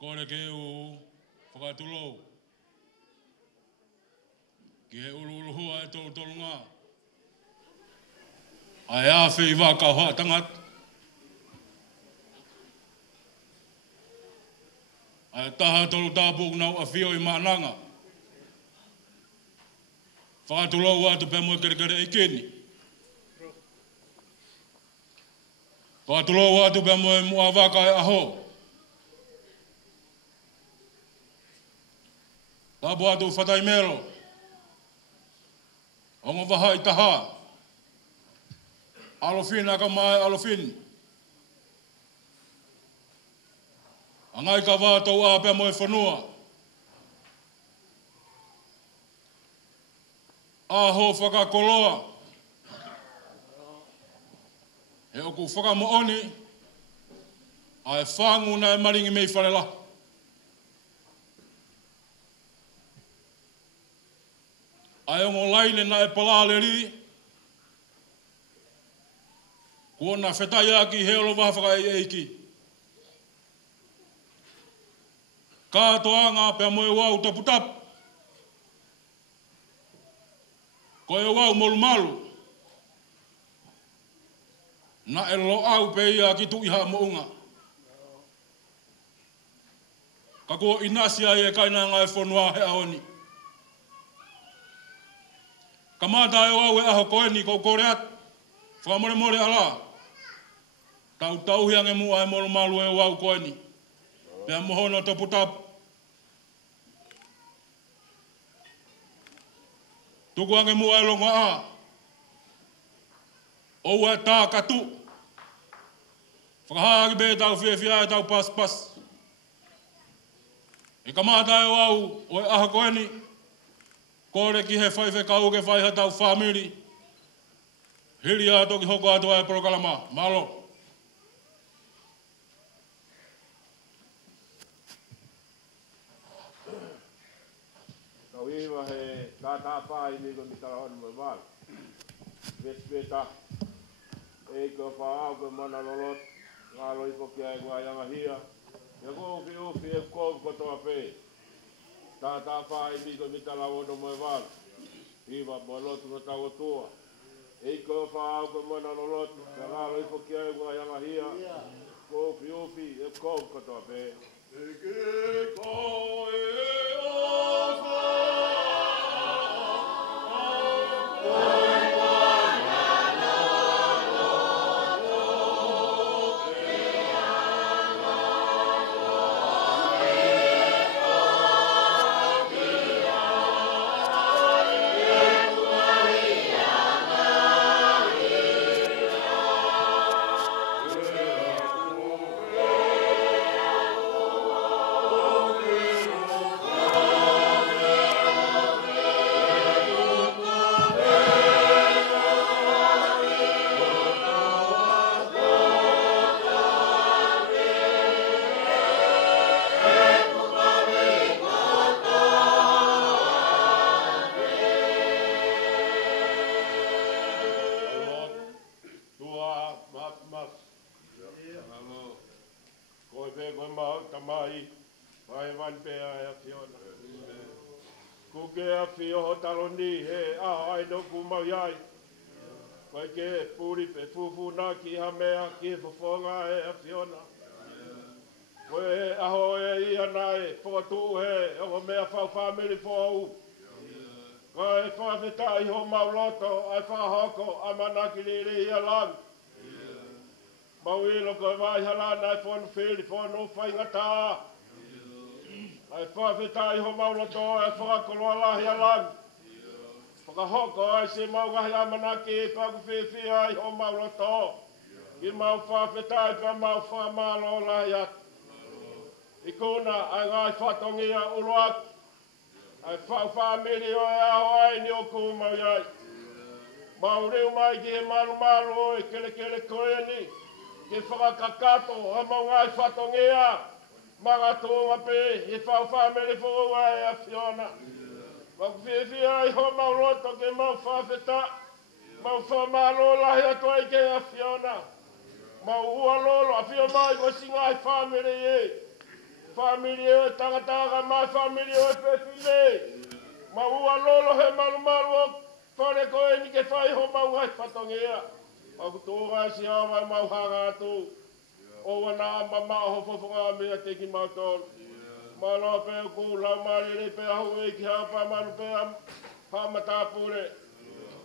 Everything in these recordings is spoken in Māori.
Kore ke u whakatulou. Ki he ulu hua e tolu ngā. Ai awhi I waka hoa tangat. Ai taha tolu tāpuk nau a whio I maananga. Whakatulou atu pe moe kere I keni. Whakatulou atu pe moe mua waka e aho. Tapu atu whatai mero. Ongo waha I taha. Alofin aka mai alofin. Angai ka wātou a pia moe whanua. Aho whakakoloa. He oku whakamooni. Ai whangu na e maringi mei whanela. Ai ongo laine na e palaleri. Kua na whetai aki he olo wahawhaka e eiki. Kātoanga pia moe wau taputapu. Ko e wau molu malu. Na e lo au pe ia ki tu iha mounga. Ka ko inasia e kaina ngai fonua he aoni. Kamata e wau e aho koeni ko koreat. Whamore more ala. Tau hiange mua e molu malu e wau koeni. Pea mohono topu tapu. Tuku ange mua e longa a. Ou e tā katu. Whakahaaki be tau whiawhia e tau pas. E kamata e wau o e aha koeni. Kore ki he whaiwhe kau ke whaiha tau whamiri. Hiri a toki hoko atua e prokalama. Malo. Kau iwa he tātā pāi niko mi tala honu me wāla. Vespeta. E ko Fai'aho ko mana lolot. Ngā loi poki ai kua yanga hia. Ia ko ufi e kou kotoa pē. Tātā pāi niko mi tala honu me wāla. Iwa mo lotu no tau tua. E ko Fai'aho ko mana lolot. Ngā loi poki ai kua yanga hia. Ko ufi e kou kotoa pē. Eke ko e ofa. Taloni he ai no kumau yai. Koe ke puri pe fufu na ki ha mea ki fofonga e a Fiona. Koe aho e ia nai fotu he o mea fau family fōu. Koe whawheta i ho mauloto ai whahoko a manaki liri ia lang. Mau ilo koe vai halana ai whonu whiri whonu whaingata. Ai whawheta i ho mauloto ai whakoloa lahi a lang. Whakahoko ai se mau gahi amanaki e paku whiwhi ai ho mauloto. Ki mau whawhetai pa mau whamalo lahi at. I kuna ai ngai whatongia uruak. Ai whawhamiri o e aho ai ni o kumau iai. Mau reu mai ki he maru o e kele koeni. Ki whakakato a mau ngai whatongia. Magatunga pe i whawhamiri fōua e a Fiona. Mau whiwhi ai ho mau roto ke mau whawheta. Mau whamalo lahi atua i ke a Fiona. Mau ua lolo a whio mai ko singa ai whamiri e. Whamiri e tangataga mai whamiri e whiwhile. Mau ua lolo he maru o whare koe ni ke whai ho mau ngai whatongia. Mau kutunga si au mai mau hanga atu. O wana amba maho fofonga mea teki mau tolu. Malo pe ku la mari pe ahu e ki hapa maru pe hamata pure.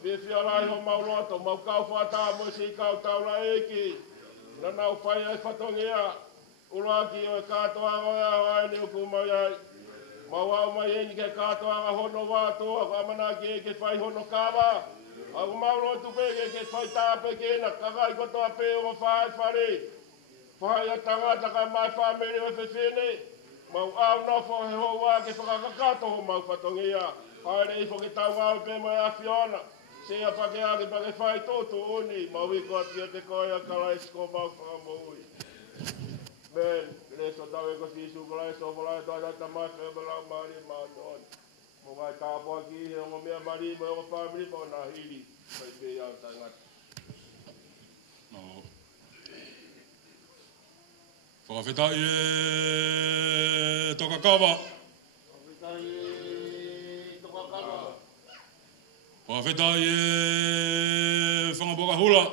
Pe fiala ho mauloto mau kau fata mo si kau taula eki. Na nau fai ai fatongia. Ulaki o katoa o ai ni ku mai ai. Mau au mai ni ke katoa hono watu a amana ki ke fai hono kawa. Au mauloto pe ke fai tape ke na kagai ko to pe o fai fare. Fai tangata ka mai family o fefene. Mau au no fo he ho wa ke whakakato ho mau whatongia. Haere i whoke tau au pe mai a Fiona. Se a pake ake pake whai tōtu uni. Mau i koa tia te koe a kalaisko mau whakamoui. Men, reso tau e ko sisu kalaisko whalai tō ta mai whebelau mari mau tōni. Mo vai tāpua ki he o mea mari mo o whamiri mo na hiri. Pai pe au tangata. Whakawhetai e Tokakawa. Whawheta e whangapoka hula.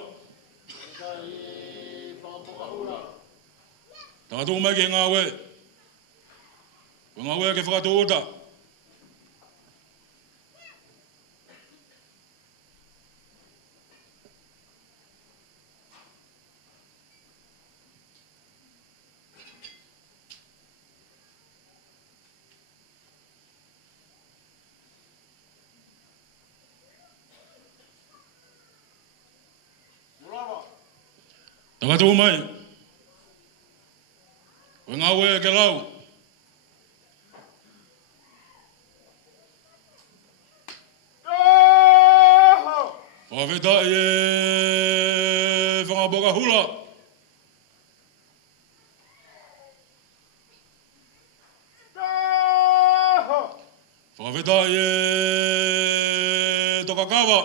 Tātou mai ki ngā we. Ngā we ke whakatu uta. Tātou mai. Ngā we ke lau. Whawheta e whangapoka hula. Whawheta e toka kawa.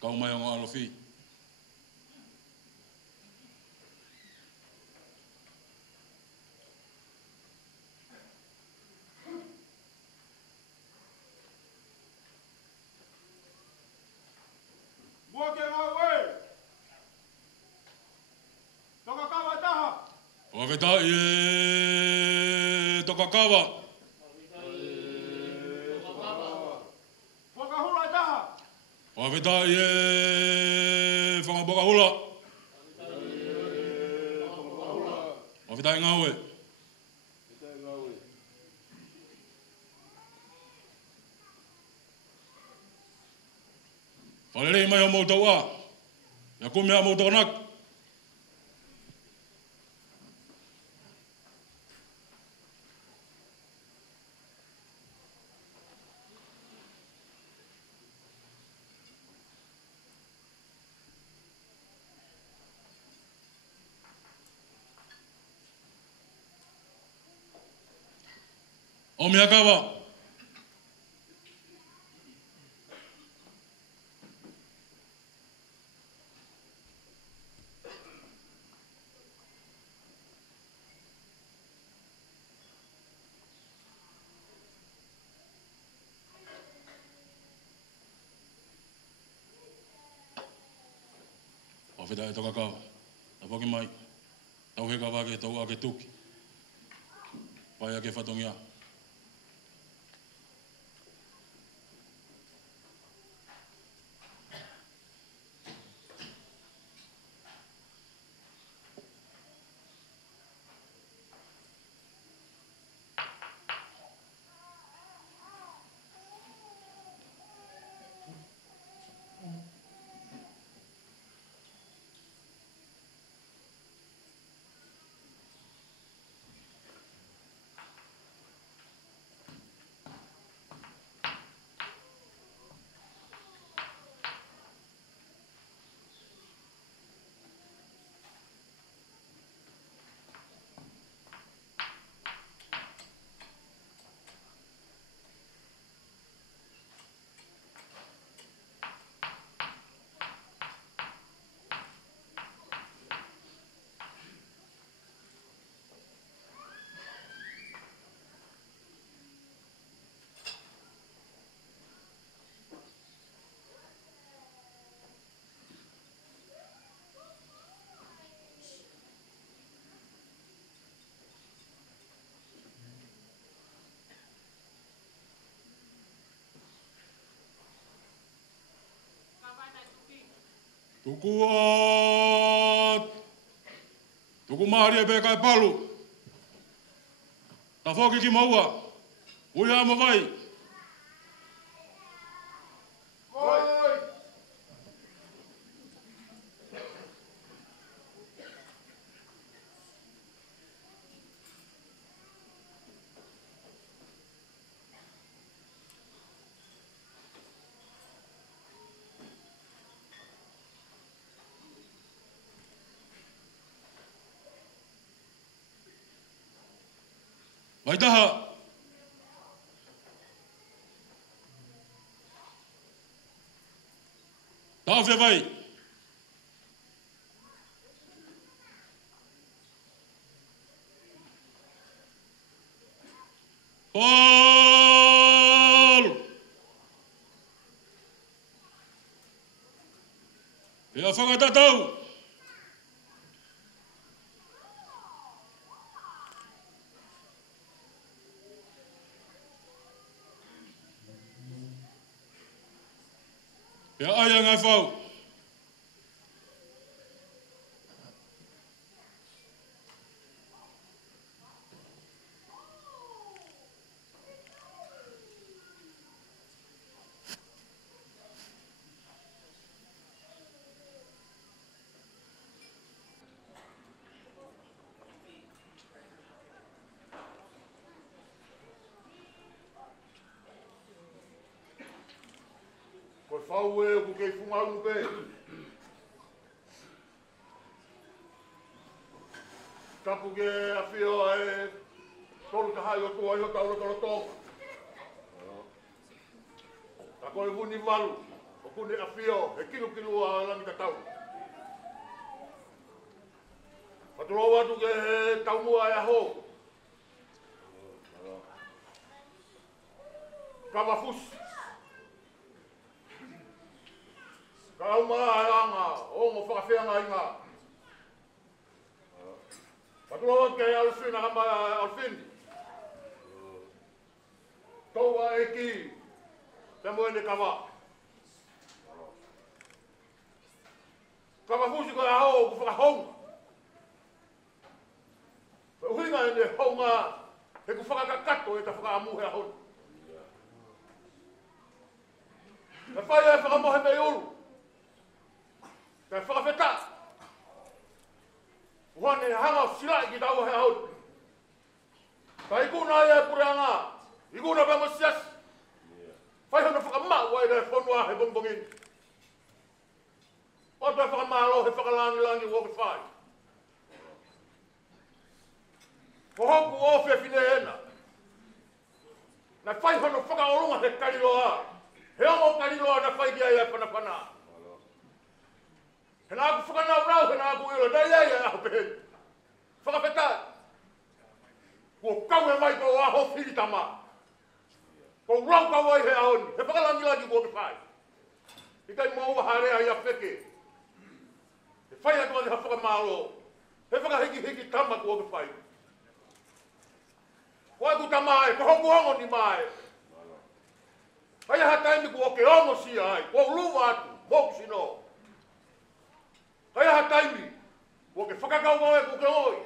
Kau mai o ngā alofi. Whawheta e toka kawa. Whawheta e whangapoka hula. Whawheta e ngā we. Whalerei mai o moutou a. Ia kumea moutou nak. O mea kawa. Whawheta e toka kawa. Ta poki mai. Tau he kawa ke tau ake tuki. Pai ake whatongia. Tuku mahari e pe kai palu. Ta foki ki maua. Uia ama vai. Vai taha. Tau fe vai. Paul. Pea whakatatau. Pea aia ngai whau. Whau e ku kei Fiema'u pe. Tapu ke awhio e tolu te hai o tua i o tau roto roto. Ta koe wuni malu, o kune awhio e kilu a langi ta tau. Paturo watu ke tau mua e aho. Kawafusi. Kau maa e anga, ongo whakawhianga inga. Patulawat kei alfin a hama alfin. Toua e ki, te moene kawa. Kawa fusi koe aho ku whakahonga. Uhinga e ne honga, he ku whakakakato e ta whakaamuhe ahon. E whai e whakamohe me uru. Te whakawheta. Wane hanga sila i ki tau he ahon. Ta ikuna ia e pureanga. Ikuna pe masias. Whai hana whakamau ai re whanua he bongbongin. O te whakamalo he whakalangi woke whai. Kohoku o whine ena. Na whai hana whakaolunga he kariloa. He ongo kariloa na whai kia ia panapana. He nā ku whakanau rau, he nā ku ilo, nei ei e aho pehen. Whakawheta. Kua kau e mai kau aho whiritama. Kau rau kau ai he ahoni, he whakalangi kua ke whai. I kai mua harea i a wheke. He whai atu ane ha whakamalo. He whakahiki tama kua ke whai. Kua ku tamae, ko hongu hongo ni mae. Hai ha taimi kua ke ongo si ai, kua uluwa atu, moku sino. Kai ha taimi, o ke whakakau e ko ke oi.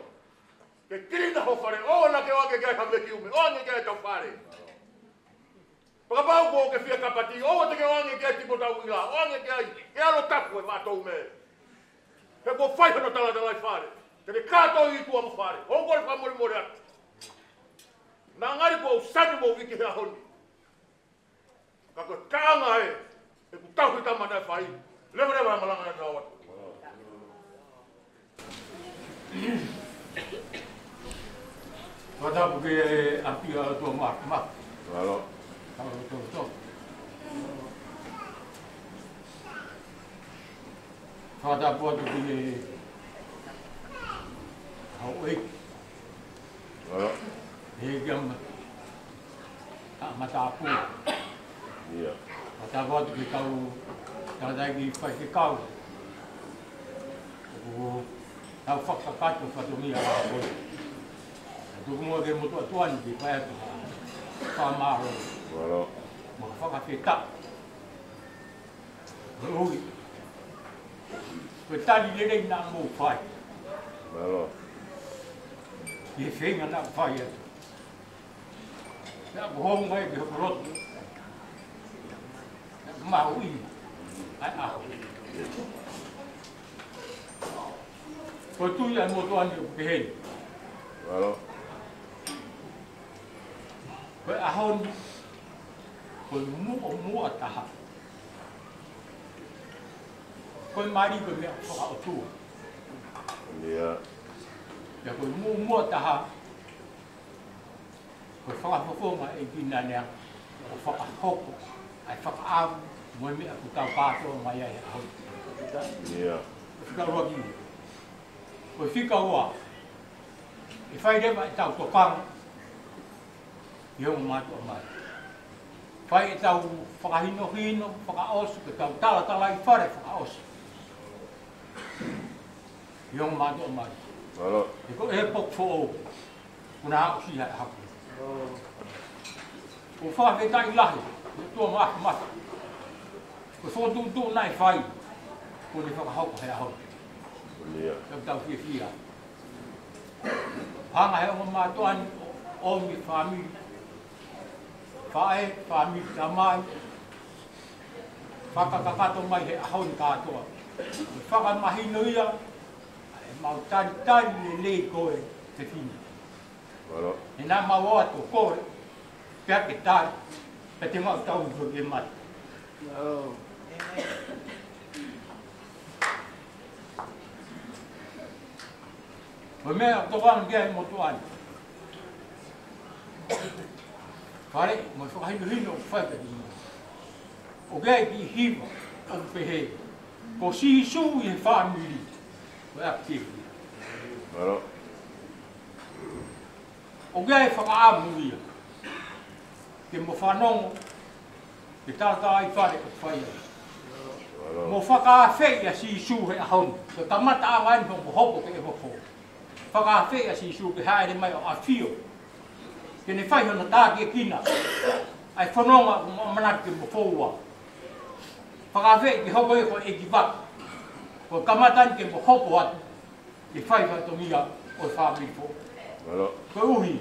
Ke kirina ho whare, o na ke wake kai ha meki ume, o nge kai tau whare. Pakapau ko ke whia kapati, o te ke wange kai tipo tau ila, o nge kai, ke alo tapu e mātou me. He ko whai hana tala talai whare, ke ne kātou i tua mo whare, hongo le whamori more atu. Nā ngari ko usani mo wiki hea honi. Ka koe kāanga e ku tau i tamana e whai, lewa malanga e nā watu. Watapu ke apia tua mak. Alo. Kalau betul. Watapu atu ke hauik. Alo. Hegam matapu. Iya. Watapu atu ke kau kadagi pai ke kau. Tau whakakatu whatumia a hoi. Tuku mua ke motu atuani ki pai atu whamaro. Alo. Mo whakawheta. Rui. Koe tali lere nā mō whai. Alo. Ki he whenga nā whai atu. Nā kuhonga e ki hokorotu. Nā maui. Ai aho. Koe tui ai motu ani o ke hei. Alo. Koe ahoni. Koe mua taha. Koe mari koe mea whakaotua. Iya. Ia koe mua taha. Koe whakafofonga e ki nanea. O whakahoko. Ai whakaamu. Moe mea ku tau kātoa mai ai ahoni. Iya. Whikarua ki. Koe whikaua. E whai rewa e tau tokanga. I hongo mātua mai. Whai e tau whakahino, whakaosu, ke tau tala i whare whakaosu. Yung mato mai. Malo. Iko e pok fo. Kuna ha si ha ha. O fa ve tai lahi. Tu ma. Ko so tu nai fai. Ko le fa ha ko ha ha. Iya. Tau fia. Hanga he o mato an o mi family. Fae family tamai. Whakakakato mai he ahon katoa. Whakamahinuia, mau tari le koe te whini. Malo. E nā mau ato kore, pia ke tari, pe te mau tau e mai. O mea tokan kia e motu ani. Whare, mo whakahinuhino o whaikari. O gai ki hiwa o pehe. Ko si su i he whamiri. O ea kiki. Malo. O gai whakaamu ia. Ke mo whanongo. Ke tata ai whare o whaia. Mo whakaawhei a si su he ahon. Ko tamata a ngani mo hopo ke e wako. Whakaawhei a si su ke haere mai o awhio. Ke ne whaihona tāki e kina. Ai whanonga o manaki mo fōua. Whakawhei ki hoko e ko e ki wak. Ko kamatani ke mo hopo atu. Ke whaiwhatongia o whamiri fō. Malo. Ko uhi.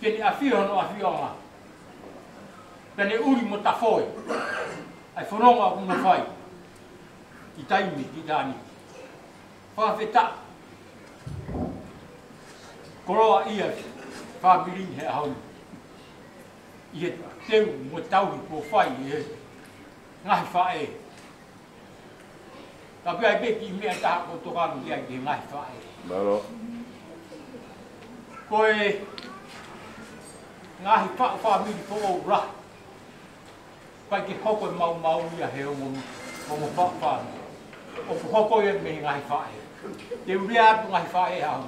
Ke ni awhio no awhio ngā. Ke ne uri mo tafoe. Ai whanonga o mo whai. I taimi, i tāni. Whakawhei ta. Koroa ia whamiri he ahoni. I he teu mo tauhi ko whai i he. Ngahi whae. Ka pia i peki mea taha ko tokanu kia ki ngahi whae. Malo. Koe ngahi whamiri ko o rah. Pai ki hoko e mau ia he o mo whamiri. O hoko e me ngahi whae. Te urea atu ngahi whae hau.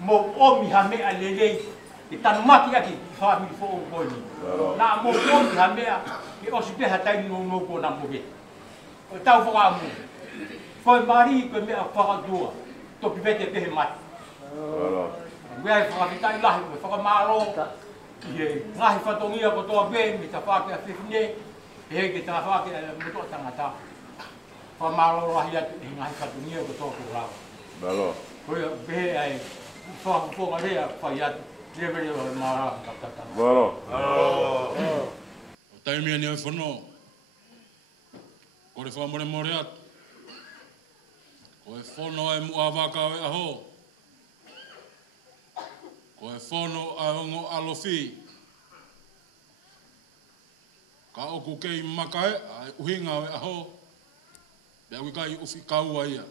Mo omi ha mea lelei. Ke tanu maki aki ki whamiri ko o koini. Nā mo omi ha mea. Ke osi peha taini no ko na moge. O tau whakaamu. Koe mari koe mea whakatua. Topi pete pehe mati. Wea e whakawhitai lahi koe whakamaro. I he ngahi whatongia ko toa pe, me ta whake a whiwhine. E he ke tanga whake a mutoa tangata. Whakamaro rahi atu e ngahi whatongia ko toa ko rao. Koe pehe ai whakafonga rea whai atu. Revere o mara kaptatanga. Taimia ni ai whanau. Ko re whamore more atu. Ko e whanau ai mua waka e aho. Ko e whanau ai ongo alofi. Ka oku kei makae ai uhinga e aho. Pea wikai ufi kaua ia.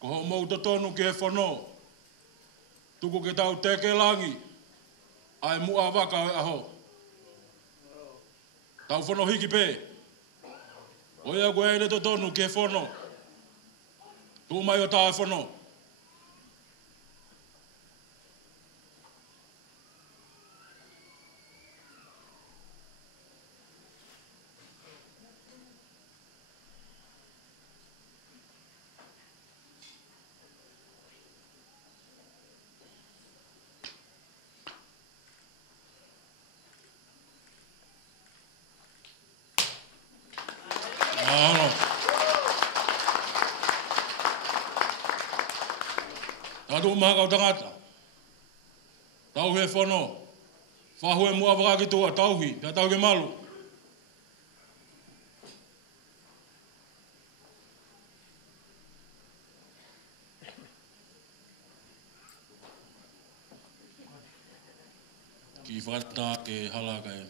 Ko ho mou totonu ki he whanau. Tuku ke tau teke langi. Ai mua waka e aho. Tau whanau hiki pē. Oia koe ere to tonu ke whanau. Tu mai o tā e whanau. Tatu maha kau tangata. Tau he whanau. Whahu e mua waka ki tua tauhi. Pea tau ke malu. Ki whakata ke halaka e.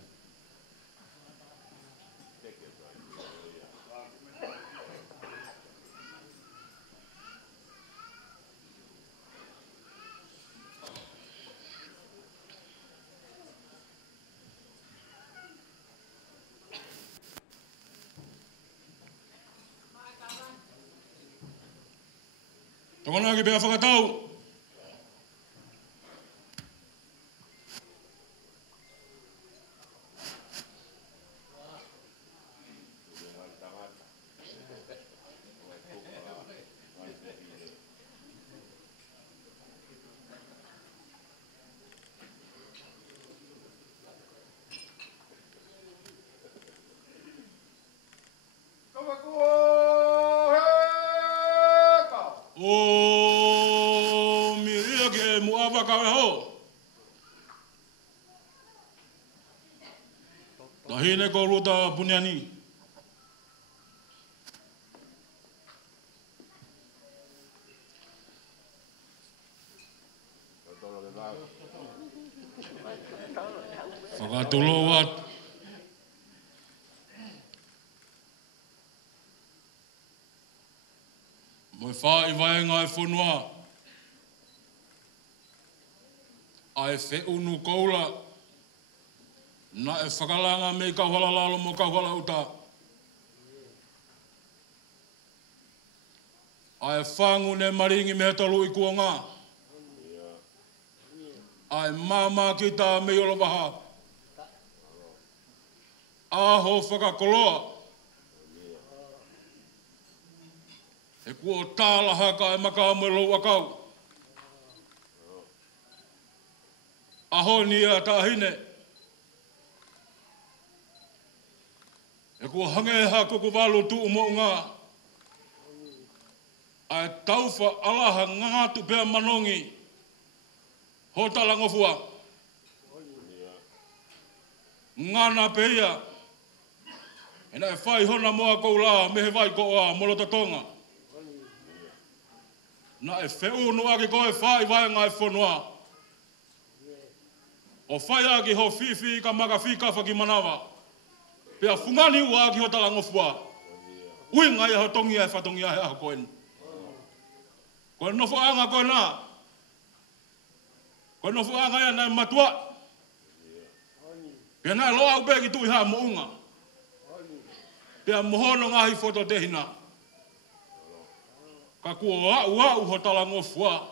Tokona ki pea whakatau. Tahine ko Ruta Punyani. Whakatulo wat. Moi whai vaenga e whanua. Ai whiunu koula. Na e whakalanga me ka whalalalo mo ka whalauta. Ai whangu ne maringi me talu I kuonga. Ai mama ki tā me olo waha. Aho whakakoloa. E kua tālaha ka e maka mo lo wakau. Aho ni a tāhine. E kua hange ha koko walo tu umo ngā. Ai tauwha alaha ngātu pēr manongi. Ho tala ngofua. Ngana peia. E nai whai hona moa kou la mehe vai ko a molo tatonga. Na e whiu no ake koe whai vaenga e whanua. O whai aki ho whiwhi ka maka whikafa ki manawa. Pea whungani ua aki ho tala ngofua. Ui ngai ho tongi e whatongi ahe aho koen. Koe nofo anga koe nā. Koe nofo anga ea nai matua. Pea nai loa ube ki tui haa mo unga. Pea mohono ngahi foto tehina. Ka kua au ho tala ngofua.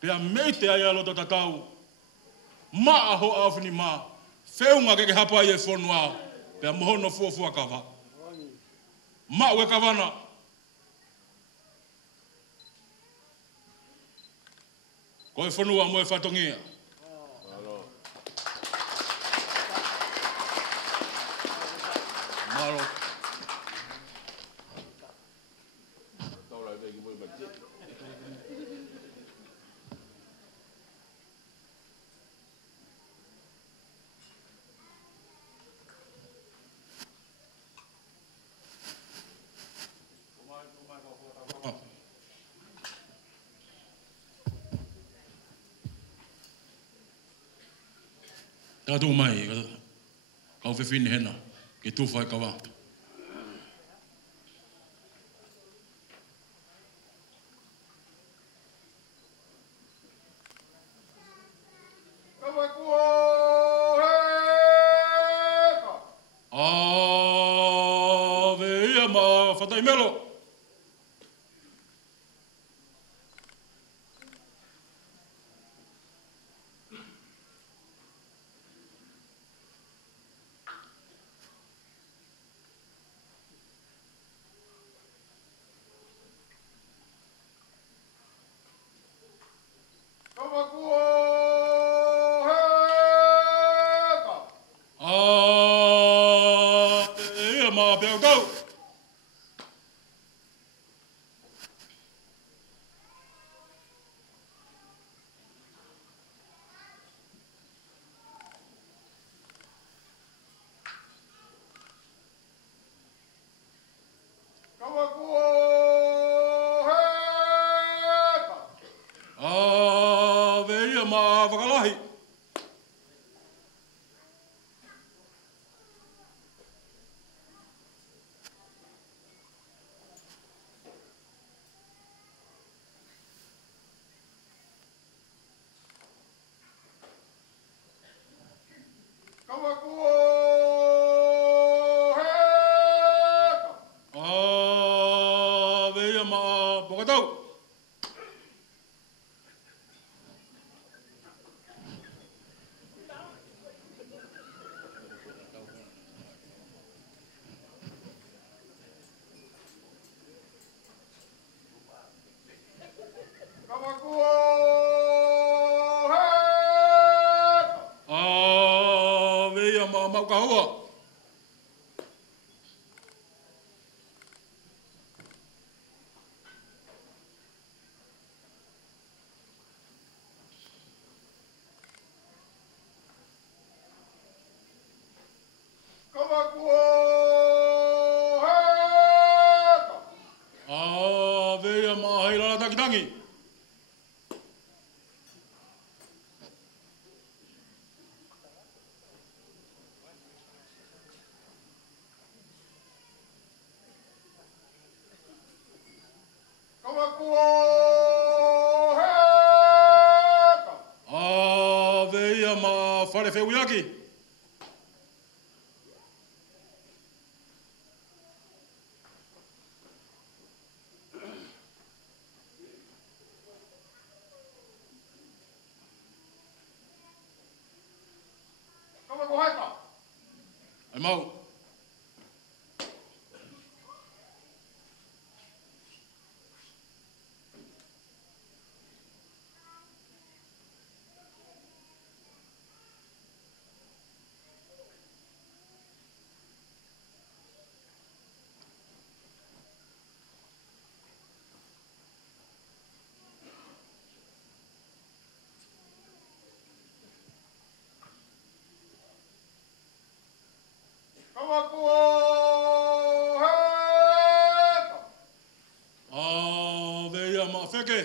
Pea meite ai alo to tatau. Ma aho awhini ma. Whiunga keke hapa I e whanua. Pea mohono fuafua kawa. Ma ue kawana. Koe whanua mo e whatongia. Malo. Tātou mai, kau whiwhine hena, ke tūwhai kawa. Kawa kua heka. Ave ia ma whatai melo. Kawa kua heka. Ave ia ma pēo kau. Kawa kua heka. Ave ia ma whakalahi. Kawa kua heka. Ave ia ma pokatau. Kawa kua heka. Ave ia ma maukahoa. tangi. Veia ma whare whewhiaki. Ai mau. Veia ma wheke.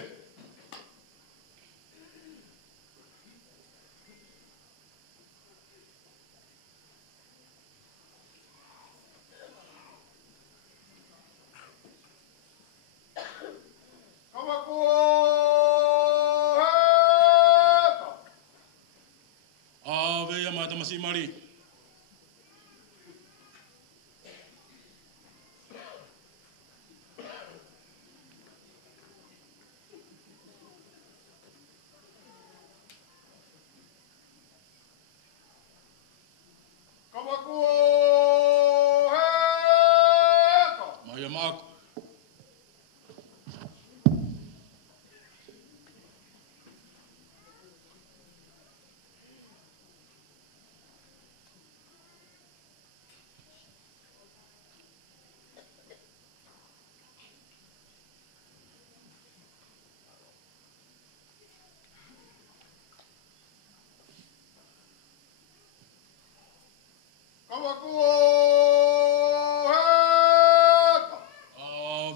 Veia ma tamasi mari. Maia ma aku.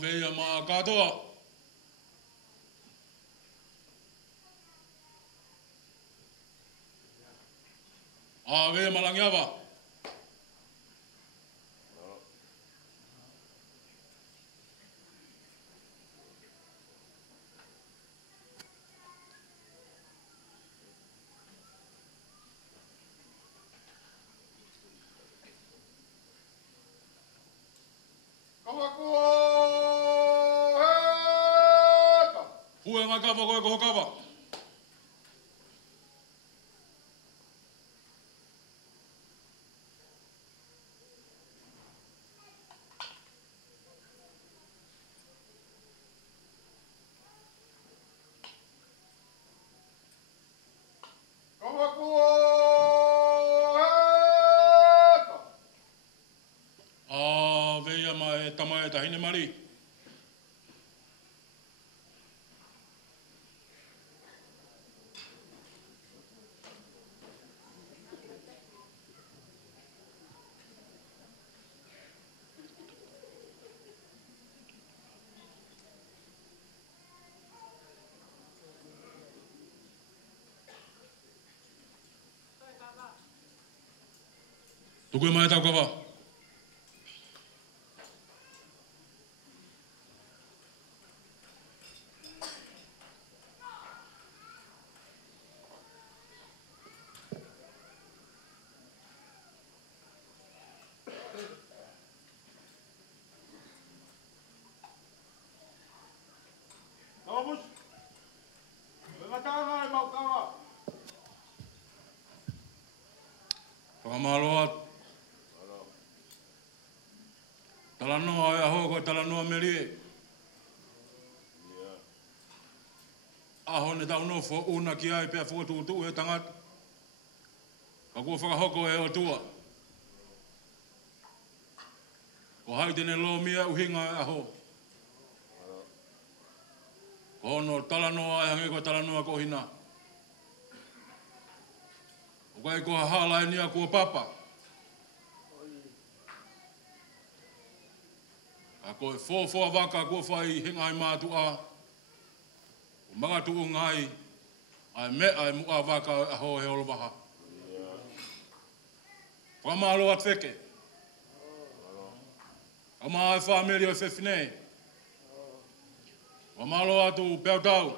Veia ma katoa. Veia ma langiawa. Hue ngā kawa koe koho kawa. Veia ma e tamae tahine mari. Tuku e mai tau kawa. Vamos. Venga, mau kawa. Whakamaloa. Talanoa e aho koe talanoa meri. Aho ne tau no fo una ki ai pia fo tu e tangata. Ka kua whakahoko e o tua. Ko hai tene lo mia uhinga e aho. Ko ono talanoa e hange koe talanoa ko hina. O kai ko hala e nia kua papa. A koe fōwha waka kua whai hinga ai mātua. Mga tu ngai ai me ai mu avaka ho he olo baha. Pamalo atfeke. Ama family o fefine. Pamalo atu peutau.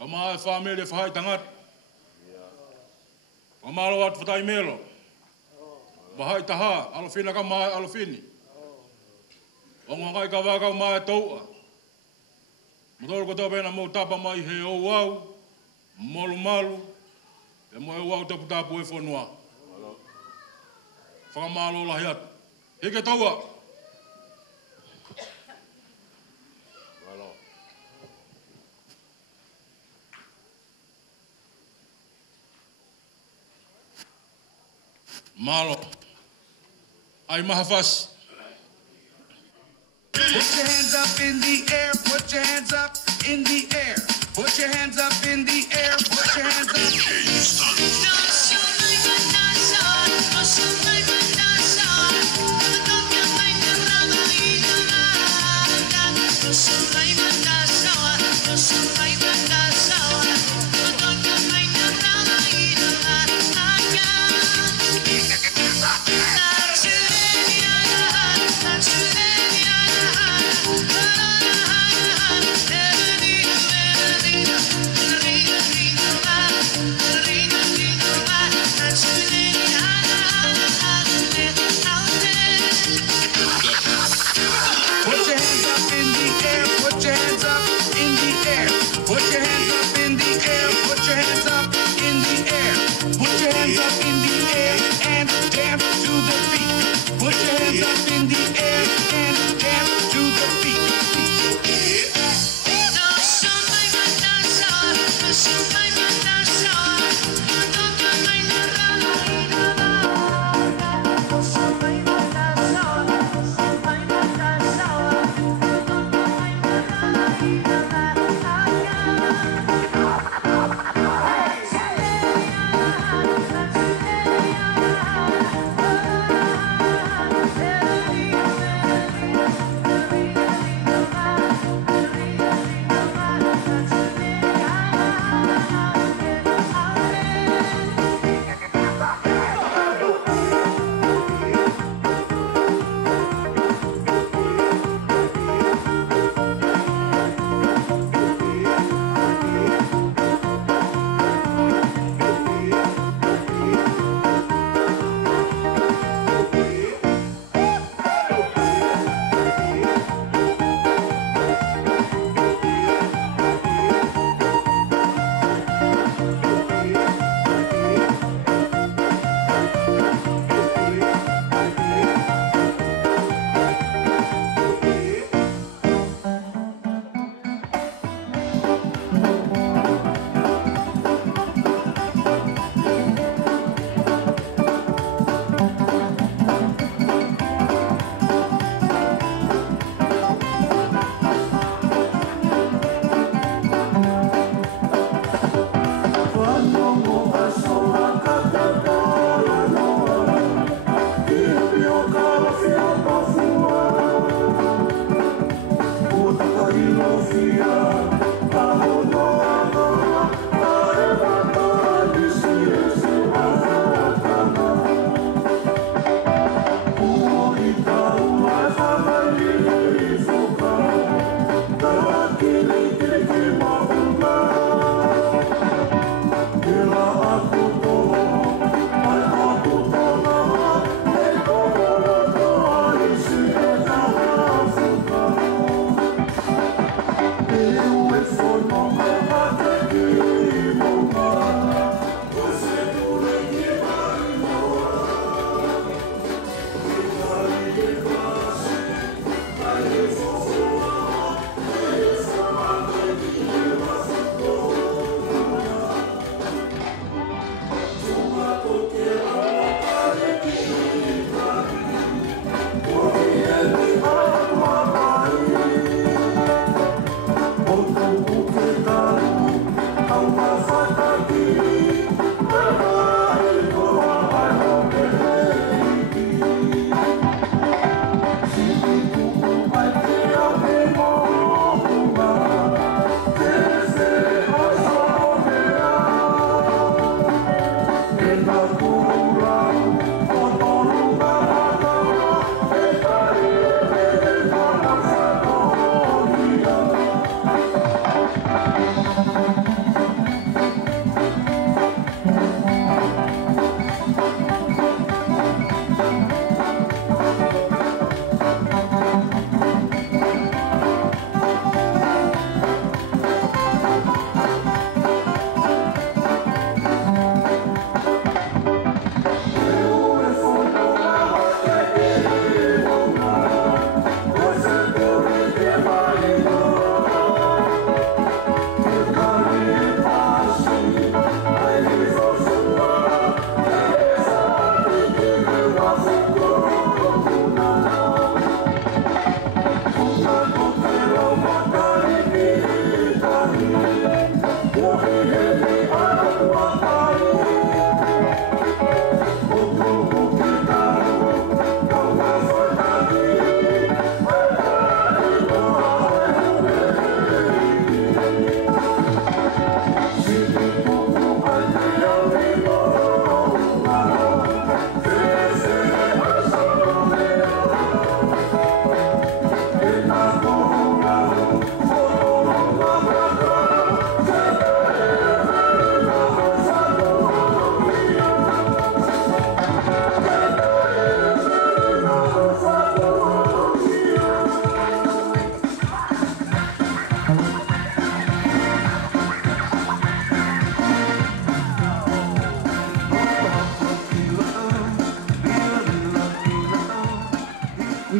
Ama family fai tangat. Pamalo atu fatai melo. Bahai taha alofina kama alofini. Ongai kavaka mai toa. Motoro ko tope na mo tapa mai he o wau, molu malu, e mo e wau tapu tapu e whanua. Whakamalo lahi atu. Hike taua. Malo. Ai mahafasi. Put your hands up in the air, put your hands up in the air. Put your hands up in the air, put your hands up. Put your hands up in the air and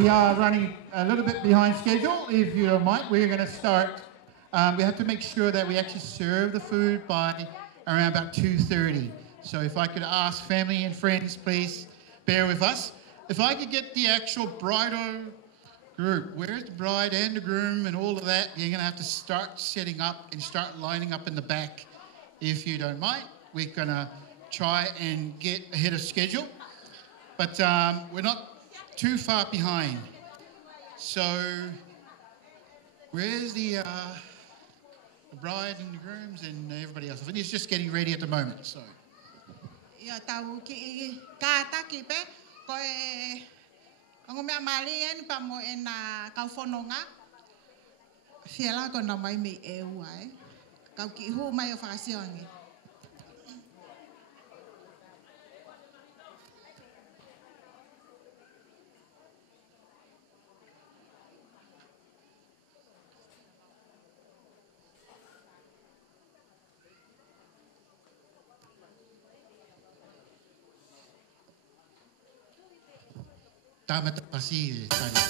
We are running a little bit behind schedule, if you don't mind. We're going to start. We have to make sure that we actually serve the food by around about 2:30. So if I could ask family and friends, please bear with us. If I could get the actual bridal group, where's the bride and the groom and all of that? You're going to have to start setting up and start lining up in the back, if you don't mind. We're going to try and get ahead of schedule, but we're not too far behind. So where's the bride and the grooms and everybody else? I think it's just getting ready at the moment. So. Ia tau ki kātaki pe, koe ango mea marien pa mo e na kauwhanonga. Whiela ko na mai me e uai. Kau ki hu mai o whakasiongi. Tama pasi tadi.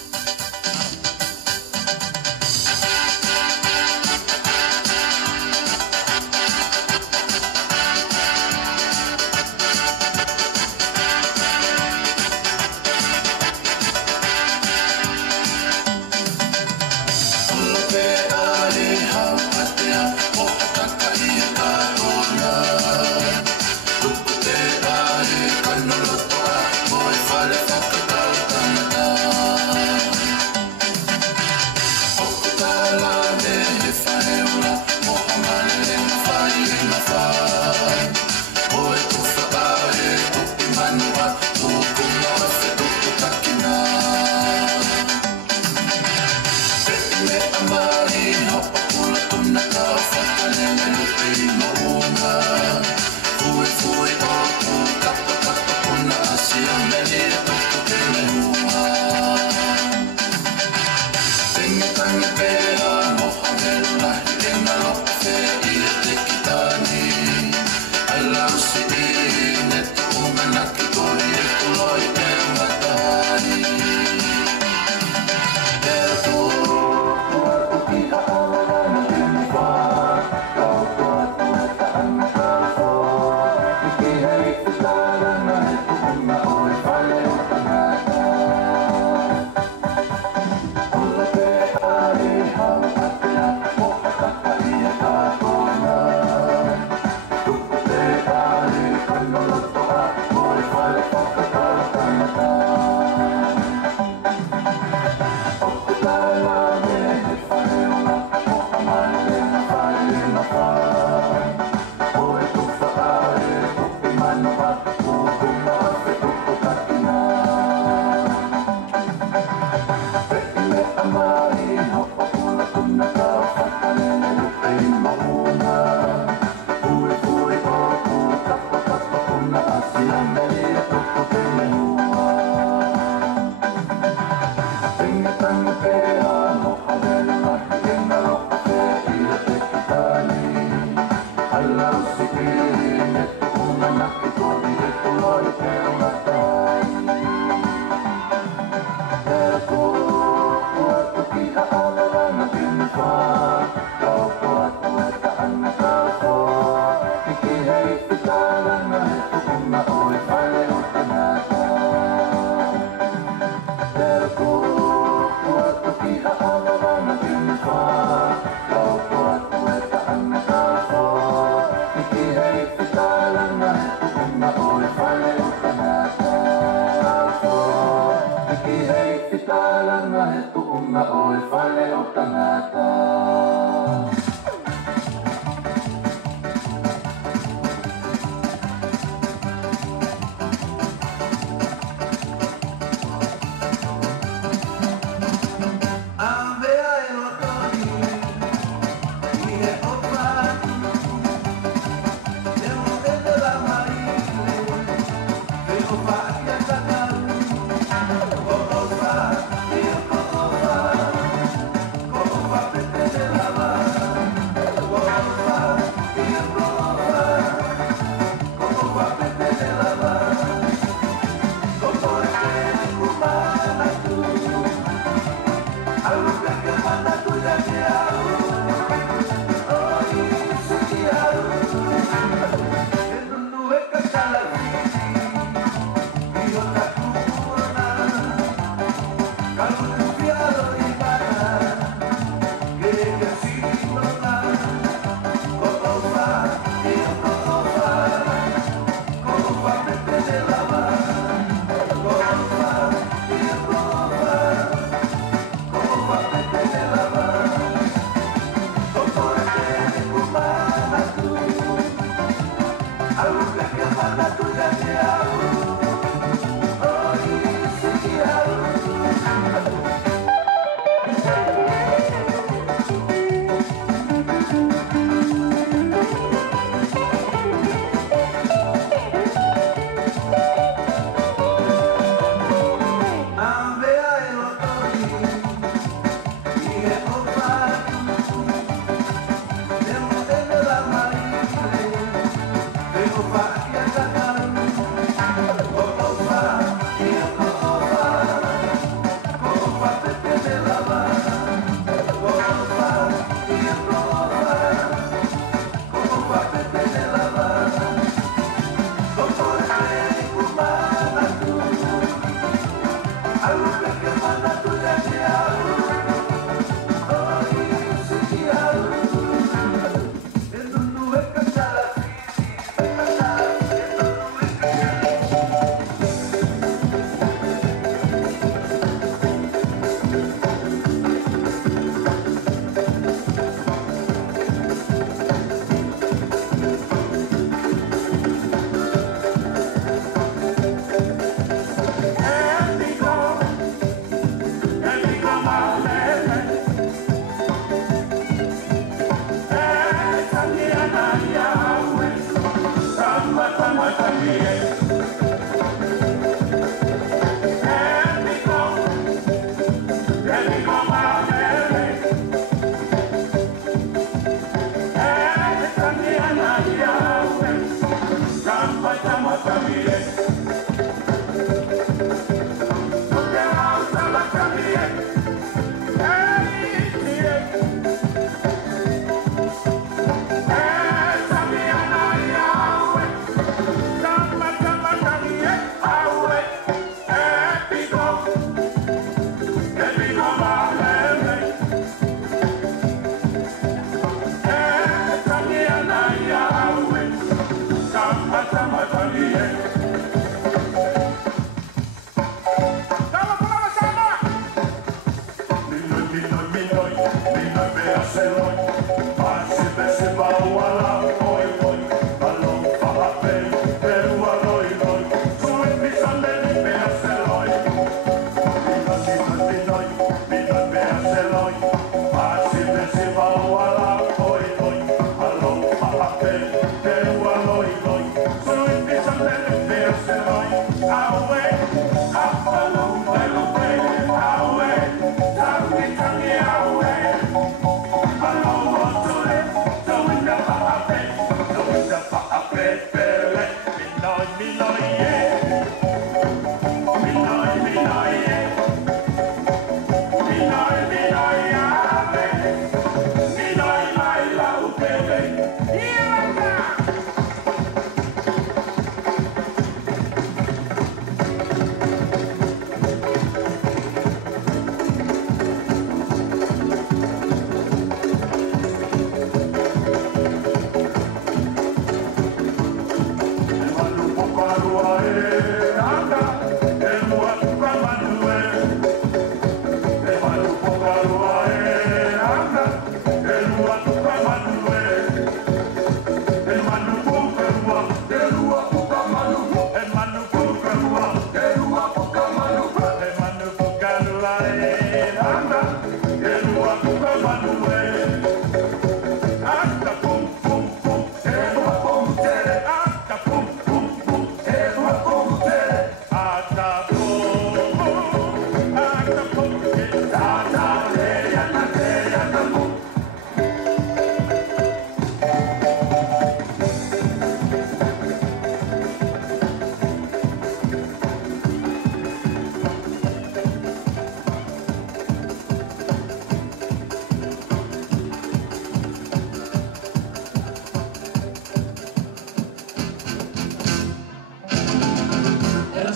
Thank you.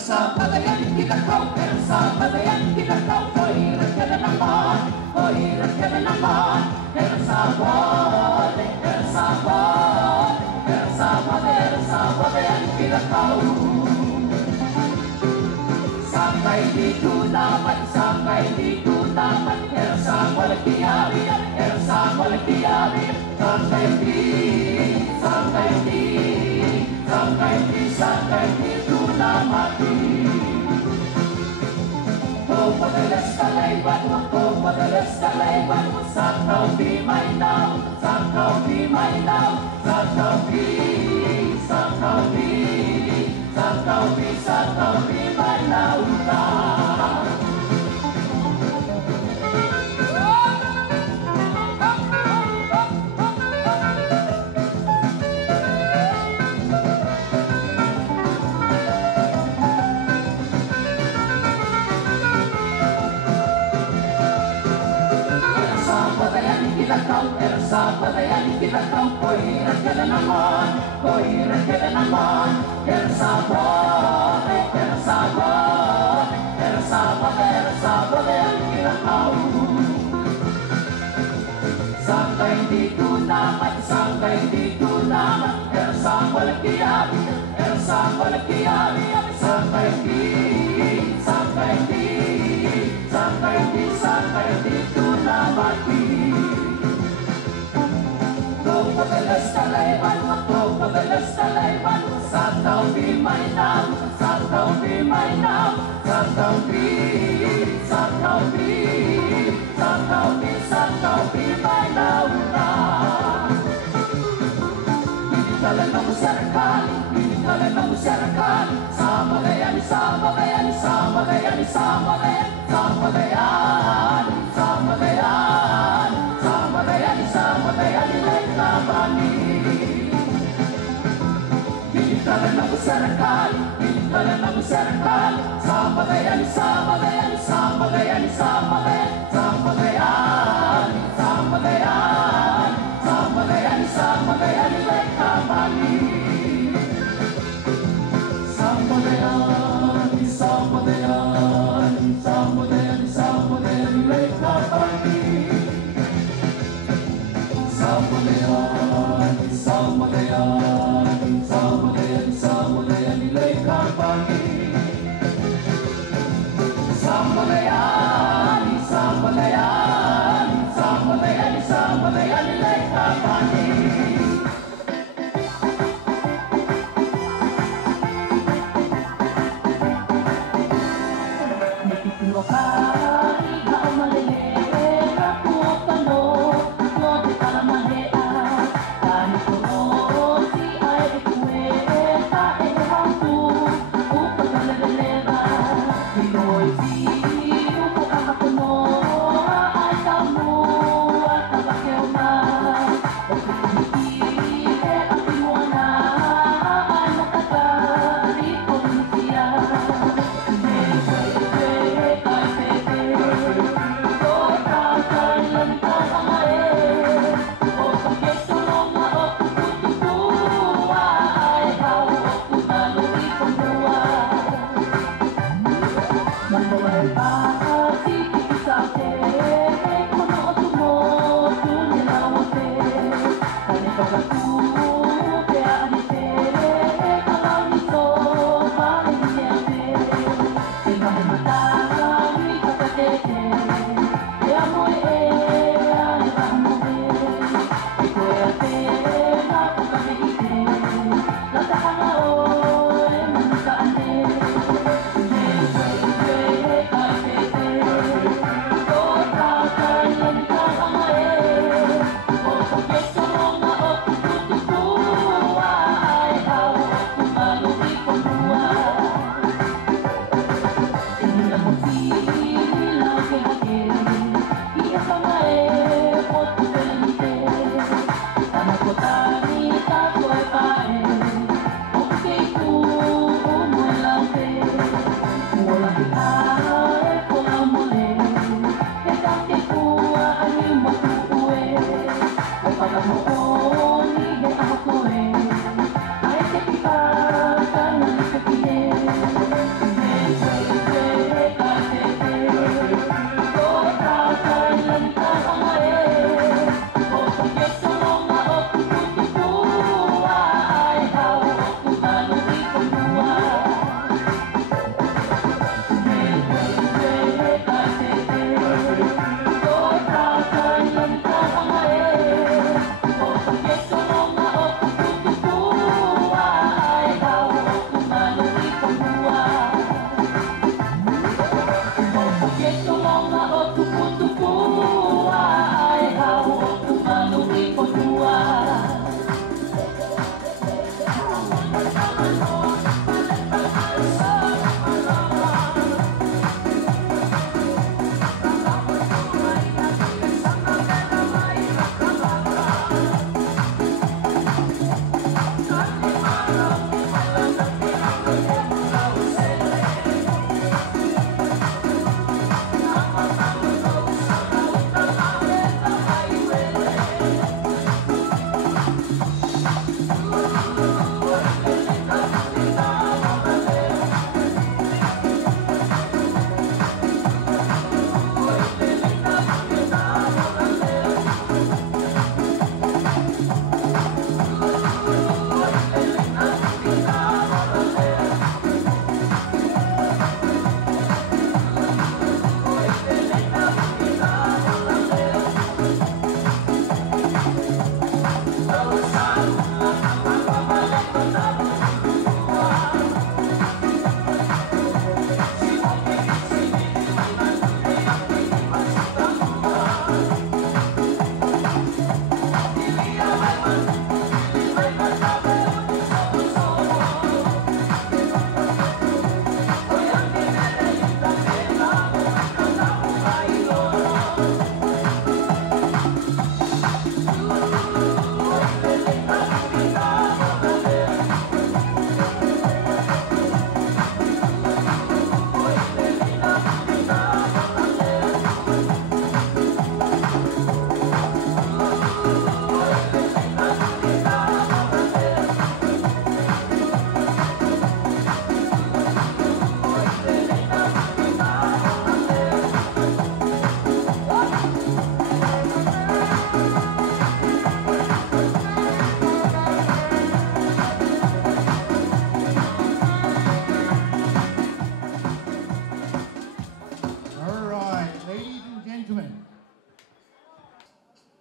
Sama the Yankee, the cow, and some of the Yankee, the cow,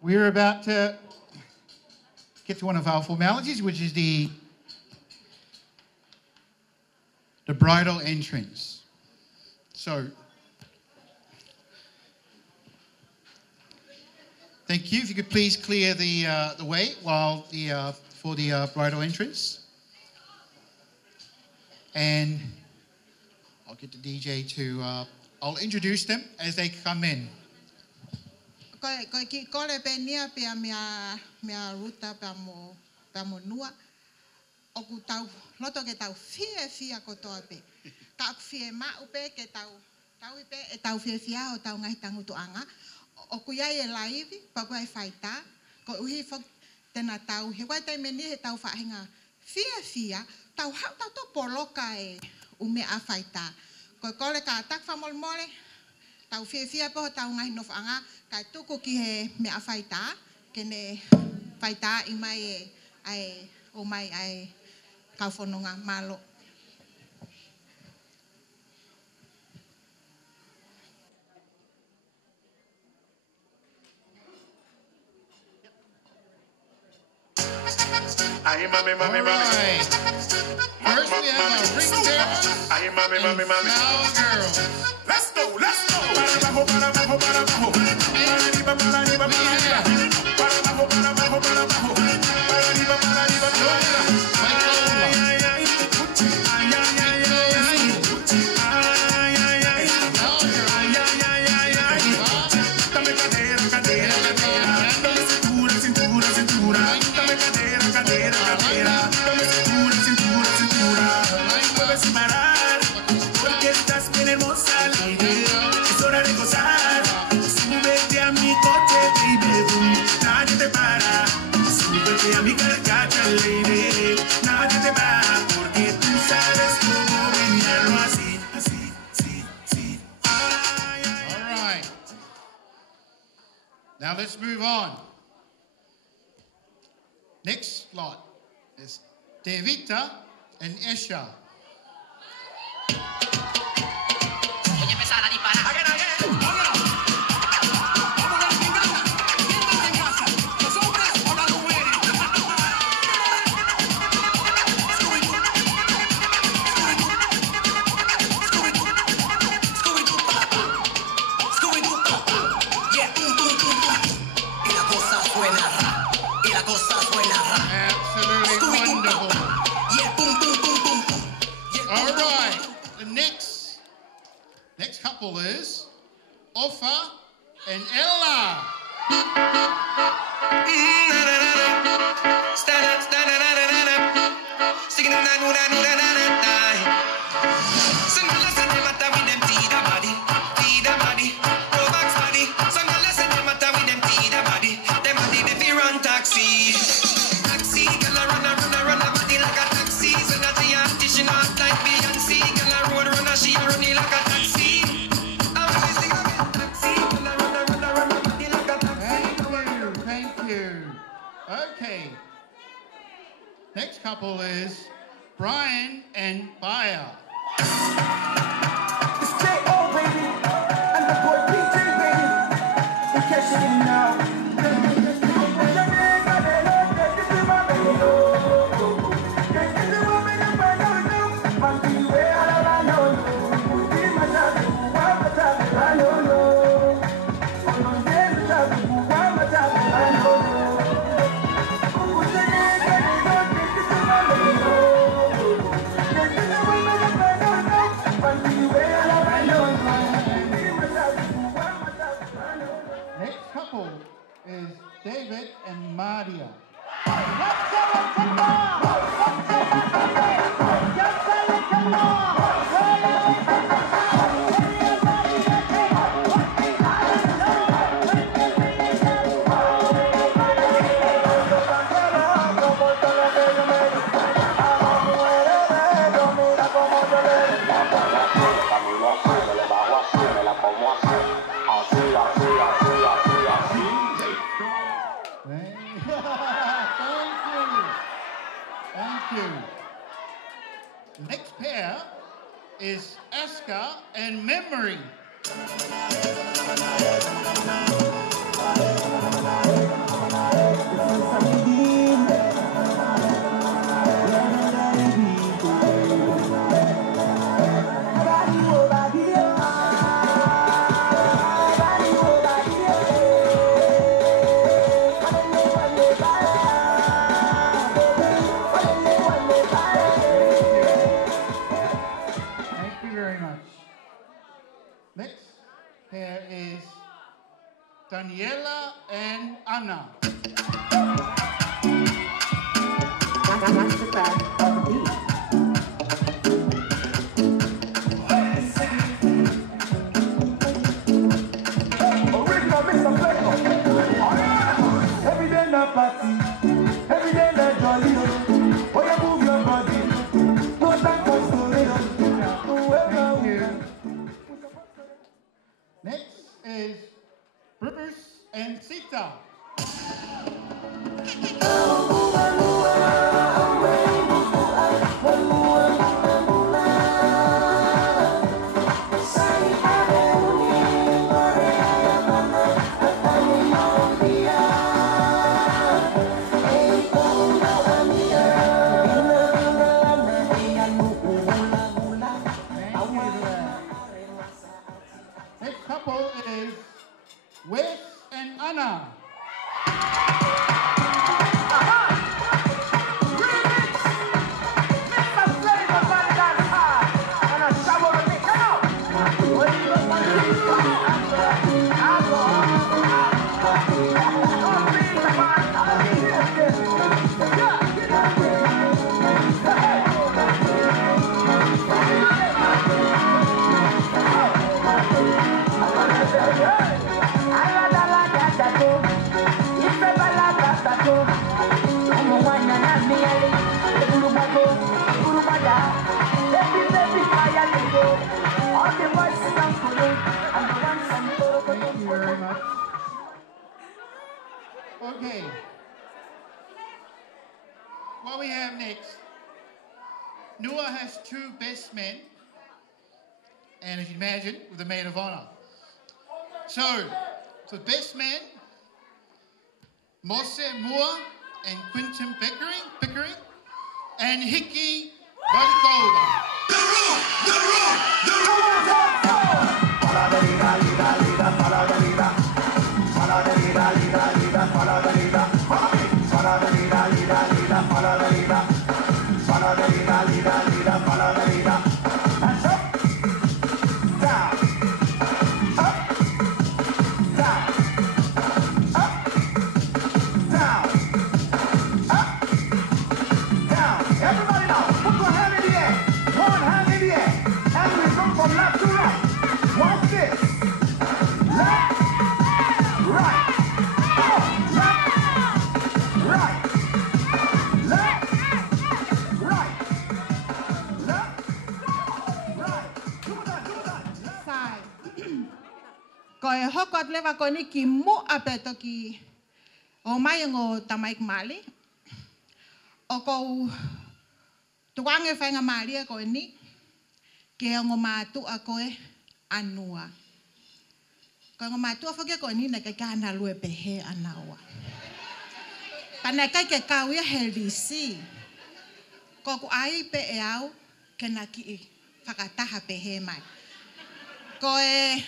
we're about to get to one of our formalities, which is the bridal entrance. So, thank you. If you could please clear the way while for the bridal entrance. And I'll get the DJ to, I'll introduce them as they come in. Ko ki kore pe nia pe mea Ruta pe mo nua. O ku tau loto ke tau fia kotoa pe. Ka Fiema'u pe ke tau pe e tau Fai'aho tau ngai tangutuanga. O ku ia e laivi pa ku ai faita. Ko uhi fok tena tau he wai tai meni he tau whahinga fia tau hau tau to poloka e ume a faita. Ko kore ka tak famolmole tau fia po tau ngai nofanga ka tuku ki he me a faita kene faita i mai ai o mai ai ka fononga malo. Right. First we have our ring bearers and flower girls. Let's go, let's go. Now let's move on. Next lot is Devita and Esha. Is Ofa and Ella. Next couple is Brian and Fai'aho. It's J.O. baby, and the boy DJ baby. In case you didn't know. Is David and Maria. The next pair is Aska and Memory. Daniela and Anna. That's the fact of the beat. Original Mr. Flavor. Every day na party, every day na jolly. Oh, you move your body. No time for story. Thank you. Next is Bruce and Sita. Next couple is Wes and Anna. Thank you very much. Okay. What we have next, Noah has two best men, and as you imagine, with the maid of honor. So, for best men, Mose Moore and Quinton Pickering, and Hickey Barcola. Everybody now, put your hand in the air. One hand in the air. And we come from left to right. Watch this. Left, right. Come on. Left, right. Left, right. Left, right. Do that. Sai. Ko e hoko at lewa ko ni ki mo apeto ki o mai ngo tamaik mali. O ko tuange whainga maria ko ni ke ngo matu a koe anua. Ko ngo matu a whake ko ni na kai ka ana lue pehe anaua. Pana kai ke kauia helisi. Ko ku ai pe e au ke na ki whakataha pehe mai. Ko e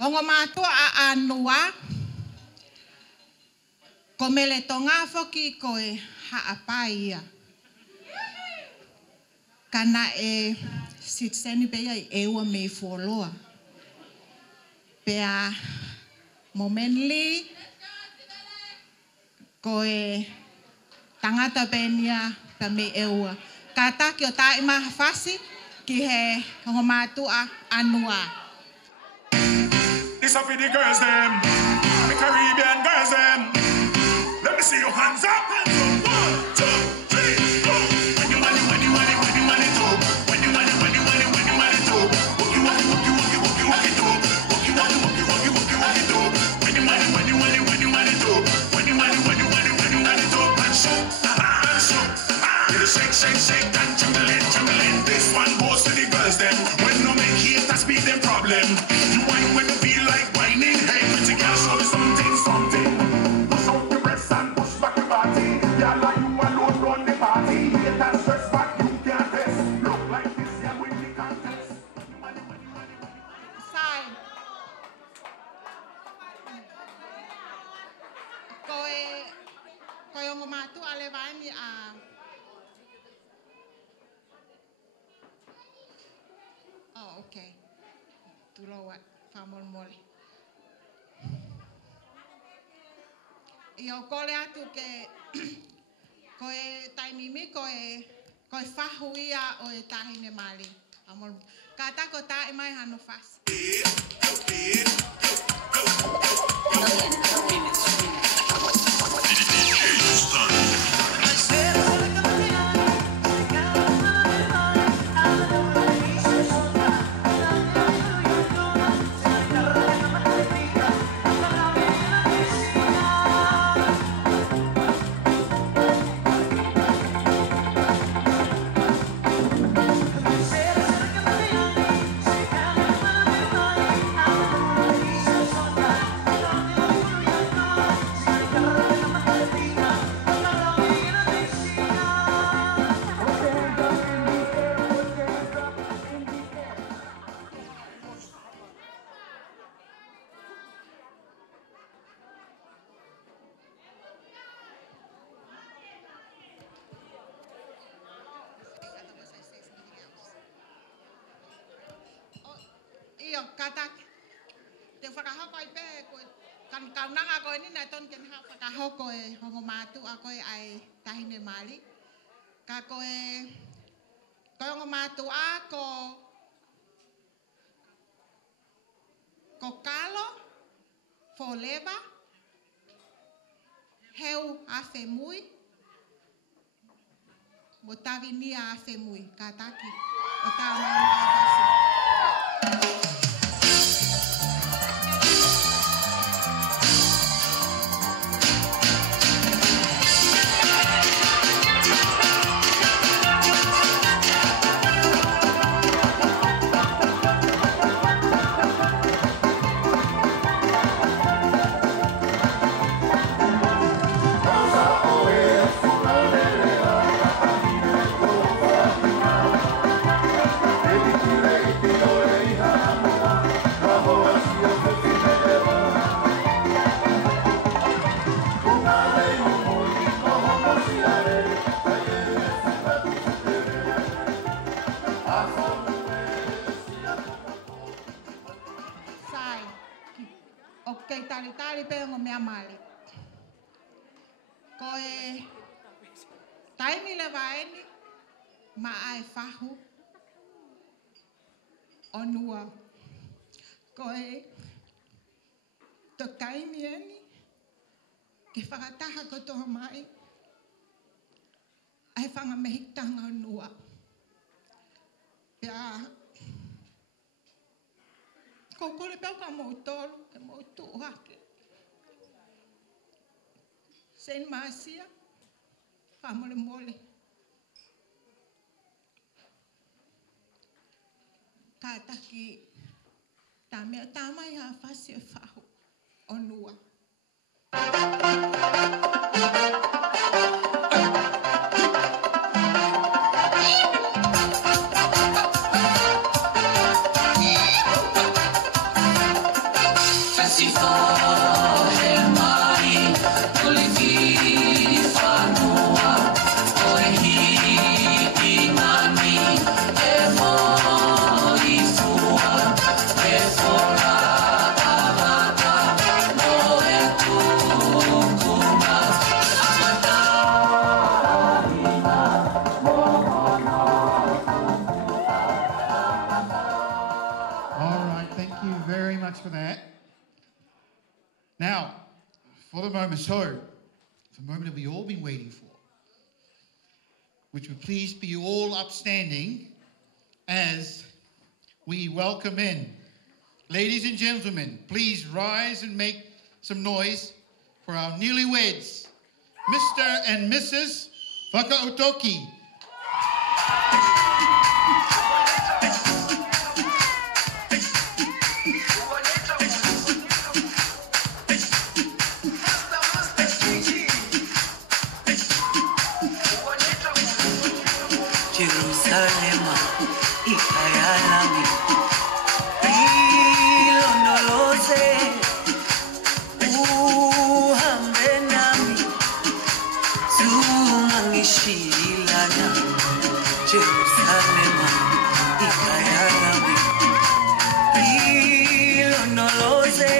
ngo matu a anua ko mele tonga whoki ko e haapaia. Kana e sitseni pea i ewa me foloa. Pea momenli ko e tangata penia pa me ewa. Kata ki o tae maha fasi ki he ngomatu a anua. This up for the girls them, the Caribbean girls them. Let me see your hands up. 1, 2, 3, go. When you want it to. When you want it to. Walk you to. Walk it to. Walk you to. When you want it to. When you want it to. And show. Little shake, and jungling. This one goes to the girls them. When no make haters be them problem. You whine when you feel like whining. Hey, pretty girl, show me something, something. Push out your breasts and push back your body. Yeah, like you alone run the party. Hate and stress back, you can't test. Look like this, yeah, win the contest. Sai. Koe ongo matu ale vani a Oh, okay. Tuloa famol mole. Io kole atu ke koe taimimi koe whahu ia o e tahine mali. Amor kata ko ta mai hano fas. Io kata te whakahoko I pe kan kaunanga koe ni na ton ken whakahoko e hongo matu a koe ai tahine mali. Ka koe hongo matu a ko kalo, foleva, heu a femui, mo tavinia a femui, kataki, o taumani a vasi. Okay, tali pe ngo mea mali. Koe taimi le vaeni ma ai whahu onua. Koe to taimi eni ke whakataha ko toha mai ai whanga mehitanga onua. Pea ko kore pau ka mo tolu ke mo tuake. Sen masia famole mole. Kata ki tamea tamai ha fasi e fahu onua. For that. Now, for the moment, the moment that we've all been waiting for, which would please be all upstanding as we welcome in. Ladies and gentlemen, please rise and make some noise for our newlyweds, Mr. and Mrs. Fokikovi. se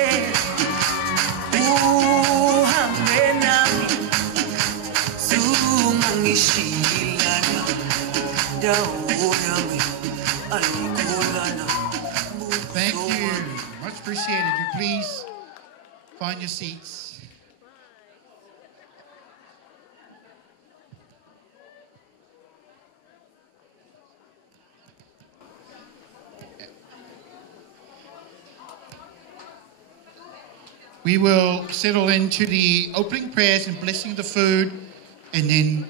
uhambe nami sungangishilana dawo yami ayikolana. Thank you. Much appreciated. You please find your seats. We will settle into the opening prayers and blessing of the food, and then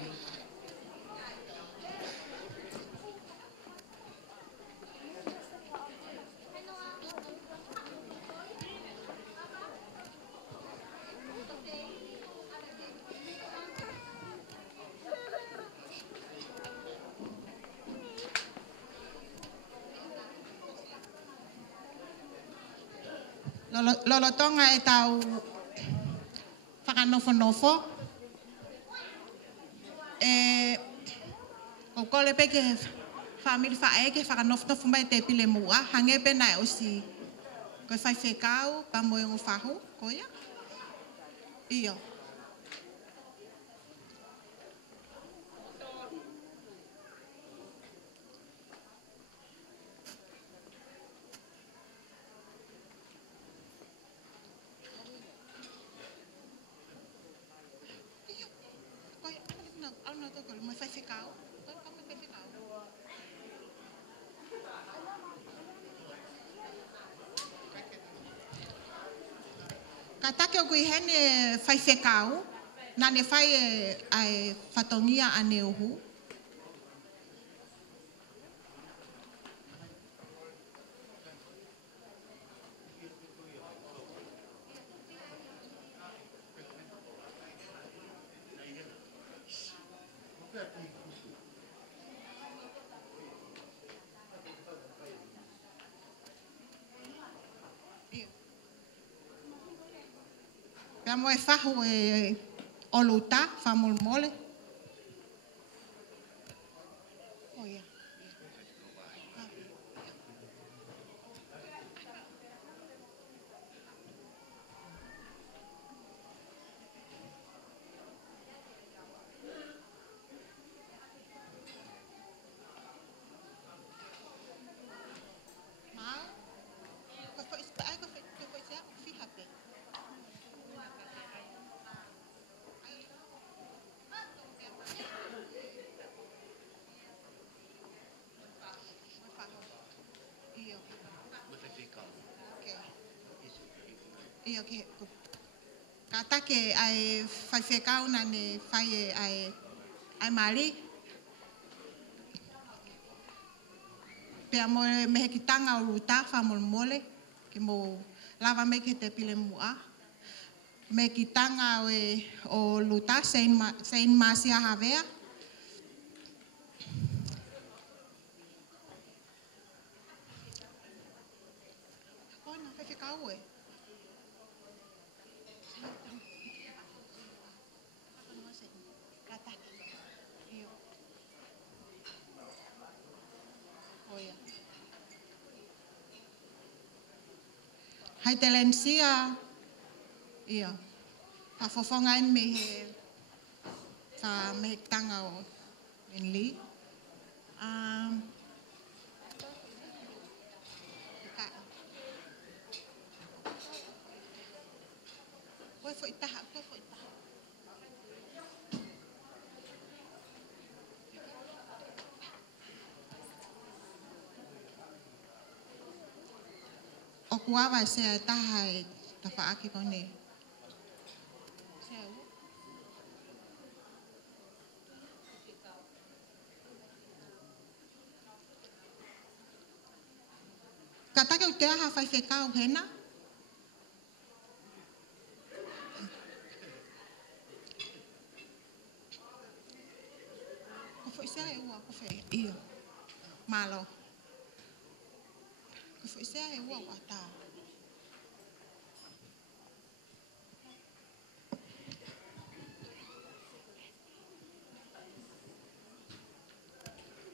Lolotonga e tau whakanofo-nofo. E o kole pe ke whamiri whae ke whakanofo-nofo mai te pile mua. Hange pe nai o si koe whai whekau pa moe ngō whahu. Koia? Iyo. Ka take o kui hene whai whekau, nā ne whai ai whatongia ane uhu. Pea moe whahu e o Ruta, whamolmole. Oh, yeah. Mau? Ko fo ispa ai ko fo isa fihape. Iyo. Iyo ke kata ke ai fai whekau na ne fai ai mari. Pea mo mehe ki tanga o Ruta whamolmole ke mo lava me ke te pile mua. Me ki tanga o Ruta sein masia havea. Oh, na fai whekau e. Hai te lensia, ia, ka fofonga en me he, ka me tanga o en li. Koe fo itaha, koe fo itaha. O kuawa se a taha e tawhaaki kone. Se au. Ka take o te aha whai whekau hena. Ko fo isa e ua, ko fe, iyo. Malo. Ko fo isa e ua wata.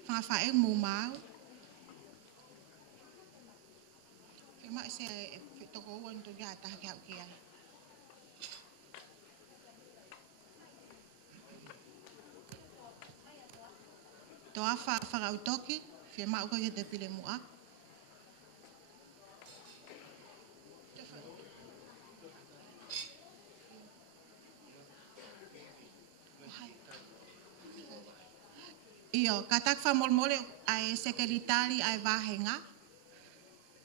Whawhae mu mau. Fiema'u se toko wan to ya ta ka kia. To afa whakautoki, Fiema'u ko te pile mua. Io, katak whamolmole ai sekeritari ai wahenga.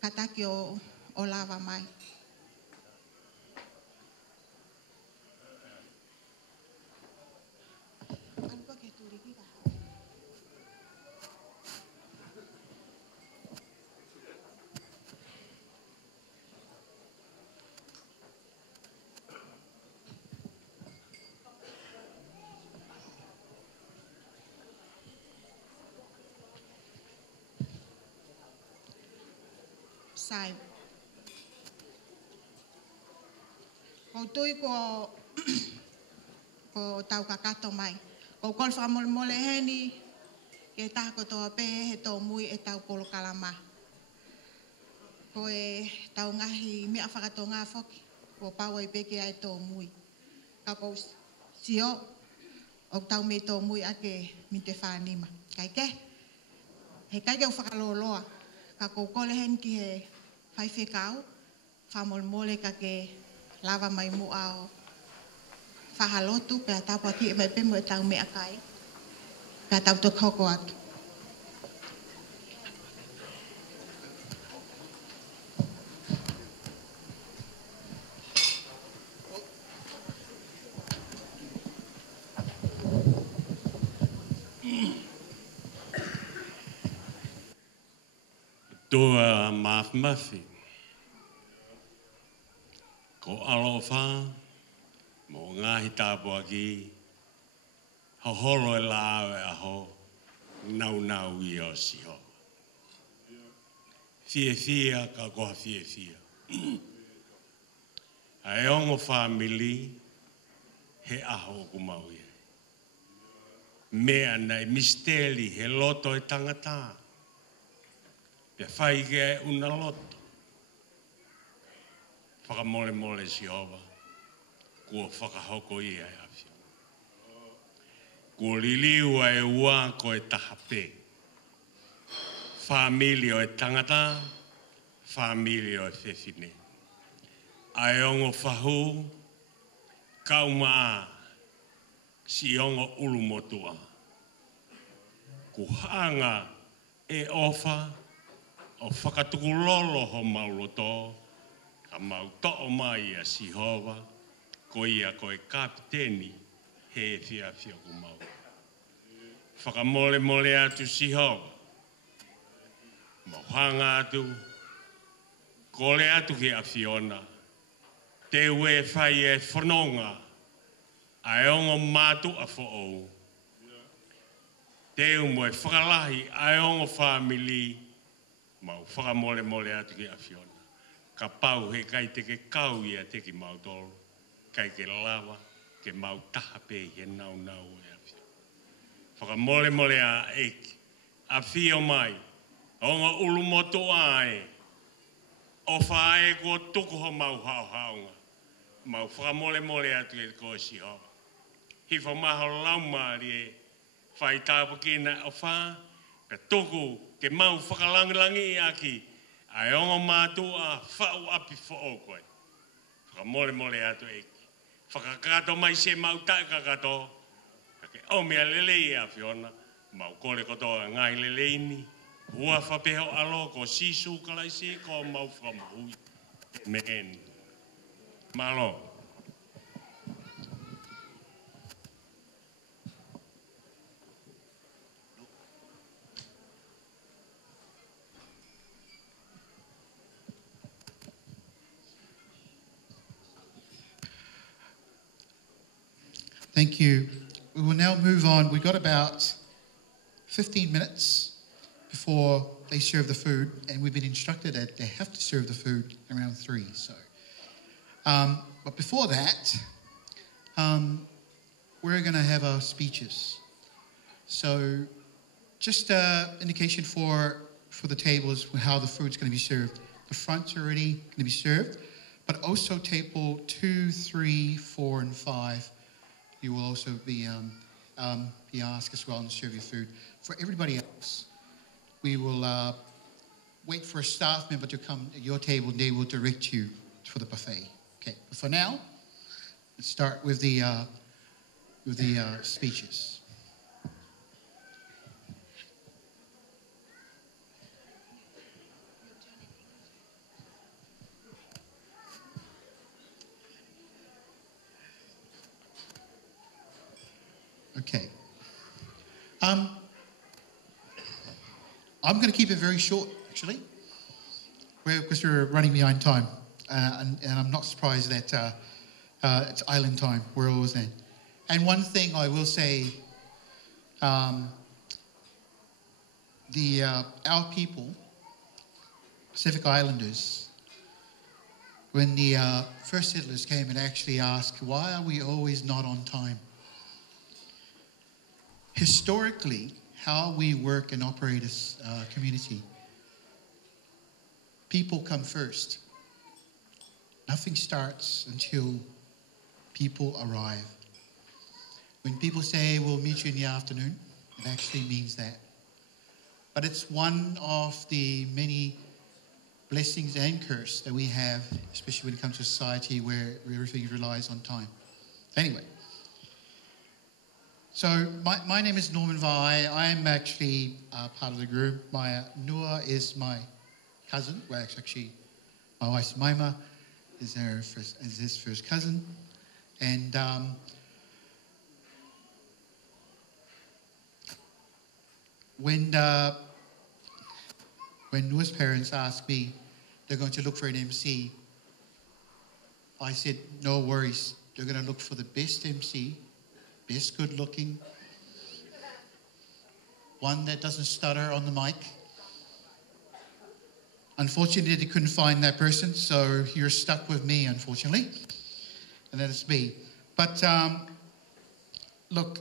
Kataki o lava mai. Sai. Ko tui ko tau kakato mai. Ko kol whamolmole heni, ke taha ko toa pehe he tō mui e tau polo kalama. Ko e tau ngahi mea whakato ngā whoki, ko pau e peke ai tō mui. Ka ko sio, o tau me tō mui ake mi te whanima. Kai ke? He kai ke u whakaloloa. Ka ko kole hen ki he whaiwhekau, whamolmole ka ke lava mai mua o whahalotu, pēr tāpua ki e mai pēmu e tau mea kai. Ka tau to koko atu. Toa mafi. Ko alofa, mo ngahi tāpua ki, haholo e lao e aho, nau I o siho. Fia ka koha fia. Ai ongo family, he aho ku maui. Mea nei misteri he loto e tangata. Pe whai ke una loto. Whakamole Jehova. Kua whakahoko I ai awhia. Kua liliu ai ua ko e tahape. Familia o e tangata, familia o e whewhine. Ai ongo whahu, kauma si ongo ulumotua. Ku hanga e ofa o whakatukulolo ho mauloto, ka mau to'o mai a Jehova, ko ia ko e kapiteni he fia ku mau. Whakamole atu Jehova, mohanga atu, kole atu ki a Fiona, te ue whai e whanonga, ai ongo mātu a who'ou. Te umo e whakalahi ai ongo family, mau whakamole atu ki a Fiona. Ka pau he kai te ke kau ia te ki mau tolu, kai ke lava, ke mau tahape he nau e a Fiona. Whakamole a eki, a Fio mai, ongo ulumoto ai, o whae ko tuku ho mau haunga. Mau whakamole atu e ko Jehova. Hi whamaho laumari e whai tāpakina o wha, ka tuku ke mau whakalangilangi aki, ai ongo mātua whau api whao koe. Whakamole atu eki. Whakakato mai se mau tae kakato, ka ke omea lelei a Fiona, mau kore kotoa ngai leleini, hua whapeho alo ko sisu kalaisi ko mau whamahui. Men. Malo. Thank you. We will now move on. We've got about 15 minutes before they serve the food, and we've been instructed that they have to serve the food around 3. So, but before that, we're going to have our speeches. So, just indication for the tables how the food's going to be served. The front's already going to be served, but also table 2, 3, 4, and 5. You will also be asked as well and serve your food. For everybody else, we will wait for a staff member to come at your table and they will direct you for the buffet. Okay, but for now, let's start with the speeches. Okay. I'm going to keep it very short, actually, because we're running behind time, and I'm not surprised that it's island time. We're always there. And one thing I will say, our people, Pacific Islanders, when the first settlers came and actually asked, why are we always not on time? Historically, how we work and operate as a community, people come first. Nothing starts until people arrive. When people say, we'll meet you in the afternoon, it actually means that. But it's one of the many blessings and curse that we have, especially when it comes to society where everything relies on time. Anyway. So my name is Norman Vai. I'm actually part of the group. My Nua is my cousin. Well, actually, my wife's Maima is his first cousin. And when Nua's parents asked me they're going to look for an MC, I said, no worries. They're going to look for the best MC, best good looking, one that doesn't stutter on the mic. Unfortunately, they couldn't find that person, so you're stuck with me, unfortunately. And that is me. But look,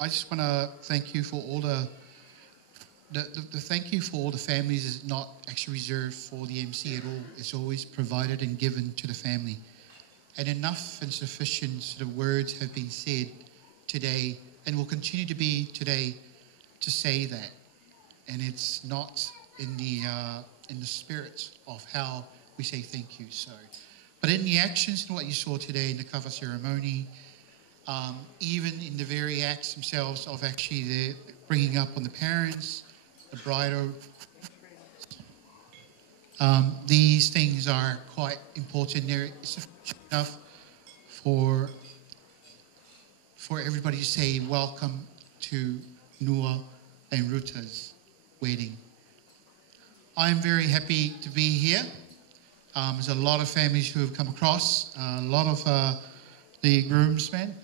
I just want to thank you for all the thank you for all the families is not actually reserved for the MC at all. It's always provided and given to the family. And enough and sufficient sort of words have been said today and will continue to be today to say that. And it's not in the spirit of how we say thank you. So, but in the actions and what you saw today in the cover ceremony, even in the very acts themselves of actually the bringing up on the parents, the bridal, these things are quite important. They're sufficient enough for everybody to say welcome to Nua and Ruta's wedding. I'm very happy to be here. There's a lot of families who have come across, a lot of the groomsmen,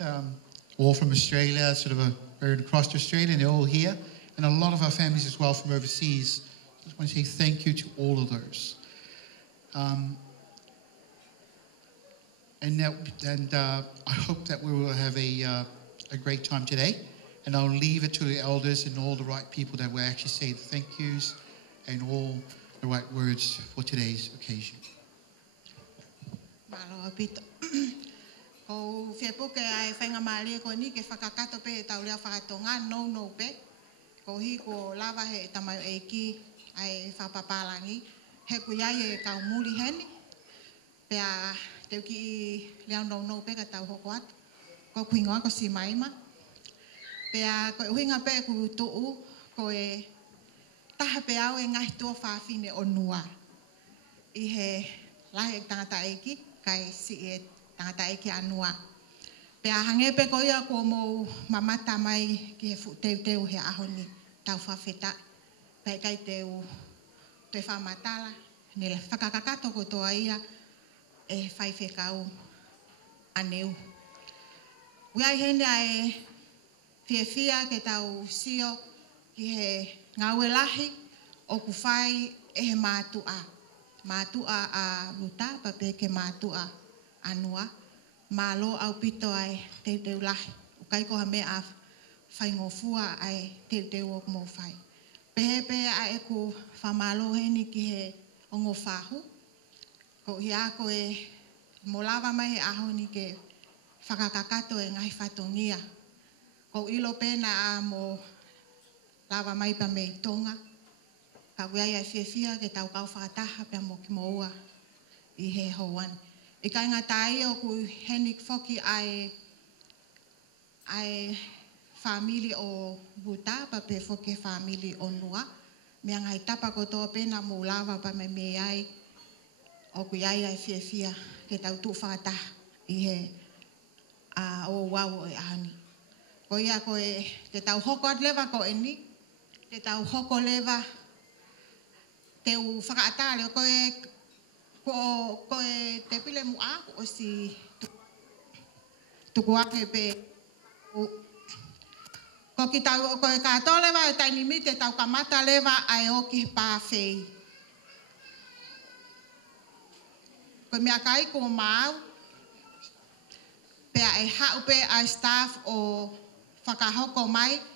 all from Australia, sort of very across Australia, and they're all here. And a lot of our families as well from overseas. I just want to say thank you to all of those. I hope that we will have a great time today. And I'll leave it to the elders and all the right people that will actually say the thank yous and all the right words for today's occasion. Ko whiepo ke ai whainga maari ko ni ke whakakato pe e taurea whakatonga no pe. Ko hi ko lava he tamai eiki ai whapapalangi. He ko iai e kau muri heni. Pea teu ki I leau no pe ka tau hoko atu. Ko kuingoa ko si maima. Pea ko uhinga pe ku tuu ko e taha pe au e ngai tua whawhine o Nua. I he lahi e tangata eiki kai si e tangata eke anua. Pea hange pe ko ia ko mo mamata mai ki he teu he ahoni tau whawheta. Pea kai teu te whamatala. Ne le whakakakato ko toa ia e whaiwhekau aneu. Uiai hene ai whiawhia ke tau sio ki he ngaue lahi o ku whai e he mātua. Mātua a Ruta, pape ke mātua anua, malo au pito ai te te ulahi. O kai ko ha mea a whai ngofua ai te te o mo whai. Pehe ai ko whamalo heni ki he o ngofahu. Ko hia ko e mo lava mai he aho ni ke whakakakato e ngai whatongia. Ko ilo pena a mo lava mai pa mei tonga. Ka wiai ai whiawhia ke tau kau whakataha pia mo ki moua i he hoan. I kai ngā tai o ku henik foki ai family o Ruta pa pe foki family o Nua. Mea ngai tapa ko tō pena mo lava pa me ai o ku iai ai whiawhia ke tau tū whakataha i he o wau e ahani. Ko ia ko e te tau hoko at lewa ko e ni, te tau hoko lewa te u whakaatale ko e te pile mu a o si tuku ake pe ko ki tau ko e kato lewa e tainimi te tau kamata lewa ai o ki pā whei. Ko mea kai ko mau pea e hau pe ai staff o whakahoko mai.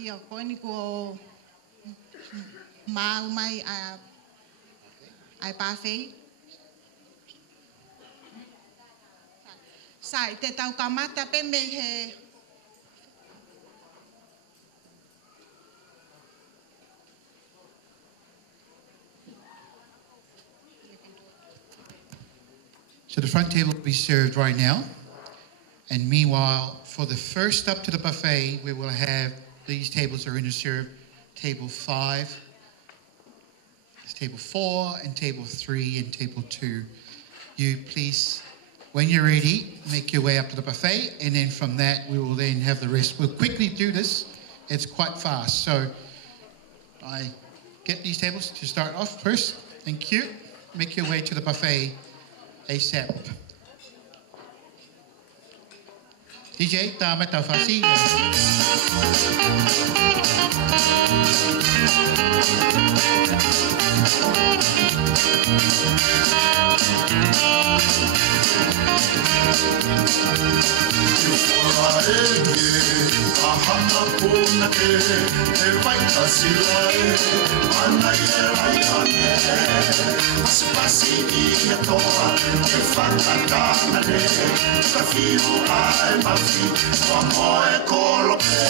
Ia, koe ni ko mau mai ai pāwhei. Sai, te tau kamata pe mei he So the front table will be served right now. And meanwhile, for the first up to the buffet, we will have these tables are going to serve table 5, table 4, and table 3, and table 2. You please, when you're ready, make your way up to the buffet, and then from that, we will then have the rest. We'll quickly do this. It's quite fast. So I get these tables to start off first. Thank you. Make your way to the buffet ASAP. DJ, tama tau fasi. Ahana puna ke te vaita silae ana ia raiane aspasi ia toa te whakakana ne ka whiu ai mafi wa moe kolope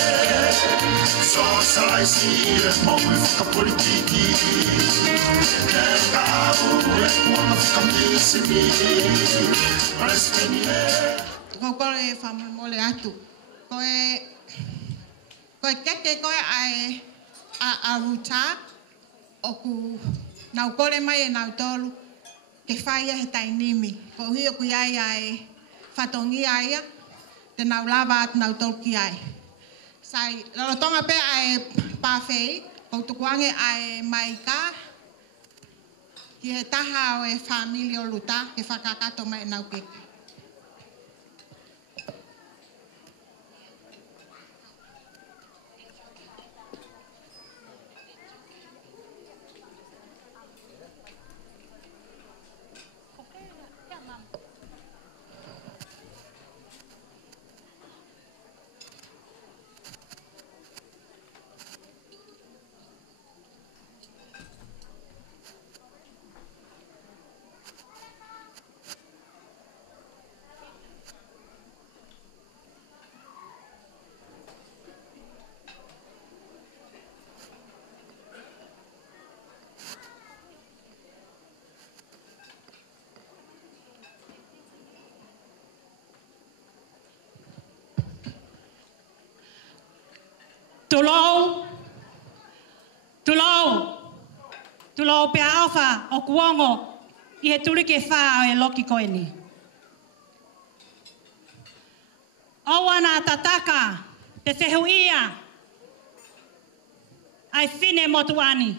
so salaisi e maui whakapolitiki ne ka au e kua whakamisimi Palestini Kokore e whamole atu. Koe kete koe ai a Ruta o ku nau kore mai e nau tolu ke whaia he tainimi. Ko hui o ku iai ai whatongi aia te nau lava atu nau tolu ki ai. Sai lalotonga pe ai pāwhei ko tukuange ai maika ki he taha o e family o Ruta ke whakakato mai nau keke. Tulou pe alfa o kuongo I he turi ke whā e loki koe ni. Awana tataka te whehu ia ai whine motuani.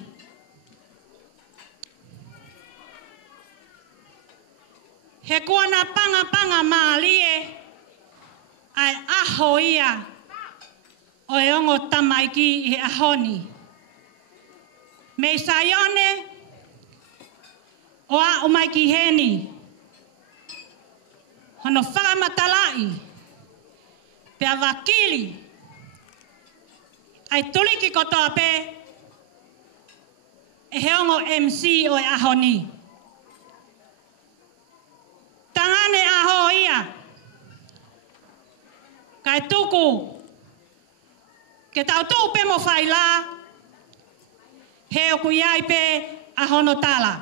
He kuana panga maalie ai aho ia o e ongo tamaiki I he ahoni. Me saione o a o mai ki heni. Hono whakamatalai. Pea wakili. Ai tuli ki kotoa pe. E heongo MC o e ahoni. Tangane aho ia. Kai tuku. Ke tau tu pe mo whaila. He o kuiai pe ahono tala.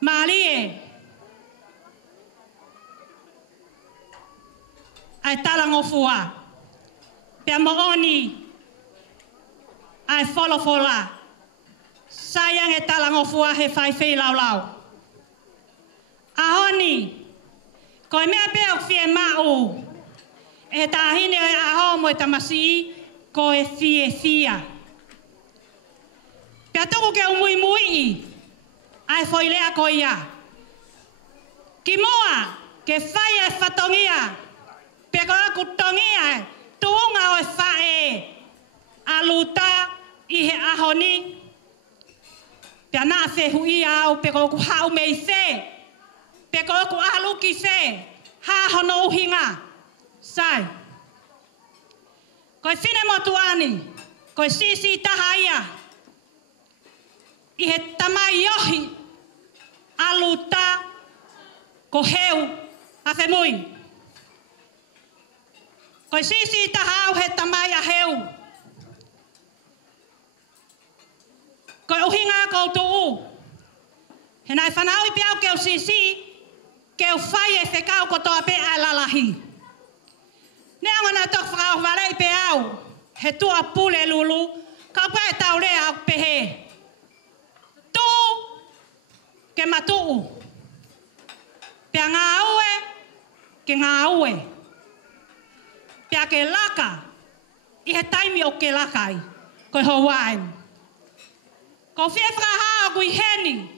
Malie. Ai talango fua. Pea mo oni. Ai fola. Sayang e talango fua he whai lau. Ahoni. Koe mea pe o Fiema'u. E tahine o aho mo e tamasi. Koe fia. Pea tuku ke umui. Ai foilea ko ia. Ki moa, ke whai e whatongia. Pe ko aku tongia, tuunga o e whae. A Ruta i he ahoni. Pea naa whehu ia au, pe ko aku hau mei se. Pe ko aku aluki se. Ha hono uhinga. Sai. Koe whine motu ani. Koe sisi taha ia. I he tamai ohi a Ruta ko heu a whemui. Koe sisi taha au he tamai a heu. Koe uhinga koutuu. He nai whanau i piau keu sisi, keu whai e whekau kotoa pe a lalahi. Ne angona tok whakau wale i piau, he tua pule lulu, kau pa e tau rea au pehe. Ke matuu. Pea ngā aue, ke ngā aue. Pea ke laka, i he taimi o ke lakai, koe Hawaii. Ko whia whakaha o kui heni,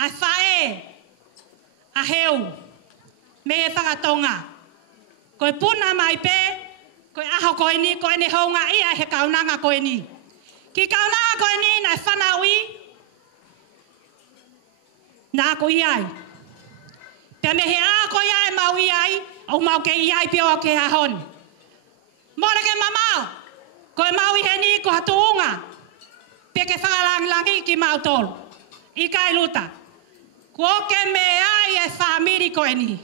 a whae, a heu, me he whakatonga. Koe puna mai pe, koe aho koe ni, koe ne honga ia he kaunanga koe ni. Ki kaunanga koe ni, nai whanaui, nā ko iai. Pea me he a ko iai mau iai, au mau ke iai pio o ke hahon. Mora ke mamau, koe mau i he ni ko hatuunga. Pea ke whakalangi ki mau tolu. I kai Ruta. Ko ke me ai e whamiri koe ni.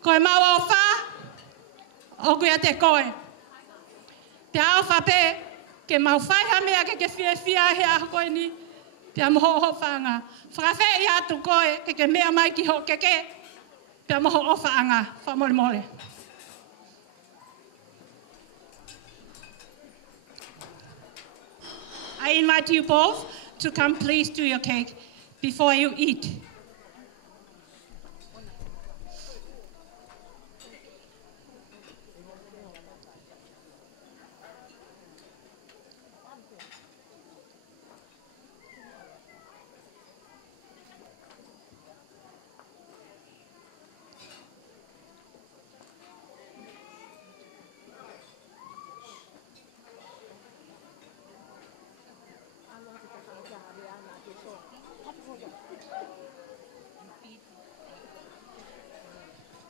Koe mau o wha, o kuia te koe. Pea au wha pe, ke mau whaiha mea ke whia he aho koe ni, pia moho o whaanga. Whakawhe i atu koe, ke mea mai ki ho keke, pia moho o whaanga, whamore. I invite you both to come please do your cake before you eat.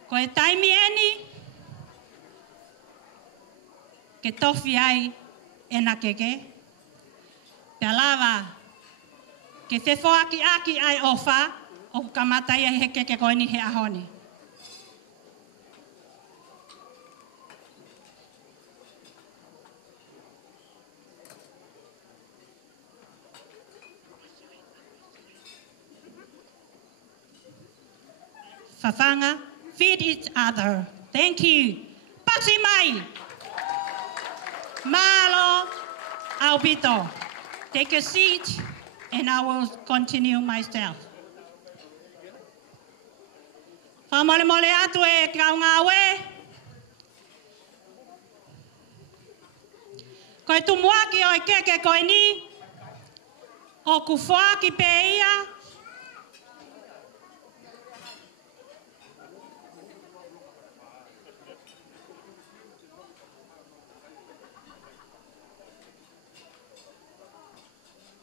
Ko e taimi eni, ke tofi ai e na keke. Pea lava, ke whewho aki ai o wha, o kamatai ai he keke koe ni he ahoni. Whawhanga, feed each other. Thank you. Pasi mai. Malo, Albito. Take a seat and I will continue myself. Whamole atu e kaunga we. Koe tumuaki o e keke koe ni. O kufuaki pe ia.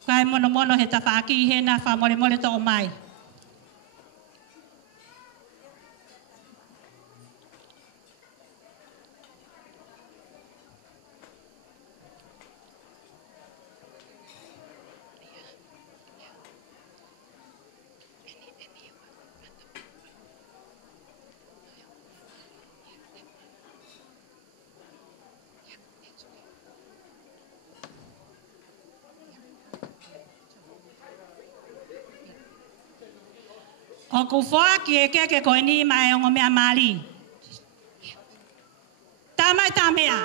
Kai mono he tawhaaki he na whamore tō mai. O ku whaa ki ke koe ni mai o mea mali. Tā mai tā mea.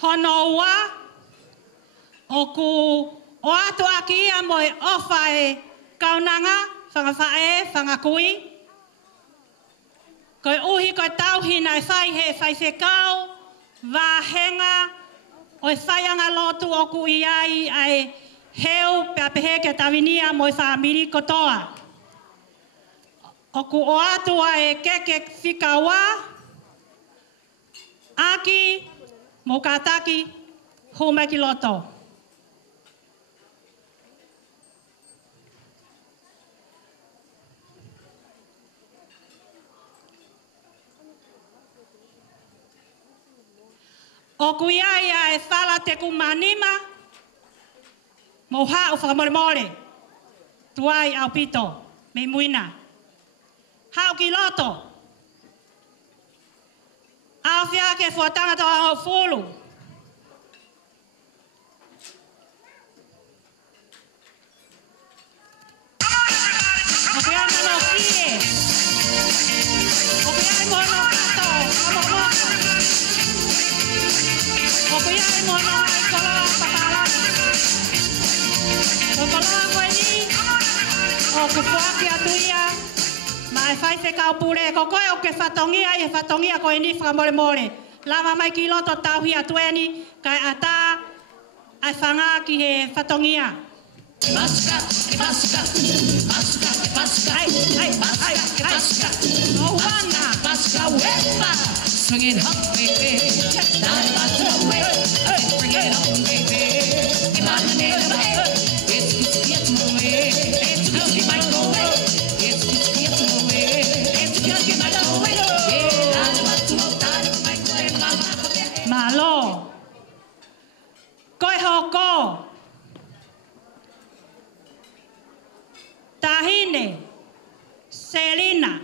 Honoa o ku o atu aki ia mo e ofa e kaunanga whangawhae whangakui. Koe uhi koe tauhina e whai he whai se kau wāhenga o e whaianga lotu o ku iai ai heu pe apehe ke tawinia mo e whamiri kotoa. O ku o atu e keke whikawa aki mo kātaki, hōmai ki loto. O kuiaia e whala te kumanima, mo hao whakamoremore, tuai au pito, me muina. Hao ki loto. Au whia ke whuatanga tō au whulu. O ke ai mono kie. O ke ai mono kato. O ke ai mono ai koloa papalani. O koloa koe ni. O ke whuaki atuia. Mai whai se kau pure, ko koe o ke whatongia e whatongia koe ni whakamoremore. Lava mai ki loto tauhi atueni, kai ata ai whanga ki he whatongia. Masuka, masuka, masuka, masuka, ai, masuka, o wana, masuka, wepa, swing it up, baby, down to the way, bring it on, baby, get on the nail, it's my way, it's good, my way, it's my way, it's good, my way, malo, koe hoko, tahine, Selina,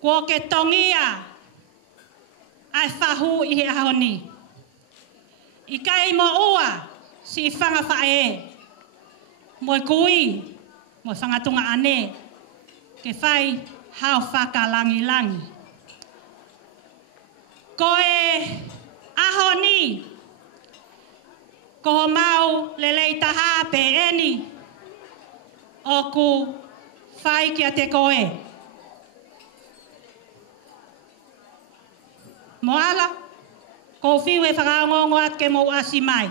kua ke tongia, ai whahu i he ahoni. I kai mo ua, si whanga whae, mo kui, mo whangatunga ane, ke whai hao whakalangi-langi. Koe ahoni, ko mau lelei taha pe eni, o ku whai kia te koe. Moala, ko whiu e whakaongongo at ke mo asi mai.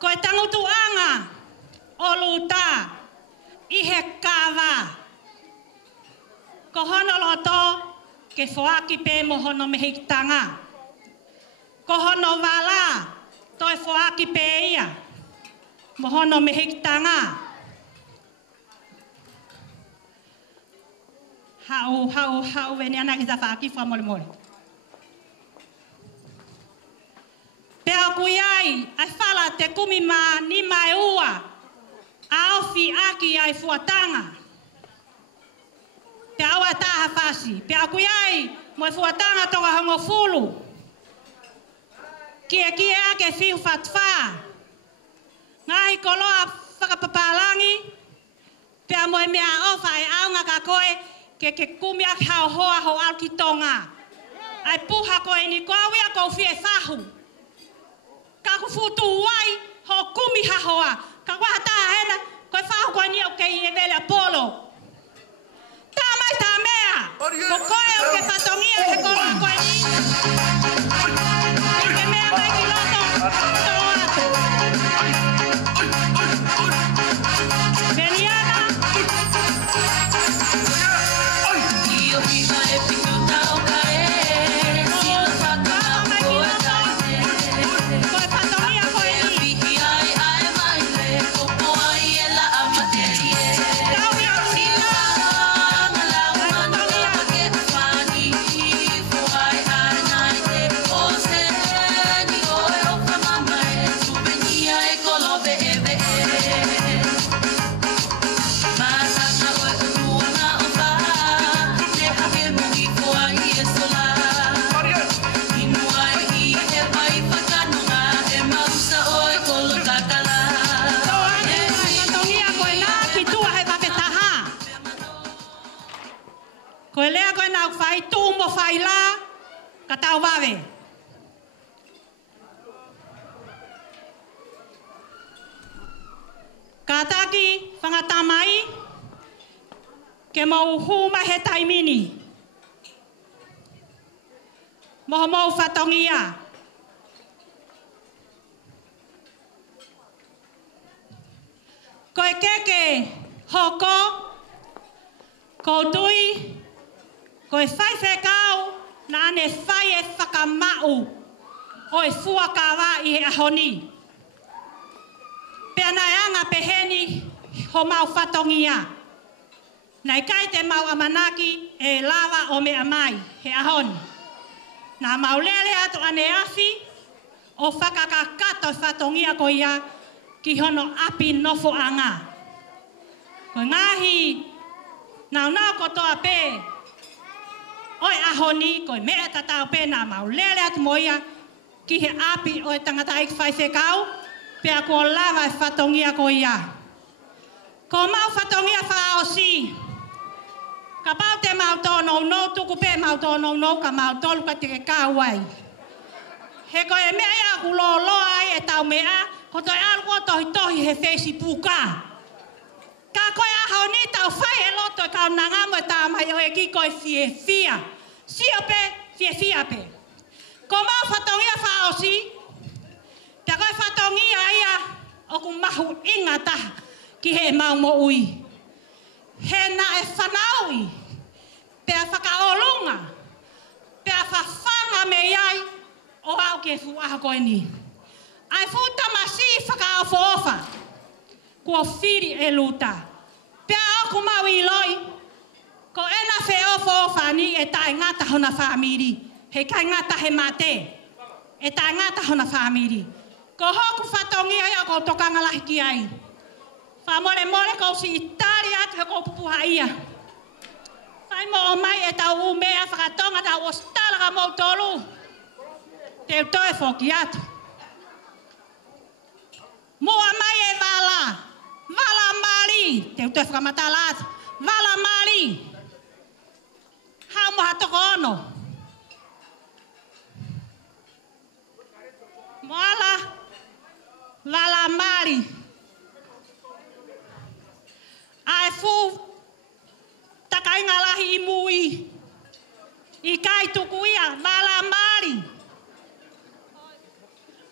Koe tangutuanga o Ruta i he kawa. Ko hono loto ke whoaki pe mo hono mehitanga. Ko hono wala to e whoaki pe ia mo hono mehitanga. Hau veni ana ki sa whaaki whamore. Pea kui ai whala te kumima ni mai ua a ofi aki ai fuatanga. Pea aua taha whasi. Pea kui ai mo e fuatanga tonga hongo fulu. Kia ake whiu whatwha. Ngahi koloa whakapapalangi. Pea mo e mea ofa e aunga ka koe ke kumi ak hao hoa ho alki tonga. Ai puha koe ni koe awia kou fie whahu. ka ku futu wai ho kumi hahoa ka wa ta hena ko fa ko ni o ke e vele apolo ta mai ta mea ko ko e o ke fatongia e ko ko ni ke mea mai ki loto to ato veniana io viva e più da o cae si lo fa ta ko ta ko fatongia ko ni ai ai mai le ko ko ai e la amaterie ko lea ko na fai tu mo fai la ka tau vave ka taki whangatamai ke mau huma he taimini moho mau whatongia ko e keke hoko ko tui ko e whai whekau na ane whai e whakamau o e fuakawa i he ahoni. Pea nai anga peheni ho mau whatongia. Nai kai te mau amanaki e lawa o me amai he ahoni. Nā mau lele atu ane afi o whakakakato whatongia ko ia ki hono api nofo anga. Ko ngahi nau kotoa pē oi ahoni ko mea tatau pe na mau lele atu moia ki he api o tangata ik fai whekau pea ko lava e whatongia ko ia. Ko mau whatongia whaao si. Ka pau te mau tōnou no tuku pe mau tōnou no ka mau tolu ka te kāwai. He ko e mea ia ku loa ai e tau mea ko toi alua tohi he Facebooka. Ka koe ahoni tau whai e loto e kau nangamu e tāmai o e ki koe fia. Sia pe, fia pe. Ko mau whatongia whao si. Te koe whatongia ia o ku mahu inga taha ki he mau mo ui. He na e whanaui. Pea whakaolunga. Pea whawhanga me iai o au ke fuaha koe ni. Ai futa masi whakaofa. Kua whiri e luta. Pea oku mau i loi. Ko ena whe ofa ni e tae ngata hona whamiri. He kai ngata he mate. E tae ngata hona whamiri. Ko hoku whatongia ia ko tokanga lahi ki ai. Whamore ko si itari atu he ko pupuha ia. Whai mo o mai e tau umea whakatonga tau o stalaga mou tolu. Te utoe whoki atu. Mua mai e wala. Wala mali. Te utoe whakamatala atu. Wala mali. Hau moha toko ono. Moala. Wala mali. Ai fu. Takai ngalahi i mui. I kai tuku ia. Wala mali.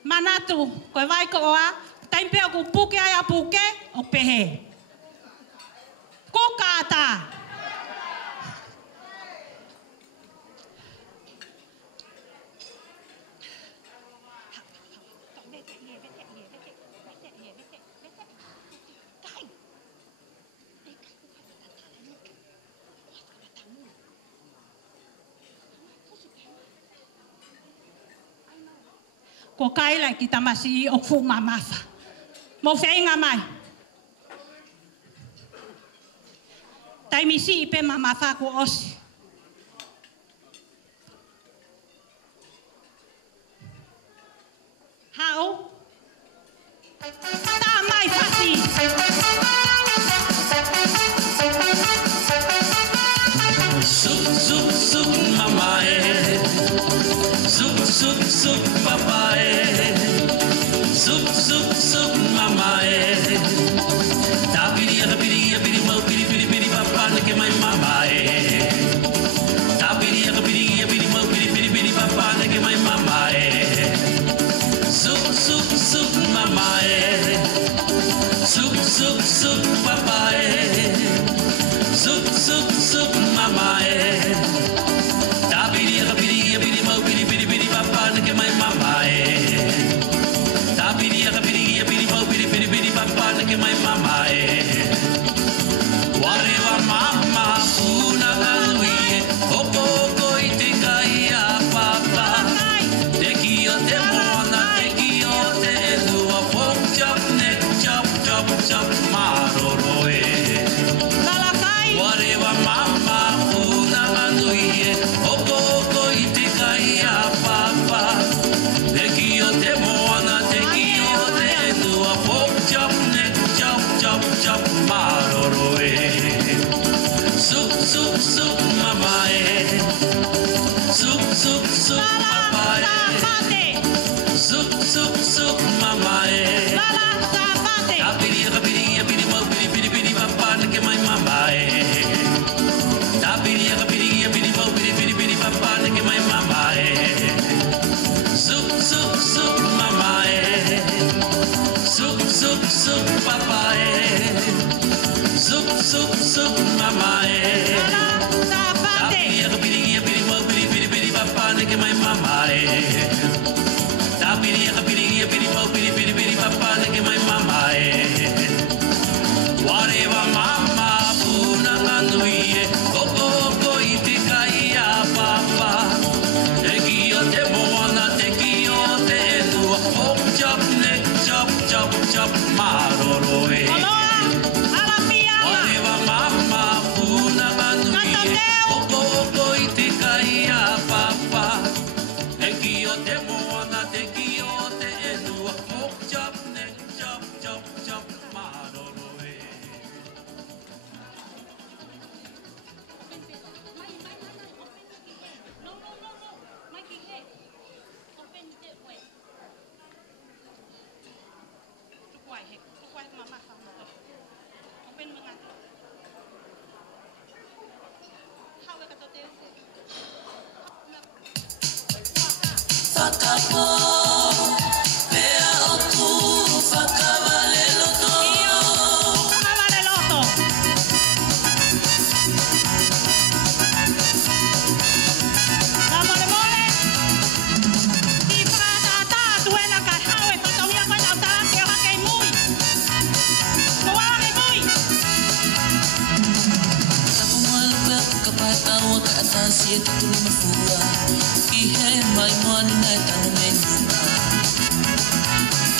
Manatu. Koe vai ko oa. Taimpea ku puke ai a puke. O pehe. Kukata. Ko kaila ki tamasi o fu mamafa. Mo whainga mai. Taimisi ipe mamafa ko osi. Hau. Ta mai fasi. Sup mamae. Sup papae. de que mai mama e. Ta piri pau piri papa de que mai mama e. Wareva mama puna kanui e koko iti kai a papa. Te kio te moana te kio te enua hop chop neck chop maroro e. Wareva mama puna kanui e koko iti kai a papa. Te kio te moana te kio te enua hop chop neck chop maroro e. Fakapo, pea o tu, fakavale loto. Fakavale loto. Amore mole. Di frata duena kai hawe fatomia kai na tara ke ha kai mui. Koale mui. Tapo mole pe kapai tawa ka atasi e tu me fua. Ki he mai moani na tanu me nuna.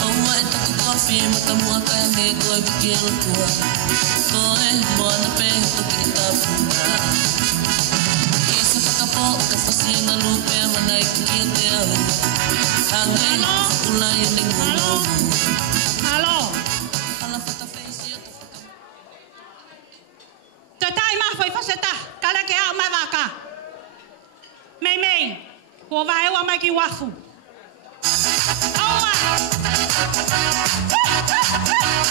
Oua e taku kofi e matamua kai me koe wiki e lotua. Koe moana pe toki e tapuna. Ki se whakapo ka whasi ngā lupe manai ki e te au. Hange ula e ne ngulu. Halo. Hala whakawhesi o te whakapo. Te tai mawhai whaseta, kare ke au mai waka. Mei, ko vai o mai ki wafu. Aua!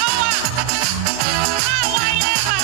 Aua! Aua ilepa!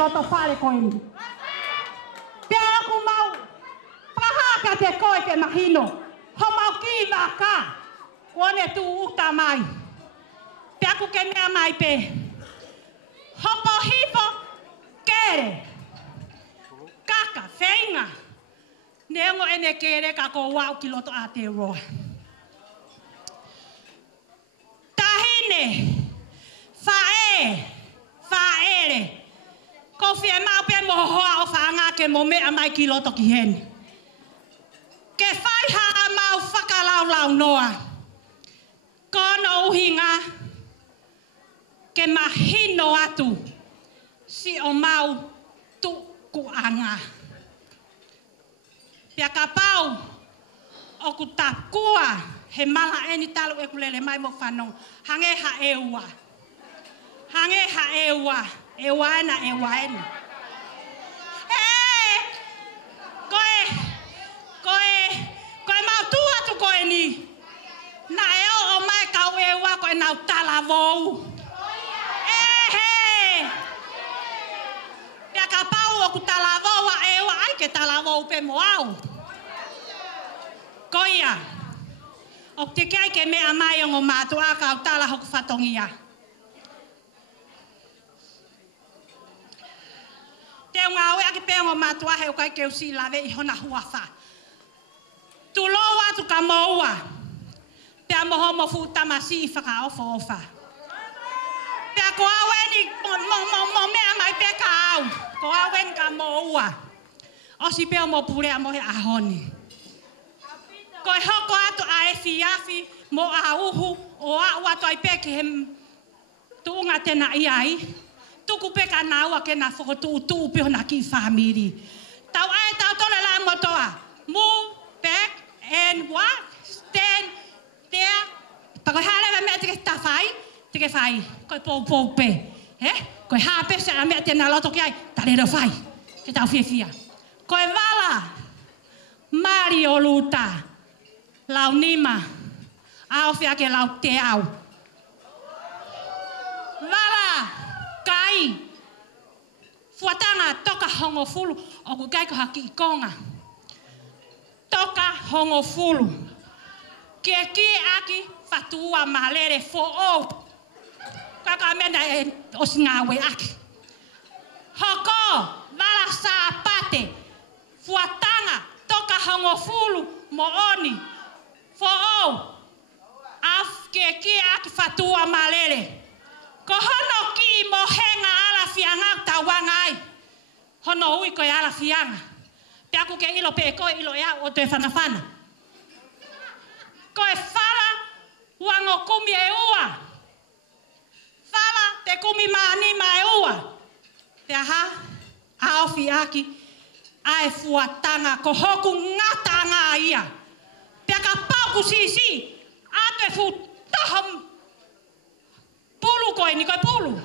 Loto fale koe. Pea aku mau pahaka te koe ke mahino. Ho mau ki waka. Kone tu uta mai. Pea aku ke mea mai pe. Hopo hipo kere. Kaka, whainga. Neongo ene kere ka ko wau ki loto a te roa. Tahine. Faere. Ko Fiema'u pe mo hoa o whaanga ke mo mea mai ki loto ki hen. Ke whaiha mau whakalaulau noa. Kono uhinga. Ke mahino atu. Si o mau tu kuanga. Pia ka pau. O ku tapkua. He mala eni talu e kulele mai mo whanong. Hange ha eua. Hange ha eua. Ewana. Koe mau tu atu koe ni. Na eo o mai kau ewa koe nau talavou. Pia ka pau o ku talavou a ewa ai ke talavou pe moau. ia. O te kai ke mea mai o ngō mātua ka o tala hoku whatongia. Te ngā oe ake pēo ngō mātua he o kai ke usi lawe I hona huawha. Tu loa tu ka moua. Pea moho mo fu tamasi I whakaofo ofa. Pea ko aweni mo mea mai pe ka au. Ko aweni ka moua. Osi pēo mo purea mo he ahoni. Ko e hoko atu a e fiafi mo a uhu o a ua toi peke he tuunga tena iai. Tuku peka na ua ke na whakotu peho na ki whamiri. Tau ai tau tole la motoa. Move, back, and what? Stand, there. Pako halewa mea teke tawhai, teke whai. Ko e pou pe. Ko e hape se a mea tena loto ki ai. Tarero whai. Ke tau fia. Ko e wala. Mari o Ruta. Lau nima, au fia ke lau te au. Wala, kai, fuatanga toka hongo fulu, o ku kai ko haki I konga. Toka hongo fulu. Ke ki aki fatua malere fo o. Kaka mena e osingawe aki. Hoko, wala sa pate, fuatanga toka hongo fulu, mo oni. Fo'o, af ke aki fatua malele. Ko hono ki mo henga ala fianga tawangai. Hono ui ko ala fianga. Pea ku ke ilo pe ko ilo ya o te whanawhana. Ko e whala wango kumi e ua. Whala te kumi maanima e ua. Pea ha, a ofi aki, a e fuatanga ko hoku ngata ngā ia. Pea ka pauku sisi, ato e fu tohom pulu koe ni koe pulu.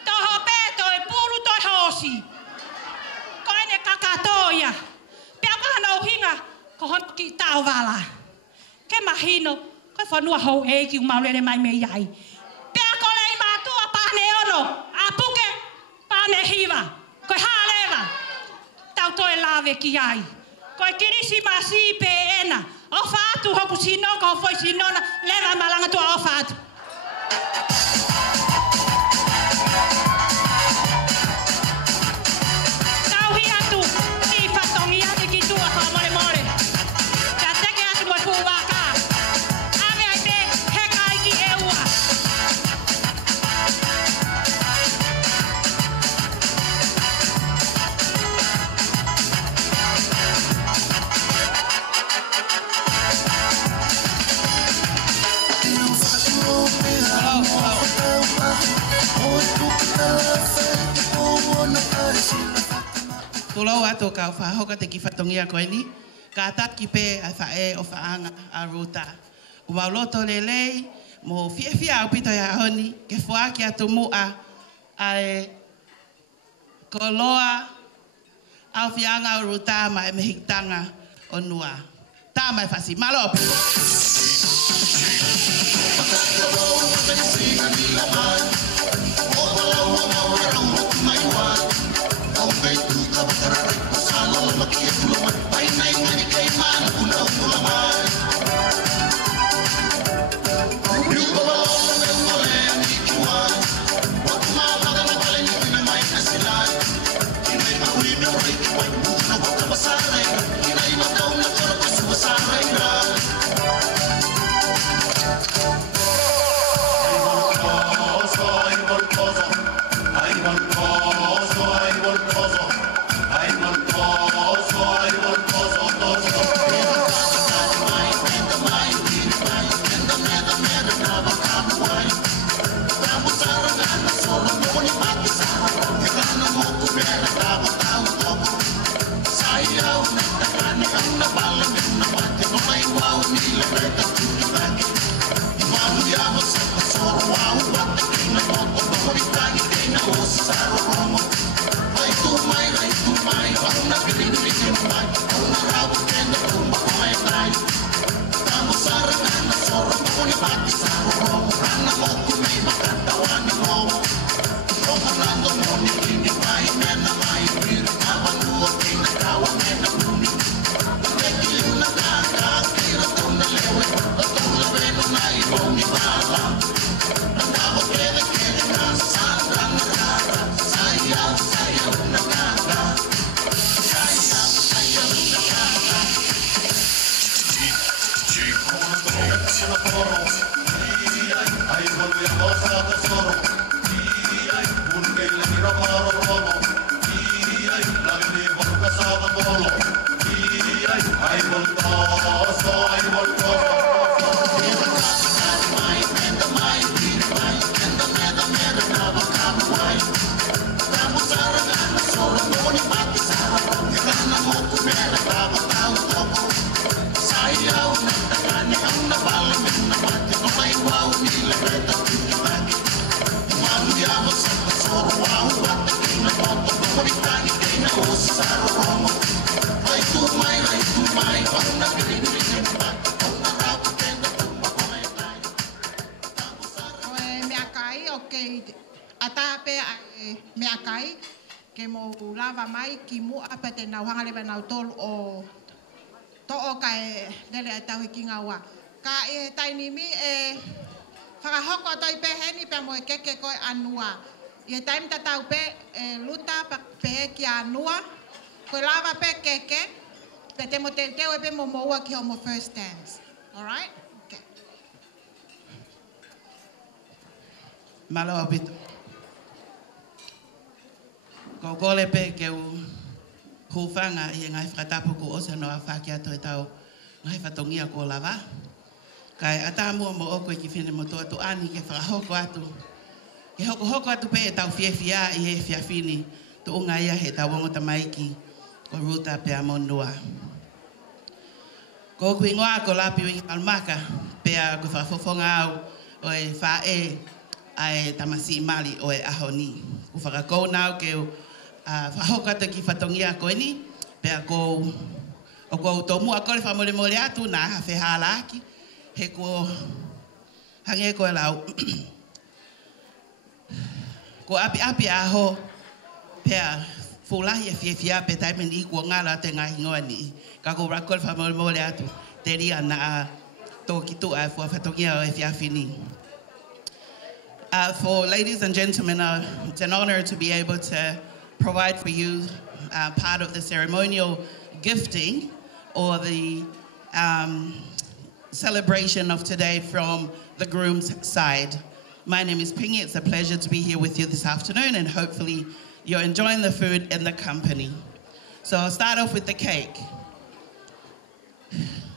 Toho peto e pulu toi hosi. Koe ne kakatoia. Pea kahana o hinga, ko hon ki tau wala. Ke mahino, koe whanua hou e ki umaulere mai me iai. Pea ko lei mātua pāne ono, a puke pāne hiva. Koe hālewa, tau toi lawe ki ai. Koe kirisi masi pe ena. Ofa atu hoku sinoko o foi sinona leva malanga tua ofa atu. Tau hi atu ki whatongi ati ki tua wha mole mole. Ka teke atu mo fu waka. Ame ai te heka ai ki e ua. Kulio atu ka whahoka te ki whatongia koe ni. Ka taki pe a whae o whaanga a Ruta. Ua loto lelei, mo fia au pito ya honi, ke whaaki atu mua a e koloa au whianga o Ruta ma e mehitanga o nua. Tā mai whasi, malo opi. Ia time tatau pe luta pe ki anua ko lava pe keke pe te mo te pe mo moa ki homo first dance. All right? Okay. Malo apito. Ko gole pe ke u hufanga i ngai whakatapu ko osa no a whakia to e tau ngai whatongia ko lava. Kai atamua mo oko i ki whine mo toa tu ani ke whakahoko atu. Ke hoko atu pe e tau whiawhia i he whiawhini tu unga ia he tau wangota maiki ko Ruta pe a monua. Ko kui ngoa ko lapi wingi almaka pe a ku whakafofonga au o e whae ai tamasi mali o e ahoni. Ku whakakou nau ke whahoko atu ki whatongia ko eni pe a ko o ko tomu a kore whamole mole atu na ha whehala aki he ko hange ko e lau. Ko api aho pea fulahi e whiawhia pe taimeni i kua ngala te ngahi ngoa ni. Ka ko rakol whamole mole atu te ria na a tō ki tu a fua whatongia o e whiawhini. For ladies and gentlemen, it's an honor to be able to provide for you part of the ceremonial gifting or the celebration of today from the groom's side. My name is Pingy. It's a pleasure to be here with you this afternoon, and hopefully you're enjoying the food and the company. So I'll start off with the cake.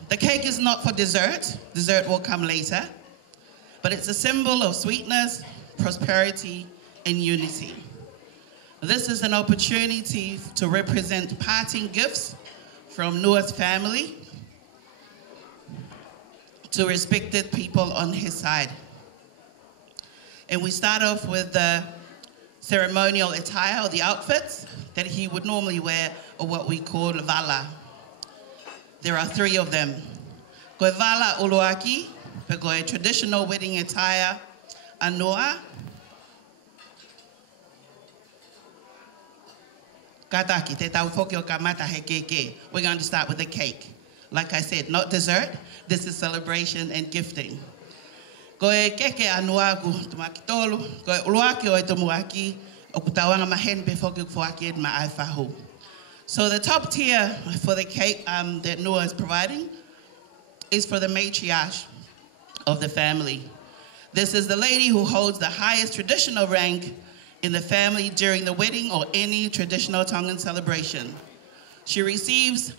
The cake is not for dessert. Dessert will come later. But it's a symbol of sweetness, prosperity, and unity. This is an opportunity to represent parting gifts from Noah's family to respected people on his side. And we start off with the ceremonial attire, or the outfits that he would normally wear, or what we call vala. There are 3 of them. Koe vala uluaki, pe koe traditional wedding attire, anoa. Kataki, te tau whoki o ka mata he keke. We're going to start with the cake. Like I said, not dessert. This is celebration and gifting. Koe keke anua ku tumaki tolu, koe uluaki o e tumuaki, o kutawanga mahen pe whoki kufuaki ma ai whahu. So the top tier for the cake that Noah is providing is for the matriarch of the family. This is the lady who holds the highest traditional rank in the family during the wedding or any traditional Tongan celebration. She receives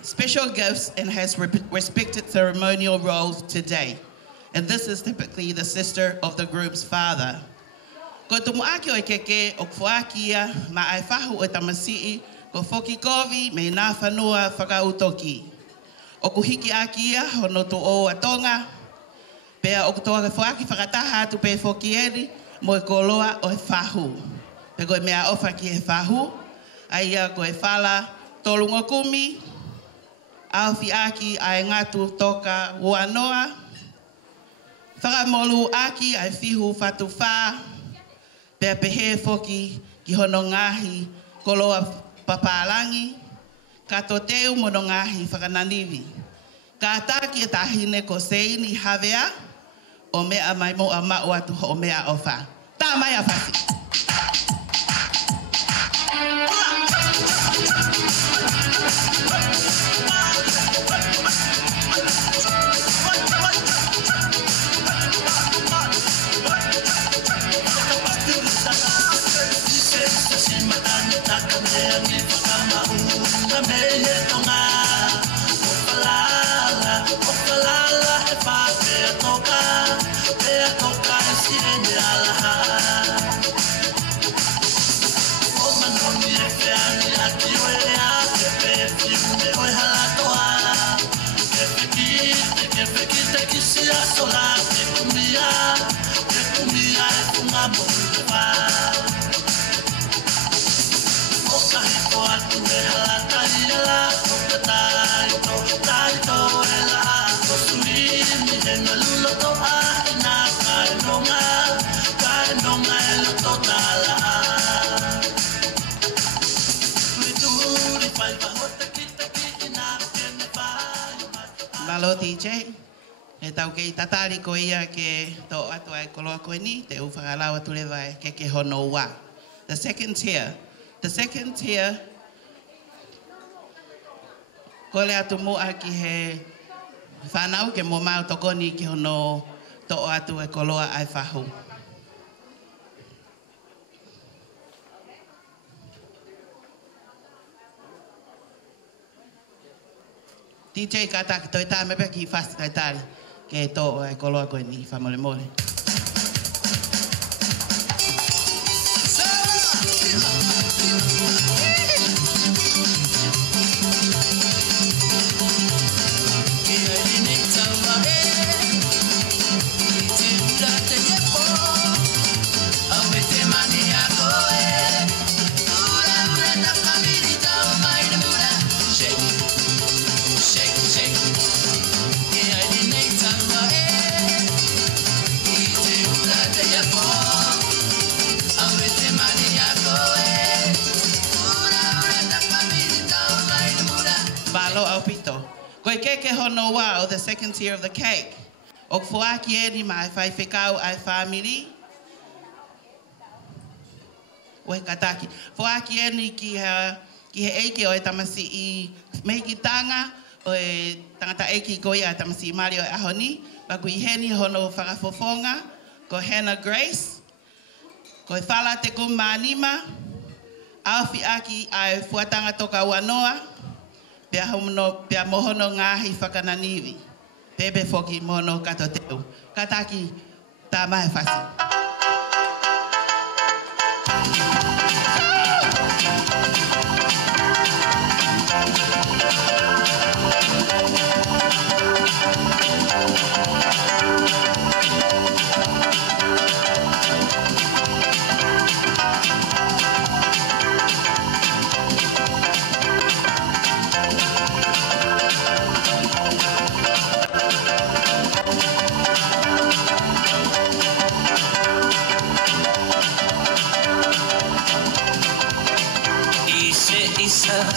special gifts and has respected ceremonial roles today. And this is typically the sister of the groom's father. Ko tumuaki o keke o kufuakia ma ai whahu o tamasii ko Fokikovi me nā whanua whakautoki. O kuhiki akia hono to o atonga, pea o kutoa ke whaaki whakataha atu pe Fokieri mo e koloa o e whahu. Pe koe mea ofa ki e whahu, aia ko e whala tolungo kumi, awhi aki ai ngatu toka uanoa, whakamolu aki ai whihu whatu wha, pea pehe foki ki hono ngahi koloa papalangi, kato teu mono ngahi whakananiwi. Ka taki e tahine ko seini havea, o mea mai mo a mau atu ho mea ofa. Tā mai a whasi. Malo DJ, e tau kei tatari ko ia ke tō atu ai koloa koe ni, te uwhakalawa ture vai ke hono wā. The second tier, ko le atu mua ki he whanau ke mo mau tokoni ki hono tō atu ai koloa ai whahu. DJ kata ki toi tā mepe ki whasi tai tāri ke tō ai koloa koe ni whamole mole. Koe keke hono wā o the second tier of the cake. O fuaki e ni mai Fai'aho ai family. Oe kataki. Fuaki e ni ki he eike o e tamasi I meiki tanga o e tangata eiki ko ia tamasi I Mario e ahoni. Paku I heni hono whakafofonga. Ko Hannah Grace. Ko e whala te kumanima. Awhi aki ai fuatanga toka wanoa. Pea mohono ngahi whakananiwi. Pepe foki mono kato teu. Kataki tā mai whasi.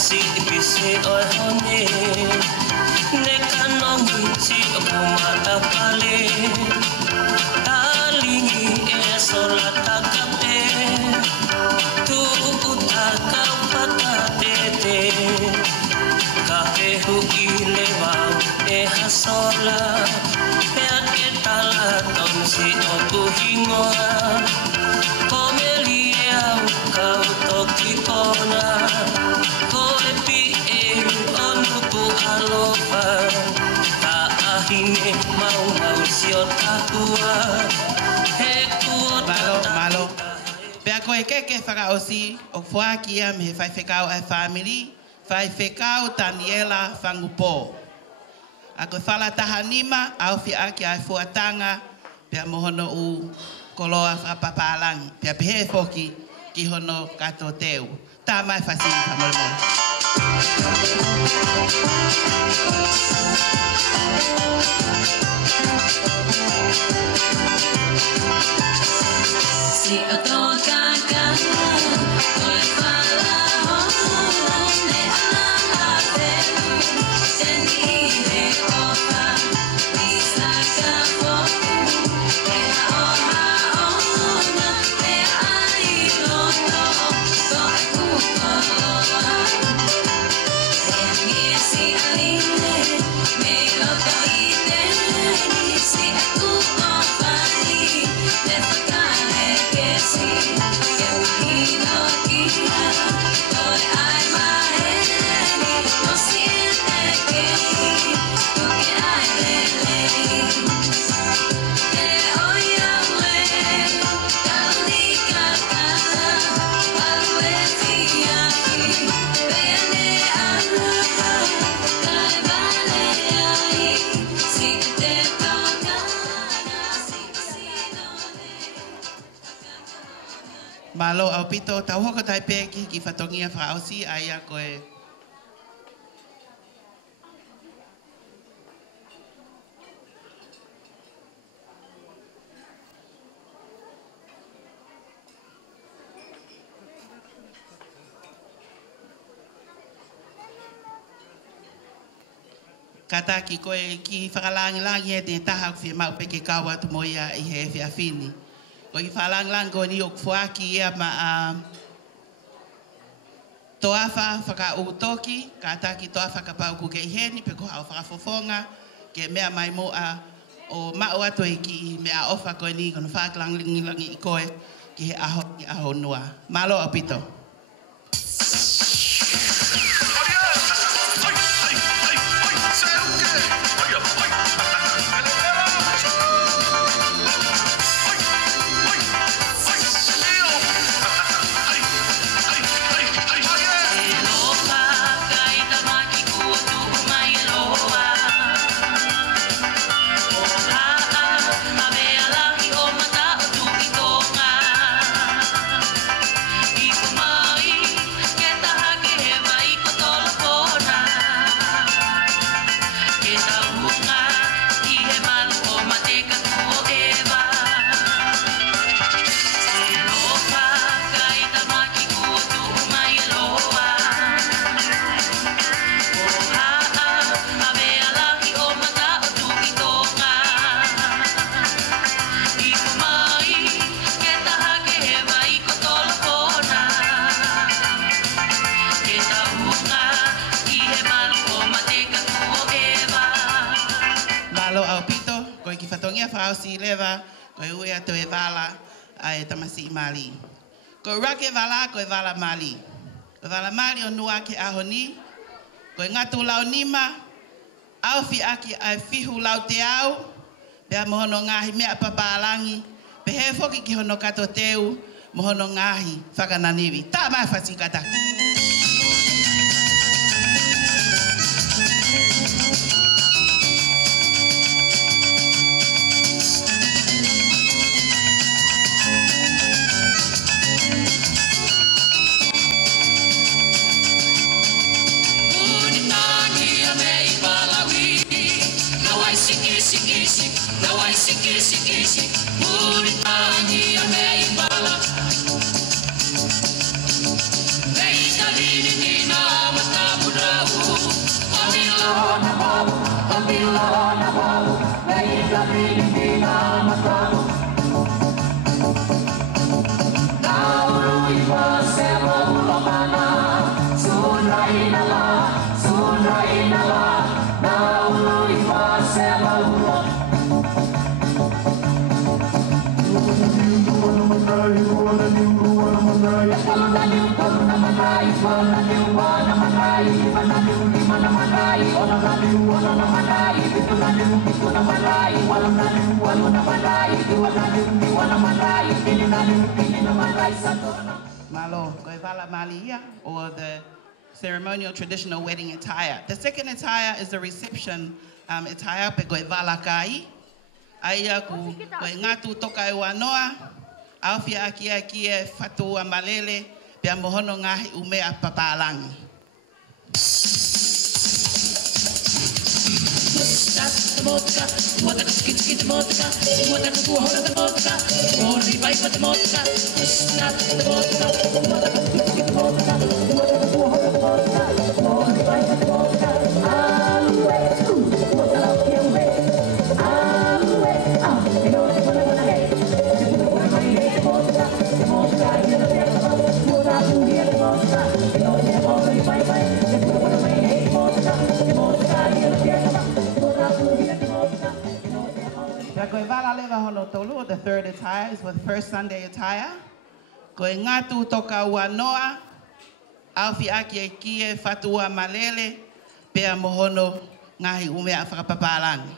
Si ipisi oi hone ne kanongi si o kumata pale talingi e sola takate tu utaka patate kafe hu ilewau e hasola pe ake tala ton si o kuhingoa komeli e au kau toki kona Malo. Pea koe keke whakaosi o fuaki ia me Fai'aho ai family. Fai'aho Daniela Whangupo. A koe whala taha nima au whiaki ai fuatanga. Pea mohono u koloa whapapalangi. Pea pehe foki ki hono kato teu. Tā mai whasi whamolmol. Si o tō kaka, koe whalaho, ne aha tenu, teni he oka, I saka poku, pea oha ona, pea ai loto, koe kukoloa, e ngie si aline, malo au pito tau hoko tai peki ki whatongia whaosi aia koe. Kata ki koe ki whakalangi e te taha ku Fiema'u peke kaua tu moia i he whiawhini. Ko ki whalangi koe ni o kufuaki ia ma toafa whakautoki, kata ki toafa ka pau ku kei heni pe ko hau whakafofonga ke mea mai moa o mao atu e ki mea ofa koe ni kono whakalangi i koe ki he aho noa. Malo o pito. Si leva koe ue atu e wala a e tamasi i mali. Koe rake wala koe wala mali. Koe wala mali o nua ke aho ni. Koe ngatu lau nima. Au fi aki ai fihu lau te au. Pea mohono ngahi mea papaalangi. Pe he foki ki hono kato teu. Mohono ngahi whakananiwi. Tā mai whasi kataki. Malo, koe wala malia, or the ceremonial traditional wedding attire. The second attire is the reception attire pe koe wala kai. Aia ku koe ngatu toka e wanoa, awhia aki e whatua malele, pia mohono ngahi umea papalangi. The third attire is with first Sunday attire. Koe ngatu toka ua noa, awhi aki e kie fatua malele, pea mohono ngahi umea whakapapalangi.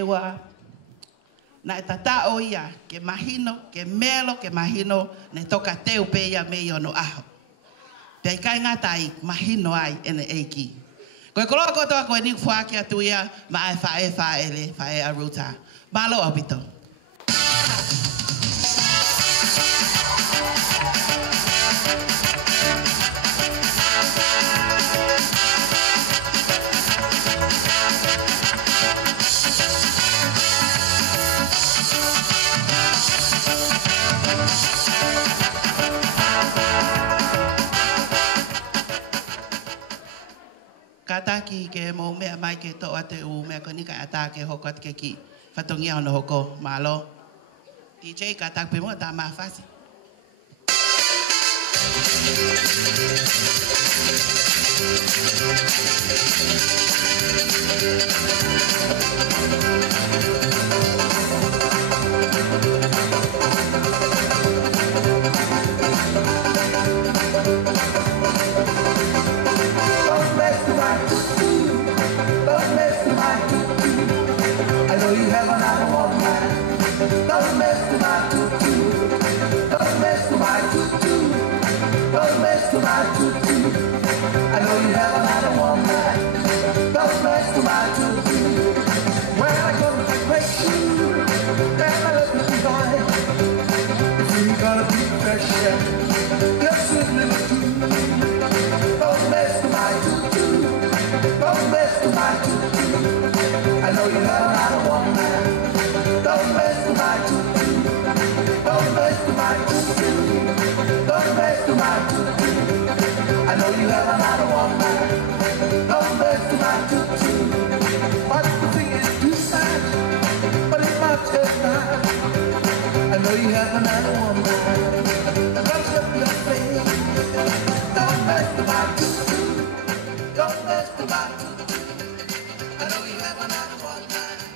ewa. Na e tatao ia, ke mahino, ke melo, ke mahino, ne toka teu pe ia me iono aho. Pei kai ngatai, mahino ai ene eiki. Koe koloa kotoa koe ni fuaki atu ia, ma ai fae a Ruta. Malo apito. Kataki ke mo mea mai ke toa te u mea koni ka ata ke hoko ke ki whatongia ono hoko malo. DJ katak pe mo ta ma fasi.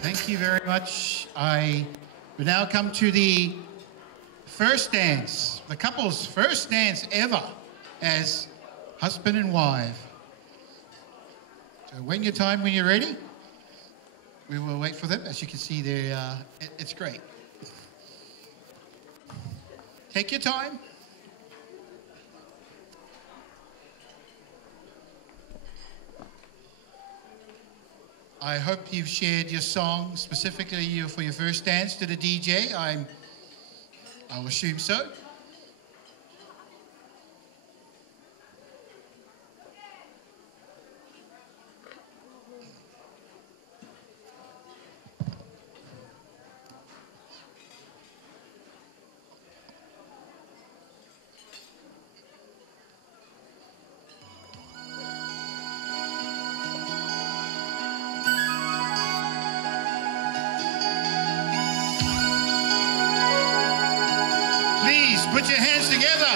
Thank you very much. I will now come to the first dance, the couple's first dance ever as husband and wife. So when you're ready, we will wait for them. As you can see there, it's great. Take your time. I hope you've shared your song specifically for your first dance to the DJ. I'll assume so. Please put your hands together.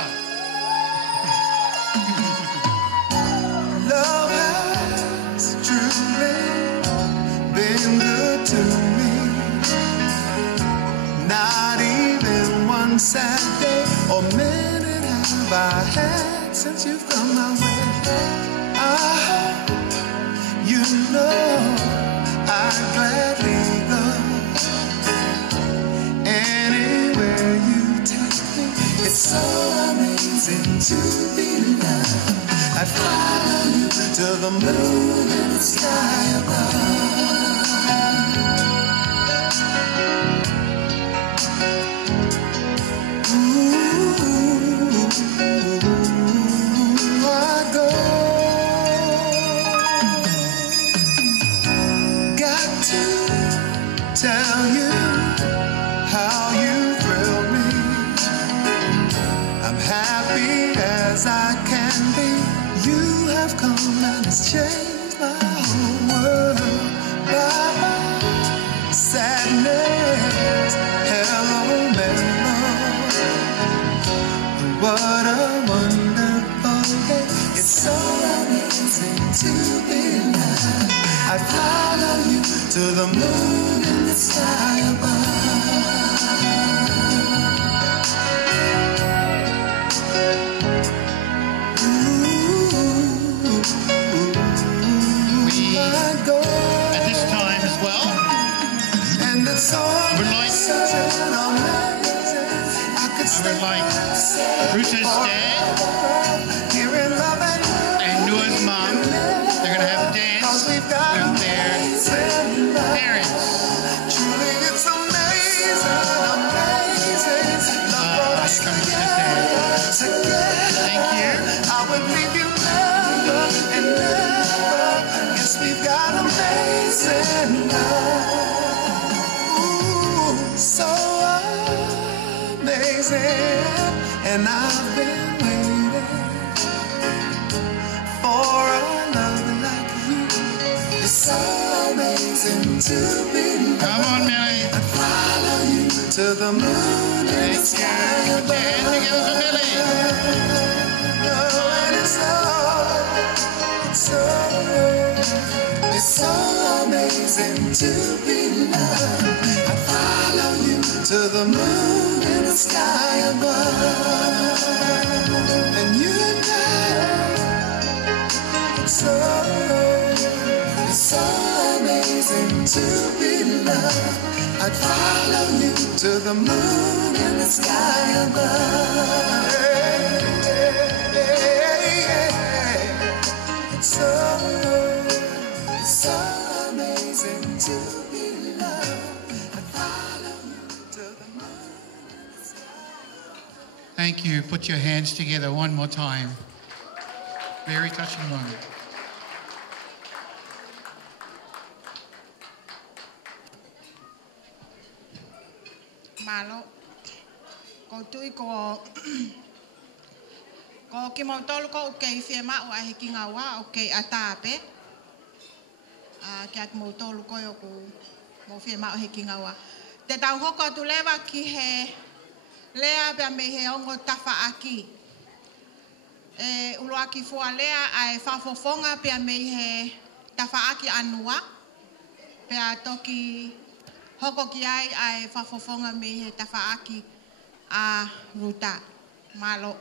Love has truly been good to me. Not even one sad day or minute have I had since you've come my way. I hope you know I'd gladly go anywhere you take me. It's so amazing to be loved. I follow you to the moon and the sky above. I go. Got to tell you how you thrill me. I'm happy as I can be. You have come and it's changed my whole world. Bye-bye, sadness, hello, mellow. What a wonderful day. It's so amazing to be alive. I follow you to the moon and the sky above. At this time as well, And it's all such an amazing. I could stay Ruta's dad here in love and Noah's mom. They're going to have a dance with their parents. Truly, it's amazing, amazing. Love brought us together. Thank you. I would leave you never and never. Yes, we've got amazing love. Ooh, so amazing. And I've been waiting for a love like you. It's so amazing to be loved. Come on, Millie. I follow you to the moon and the sky above. Hands together for Millie. Oh, and it's so amazing to be loved. I follow you to the moon and the sky above. And you and I, it's so amazing to be loved. I'd follow you to the moon and the sky above. It's so amazing to be loved. I'd follow you to the moon and the sky above. Thank you. Put your hands together one more time. Very touching moment. Malo. Ko tui ko ki mau tolu ko ukei Fiema'u a hiki ngawa ukei atape. Kia ki mau tolu ko yo ku mau Fiema'u hiki ngawa. Te tau hoko atu lewa ki he lea pia me he ongo tafa aki. Uloa ki fua lea ai whafofonga pia me he tafa aki anua. Pia toki hoko ki ai whafofonga me he tafa aki a Ruta. Malo.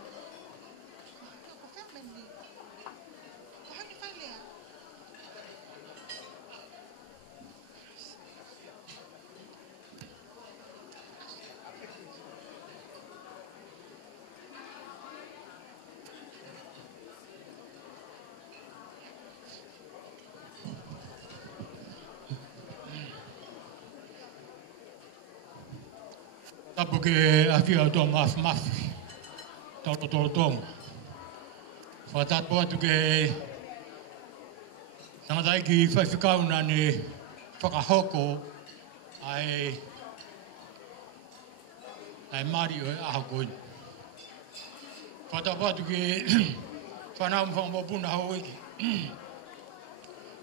Tapu ke awhia tō mafi, tō tonga. Whatapu atu ke tangatai ki whaiwhikauna ne whakahoko ai Māori o aho koini. Whatapu atu ke whanau mwhangpapuna hau eki.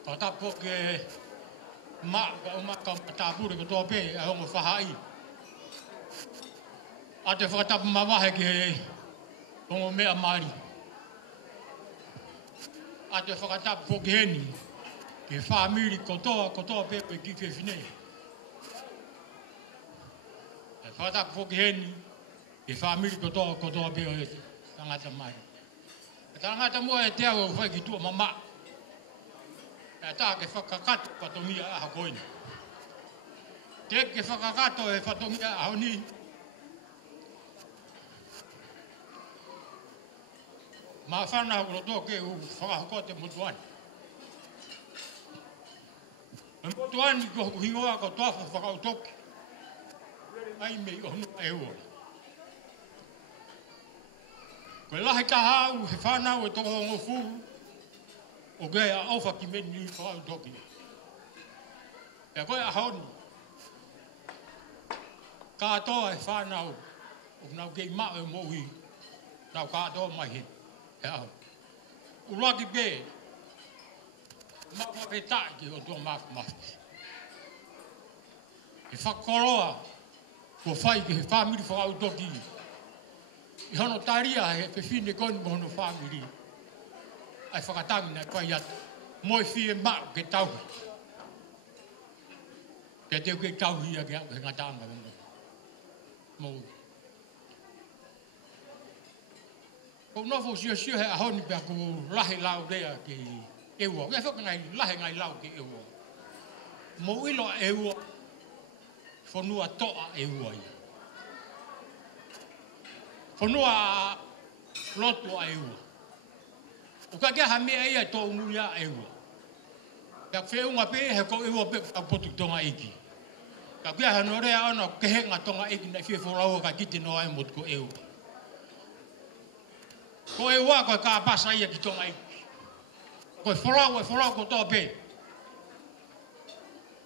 Whatapu ke ka umaka tāpure ko tō pē ai hongo whahai. A te whakatapu mawahe ke hongo mea Māori. A te whakatapu ko ke heni ke whamiri kotoa pepe ki whewhinei. E whakatapu ko ke heni ke whamiri kotoa pepe o e tangata mai. E tangata mua e te au whai ki tua mama. E tā ke whakakato patongia aha koini. Te ke whakakato e patongia aho ni. Ma whana hau roto ke u whakahoko te motuani. E motuani ko hingoa ko toafa whakautoki. Ai mei onu e ua. Ko lahi ka hau he whana o toko hongo furu. O ke a ofa ki meni whakautoki. E koe a haoni. Ka atoa e whana o. O nau kei mao e mohi. Nau ka atoa mai he. Uloa ki pē, mapa pe tae ki o tō mafu. E whakoroa, ko whai ki he whamiri whakautoki. I hono taria he pewhine koni mo hono whamiri. Ai whakatangi nei pai atu. Moi Fiema'u ke tauhi. Ke teo ke tauhi a ke au he ngatanga. Mou. Ko nofo sia he ahoni pia ko lahi lau rea ki eua. Ia whaka ngai lahi ngai lau ki eua. Mo ilo eua. whanua toa e ua ia. Whanua lotu a e ua. O ka kia ha mea ia tō umuia e ua. Ka wheunga pe he ko e ua pe potu tonga iki. Ka kia ha norea ana ke henga tonga iki na fie wholaua ka kiti noa e motu ko e ua. Ko e ua koe ka pasa ia ki tonga iki. Koe wholau ko tō pe.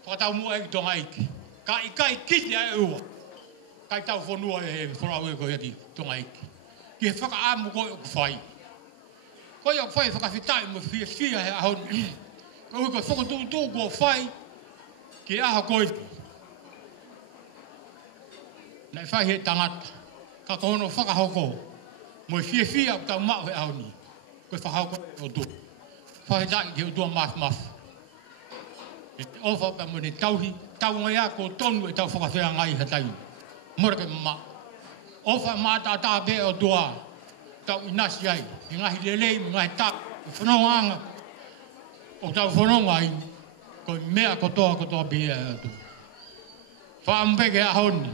Whakatau mua e ki tonga iki. Ka ikai kiti a e ua. Kai tau whanua e wholau e koe ki tonga iki. Ki he whakaamu koe o ku whai. Koe o whai whakawhitai mo fia he ahoni. Koe koe whakatūtū ko whai ki aha koe. Nei whai he tangata. Ka kohono whakahoko. Mo fia o tau mao he ahoni. Koe whakahoko o tū. Whakaitai ki o tū maf. E te ofa pa mo ne tauhi. Tau ngai a ko tonu e tau whakawhea ngai he taimi. Mora ke mama. Ofa mata ta be o tua. Tau inasi ai. I ngahi lelei, i ngahi tak. I whanauanga. O tau whanau ai. Ko mea kotoa bia e atu. Whaambeke a honi.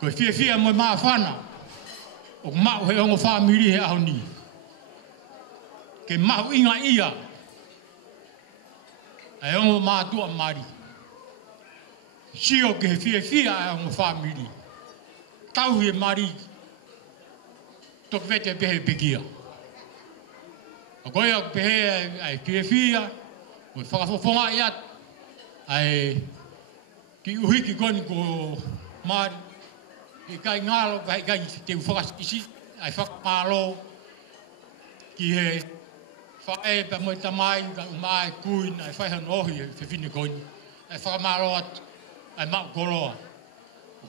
Ko fia mo maa whana. O mau he ongo whaamiri he a honi. Ke mahu inga ia. E ongo maa tua mari. Sio ke he fia e ongo whaamiri. Tau he mari. Tok vete pehe pekia. A koe au pehe ai fia. Koe whakafofonga i atu. Ai ki uhiki koni ko mari. I kai ngalo, kai te whakasisi. Ai whakamalo. Ki he whae pa moe tamai, ka umai kuin. Ai whaihan ohi e whiwhine koni. Ai whakamalo atu. Ai mau koroa.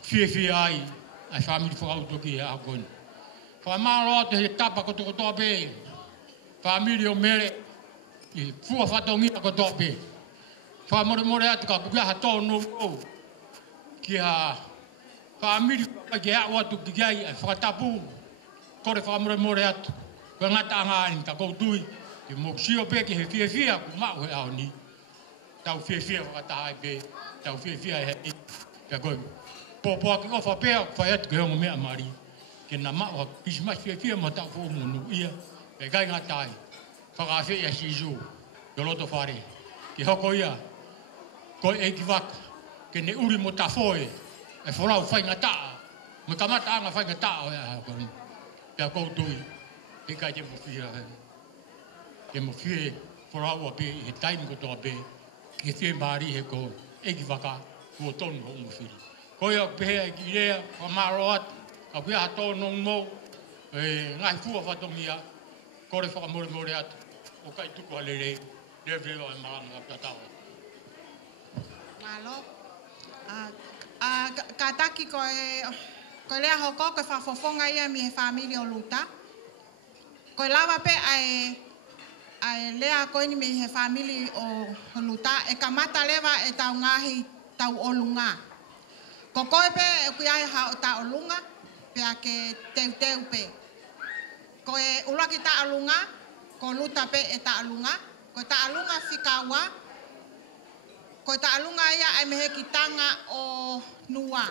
Fia ai. Ai whamiri whakautoki e a koni. Whamalo atu he tapa kotoa pe. Whamiri o mere. I fua whatongia kotoa pe. Whamore atu ka kukia ha tōno o. Ki ha whamiri ki a watu ki gai. Ai whakatapu. Kore whamore atu. Koe ngata angāni ka koutui. Ki moksio pe ki he fia ku mau he ao ni. Tau fia whakataha pe. Tau fia he i. Ka koe. Pōpua ki ofa pēa whai atu ki hongo mea mari. Ke na maa Christmas fia ma tau fo munu ia. Pe gai ngā tai. Whakawhi ia sisu. Ke loto whare. Ke hoko ia. Koe e ki waka. Ke ne uri mo ta foe. E wholau whai ngā taa. Me kamata anga whai ngā taa o ea hako. Pea koutui. He kai te mo whia. Ke mo whia wholau a pe. He taimi kotoa pe. Ke whia maari he ko. E ki waka. Kua tonu ho mo whiri. Koe au pehea e ki rea. Whamaro atu. Ka pia ha tōno mou, ngai fua whatongia, kore whakamore atu, o kai tuku a lere, reo e maranga pia tawa. Malo. Ka taki koe lea hoko, koe whafofonga ia mi he whamiri o Ruta. Koe lawa pe ai lea koe ni mi he whamiri o Ruta, e kamata lewa e tau ngahi tau olunga. Ko koe pe e kuiai ha o tau olunga, pea ke teu pe. Ko e ulaki ta alunga, ko Ruta pe e ta alunga. Ko ta alunga whikaua. Ko ta alunga ia ai mehe ki tanga o nua.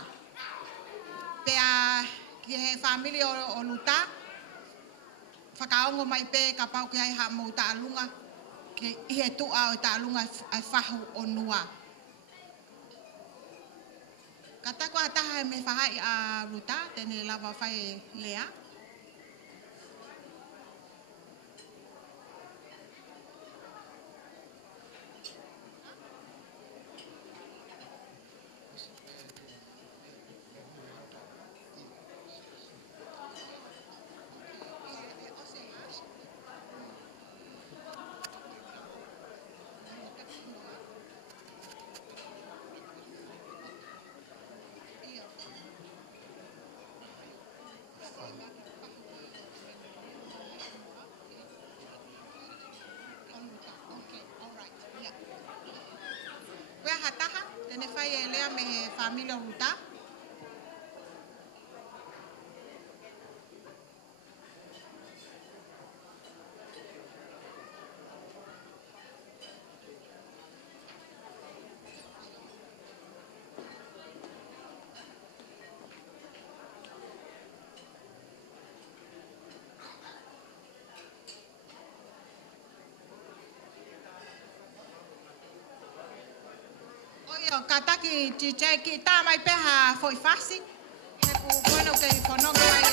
Pea ki he whamiri o Ruta. Whakaongo mai pe ka pau ki ai ha mou ta alunga. Ke ihe tua o ta alunga ai whahu o nua. Ka tako ataha me whahai a Ruta, tene lava whai lea. Hataha, tene whai e lea me he whamila Ruta. Io kataki DJ ki ta mai peha foi fasi. He ku kono ke fononga mai.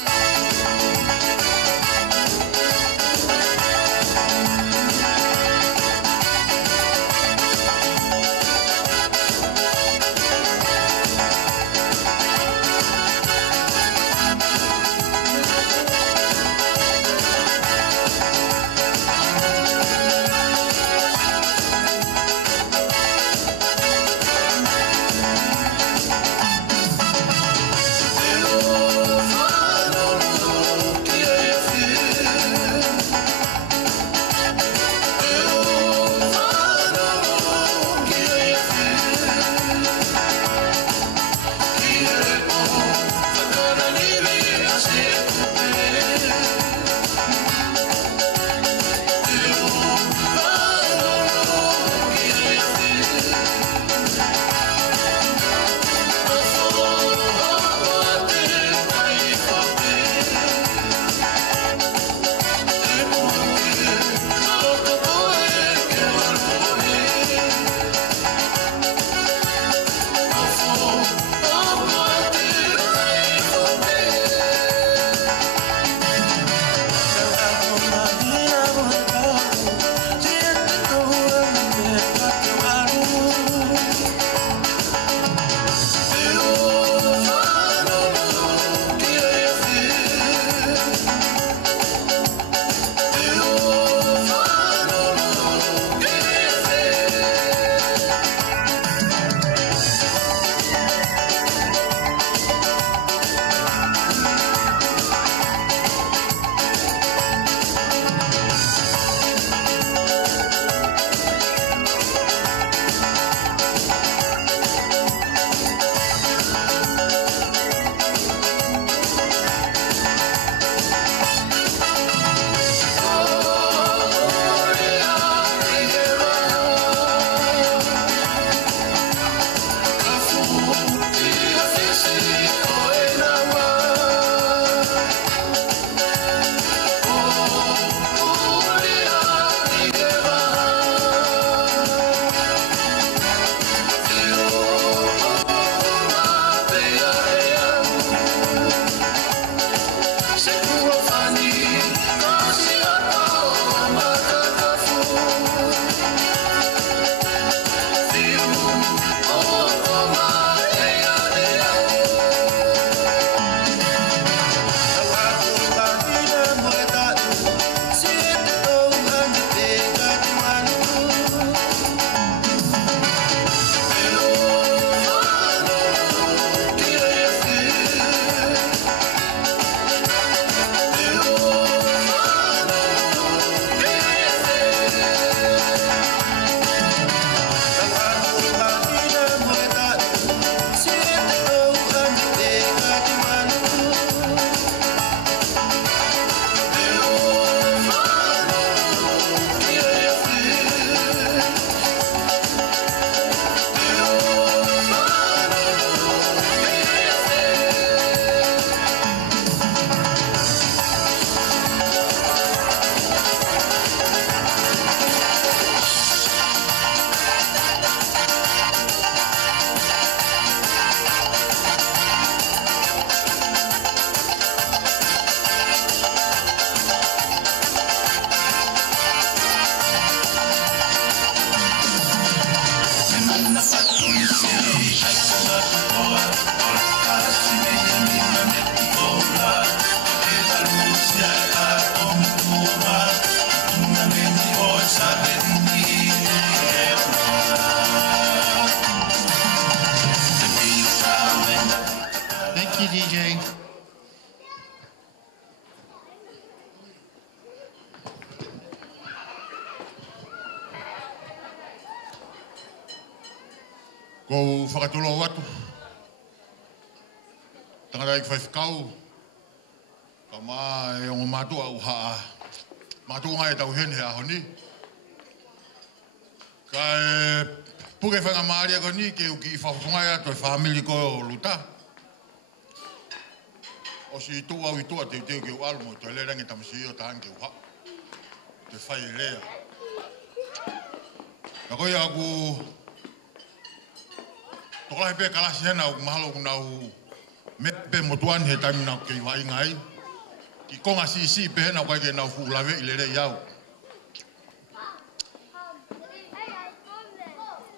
Thank you, DJ. Ko whakatolo watu. Tangara ik whaifkau. Ka mā e ongo mātua au haa. Mātua ngai e tau hene a honi. Ka e puke whanga maaria ko ni ke uki whawhungai ato e whamili ko o Ruta. O si tu au i tua te teo ke u almo to le rangi tamasi o tahan ke u ha. Te whai e lea. Ka koe aku Tokai pe kalasi hena o mahalo kunau me pe motuan he taimi na ke wa ingai. Ki konga si pe hena ko ke na fu lave ile re yau.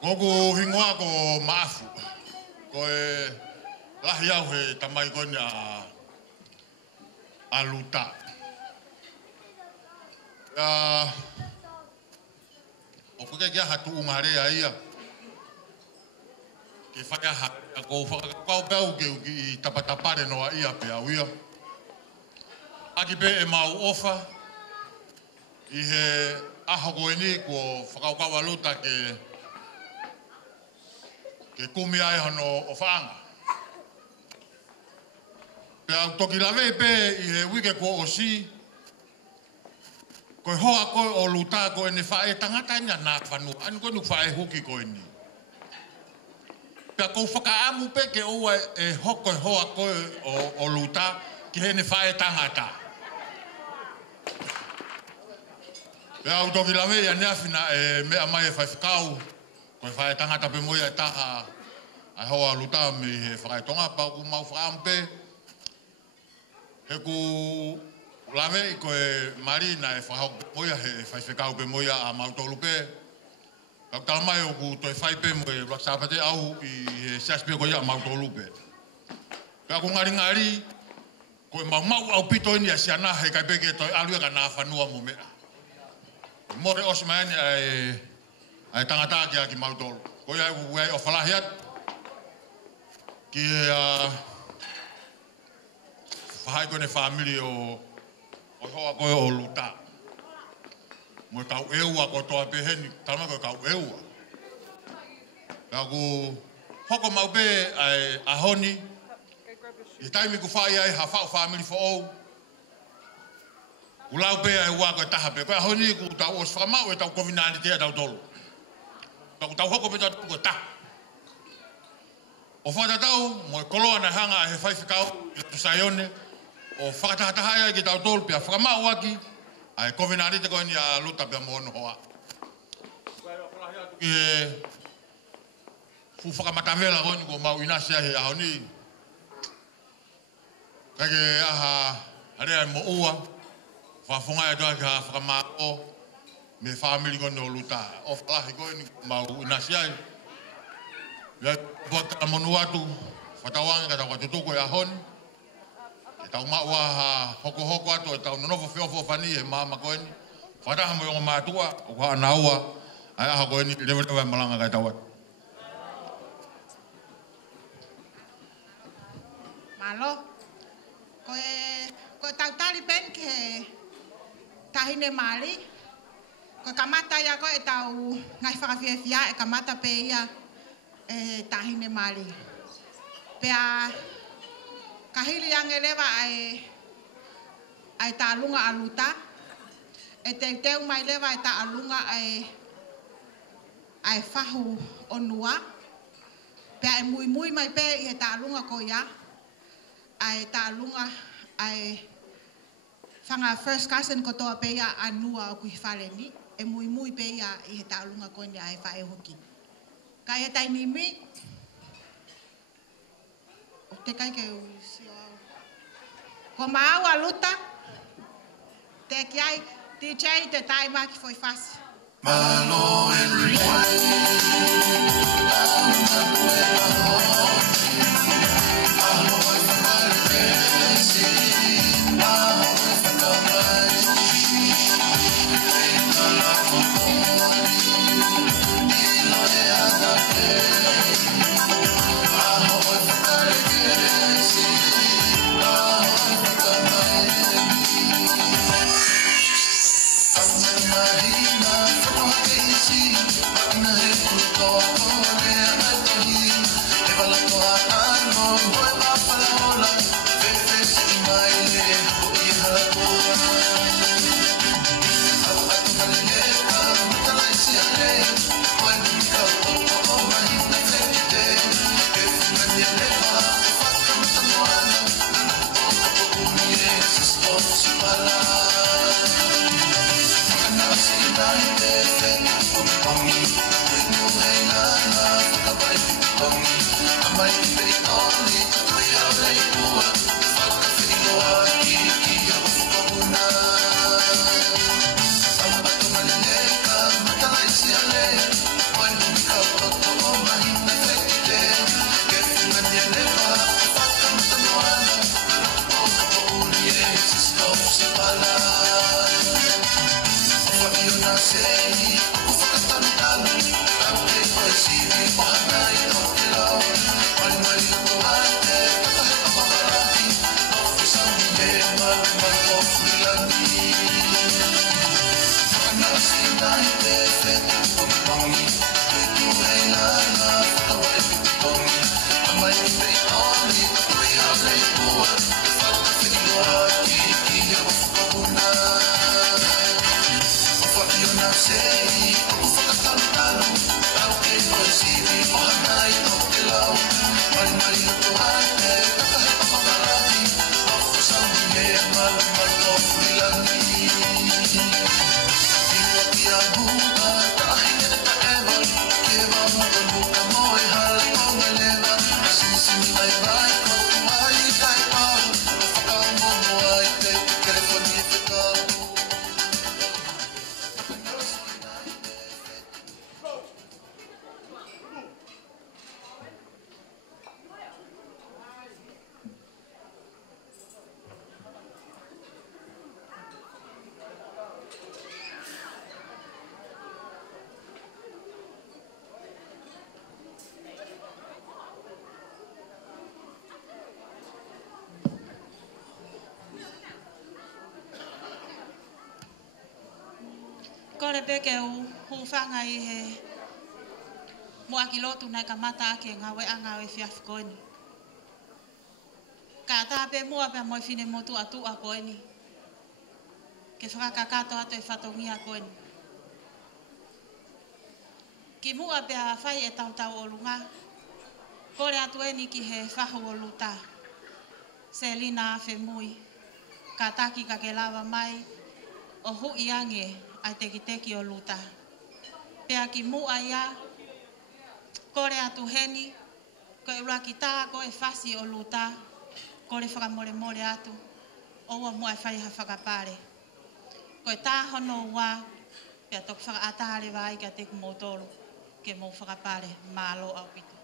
Kogo hingoa ko maafu. Ko e lahi au he tamai ko ni a Ruta. O ko ke hatu ngare ia. Ke Fai'aho ko whakakau pēu ke i tapatapare noa ia pe au ia. Aki pe e mau ofa i he aho koe ni ko whakaukawa luta ke kumi ai hano o whaanga. Pe au toki lawe pe i he wike ko o si koe hoa koe o luta koe ne whae tangata ina nā whanua. Ani koe nuk whae huki koe ni. Pea kou whakaamu pe ke oua e hoko e hoa koe o luta ki he ne whae tangata. Pea au toki lawe ia neafina e mea mai e whaifakau koe whae tangata pe moia e taha ai hoa luta me he whakaitonga pa ku mau whakaamu pe he ku lawe i koe marina e whahau moia he whaifakau pe moia a mautolu pe. Kau talamai o ku toi whai pe mo e waksapate au i he siaspe ko ia mautolu pe. Pea ku ngari ko e mau au pito ini a siana he kai pe ke toi alua ka nā whanua mo mea. More os maeni ai tangata ki a ki mautolu. Ko ia uai o whalahiat ki whahai ko ne whamiri o hoa koe o luta. Mo tau eua ko toa peheni, talama ko kau eua. Kaku hoko mau pe ai ahoni. I taimi ku whai ai hawhau whamiri fo ou. Ulau pe ai ua koe taha pe. Koe ahoni ku tau os whamau e tau kovinani tea tau tolu. Tau hoko pe tau koe taha. O whatatau, mo e koloa na hanga he whaifikau i tu saione. O whakatahataha ki tau tolu pia whakamau aki. Ai kovinani te koe ni a luta pia mohono hoa. Ki he fu whakamatawela koe ni ko mau inasia he ahoni. Kake aha harea mo ua. Whafunga e toa ki ha whakamao me whamiri koe ni o luta. O whalahi koe ni mau inasia he. Ia puaka monu atu. Whatawangi ka tau katutuko e ahoni. E tau maua ha hoko atu e tau nonofo whiofo whani e maama koe ni. Whataha mo yongo mātua o ka anaua ai aha koe ni lewe malanga kai tau atu. Malo, koe tau tari pen ke tahine mali. Koe kamata ia koe tau ngai whakawhiawhia e kamata pe ia e tahine mali. Pea kahili ange lewa ai tālunga a luta. E teu mai lewa ai tālunga ai whahu o nua. Pea e mui mai pe i he tālunga ko ia. Ai tālunga ai whanga first cousin ko toa pe ia a nua o kui whale ni. E mui pe ia i he tālunga ko ni ai whae hoki. Kai he tainimi. O te kai ke uisi o au. Ko maau a luta. Te ki ai DJ te tai maki foi fasi. Malo every Kore peke hu whanga I he mua ki lotu nai ka mata ake ngawe a ngawe fiaf koini. Ka tape mua pe moi fine motu atu a koini. Ke whakakato ato e whatongia koini. Ki mua pe a whai e tau tau o lunga. Kore atu eni ki he whahu o luta. Selina a whemui. Ka taki ka ke lawa mai. O hui ange ai teki teki o luta. Pea ki mua ia. Kore atu heni. Ko e ura ki tā ko e whasi o luta. Kore whakamore more atu. Oua mua e whai ha whakapare. Ko e tā hono ua. Pea tok whakaatare wai ka teku motoro. Ke mo whakapare. Malo au pito.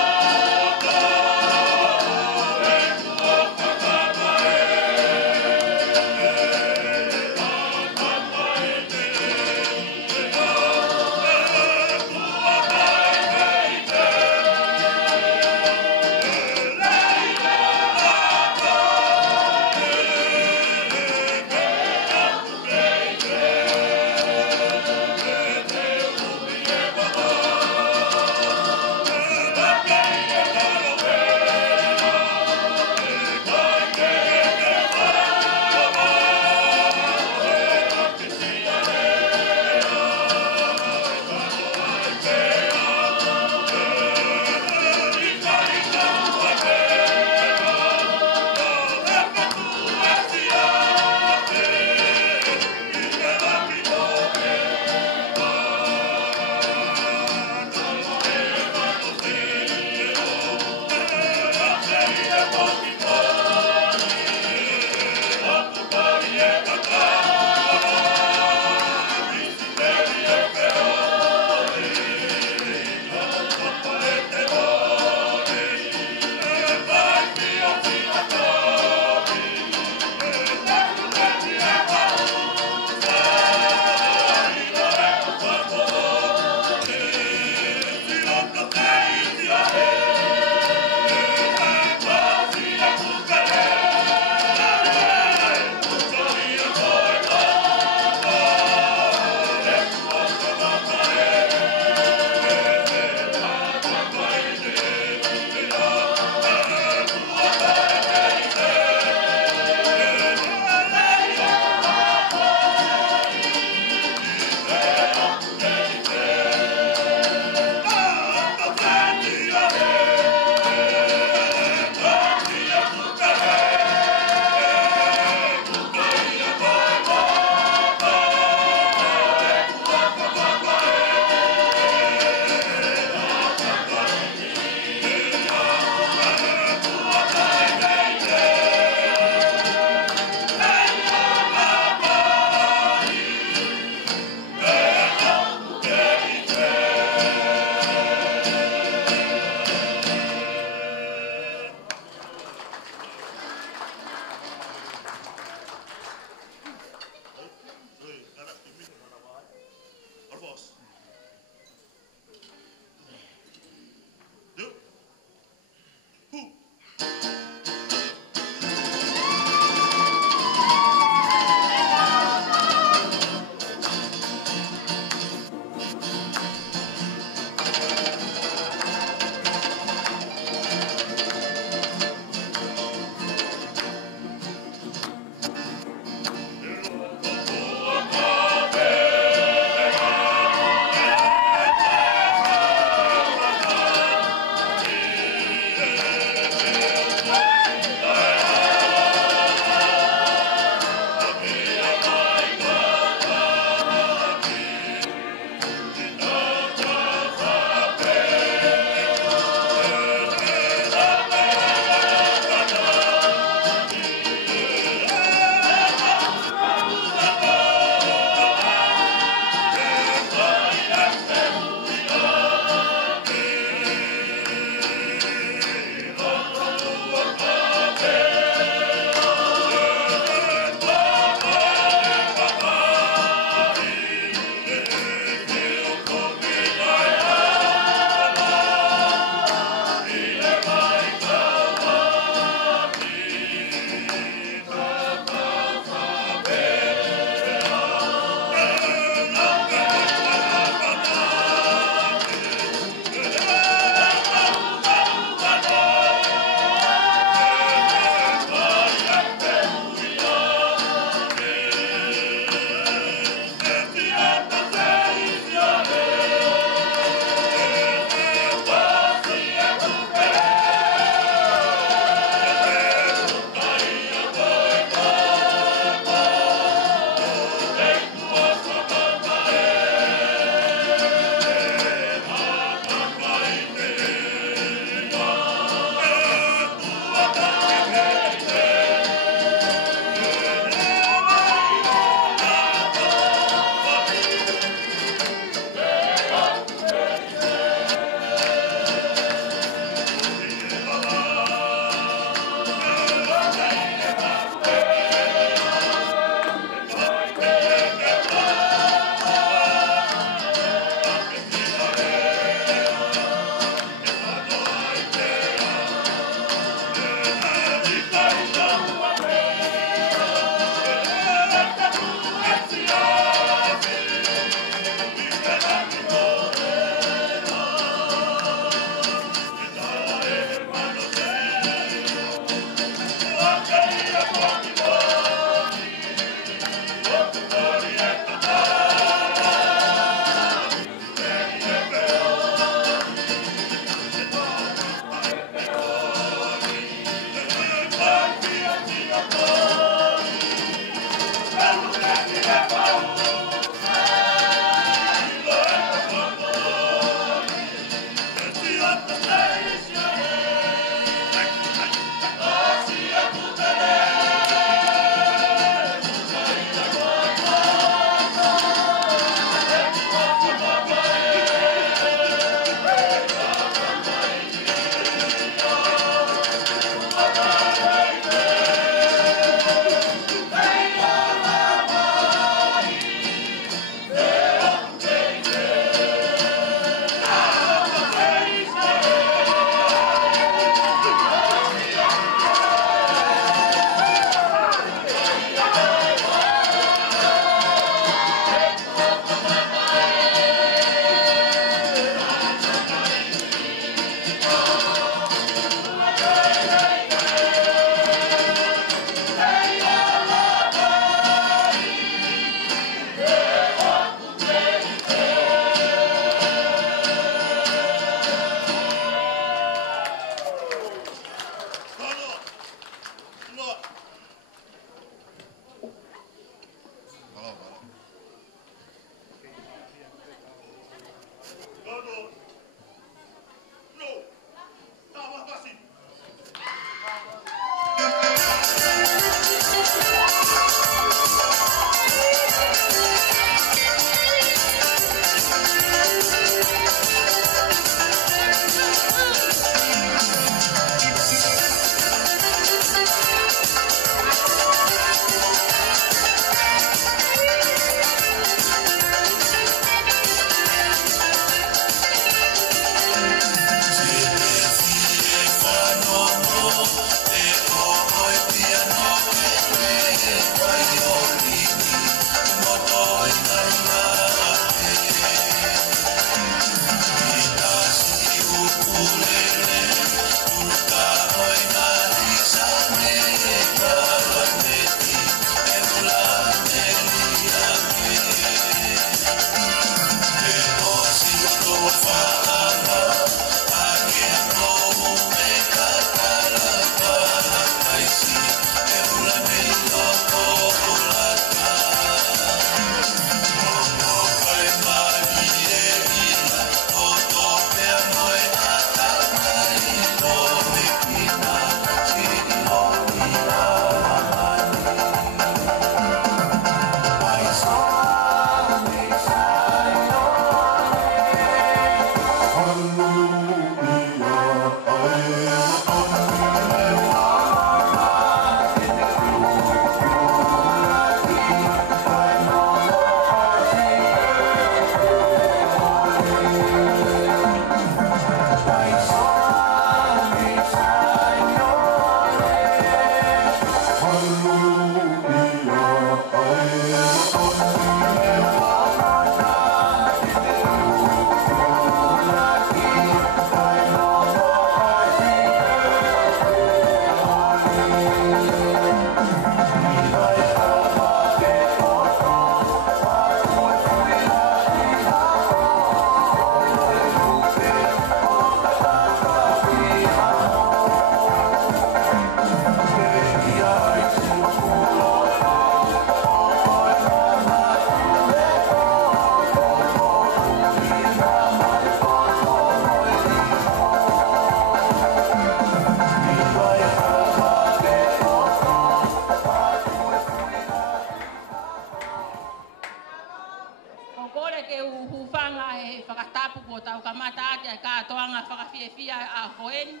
tau kamata ake ai katoanga whakawhiawhia a koen.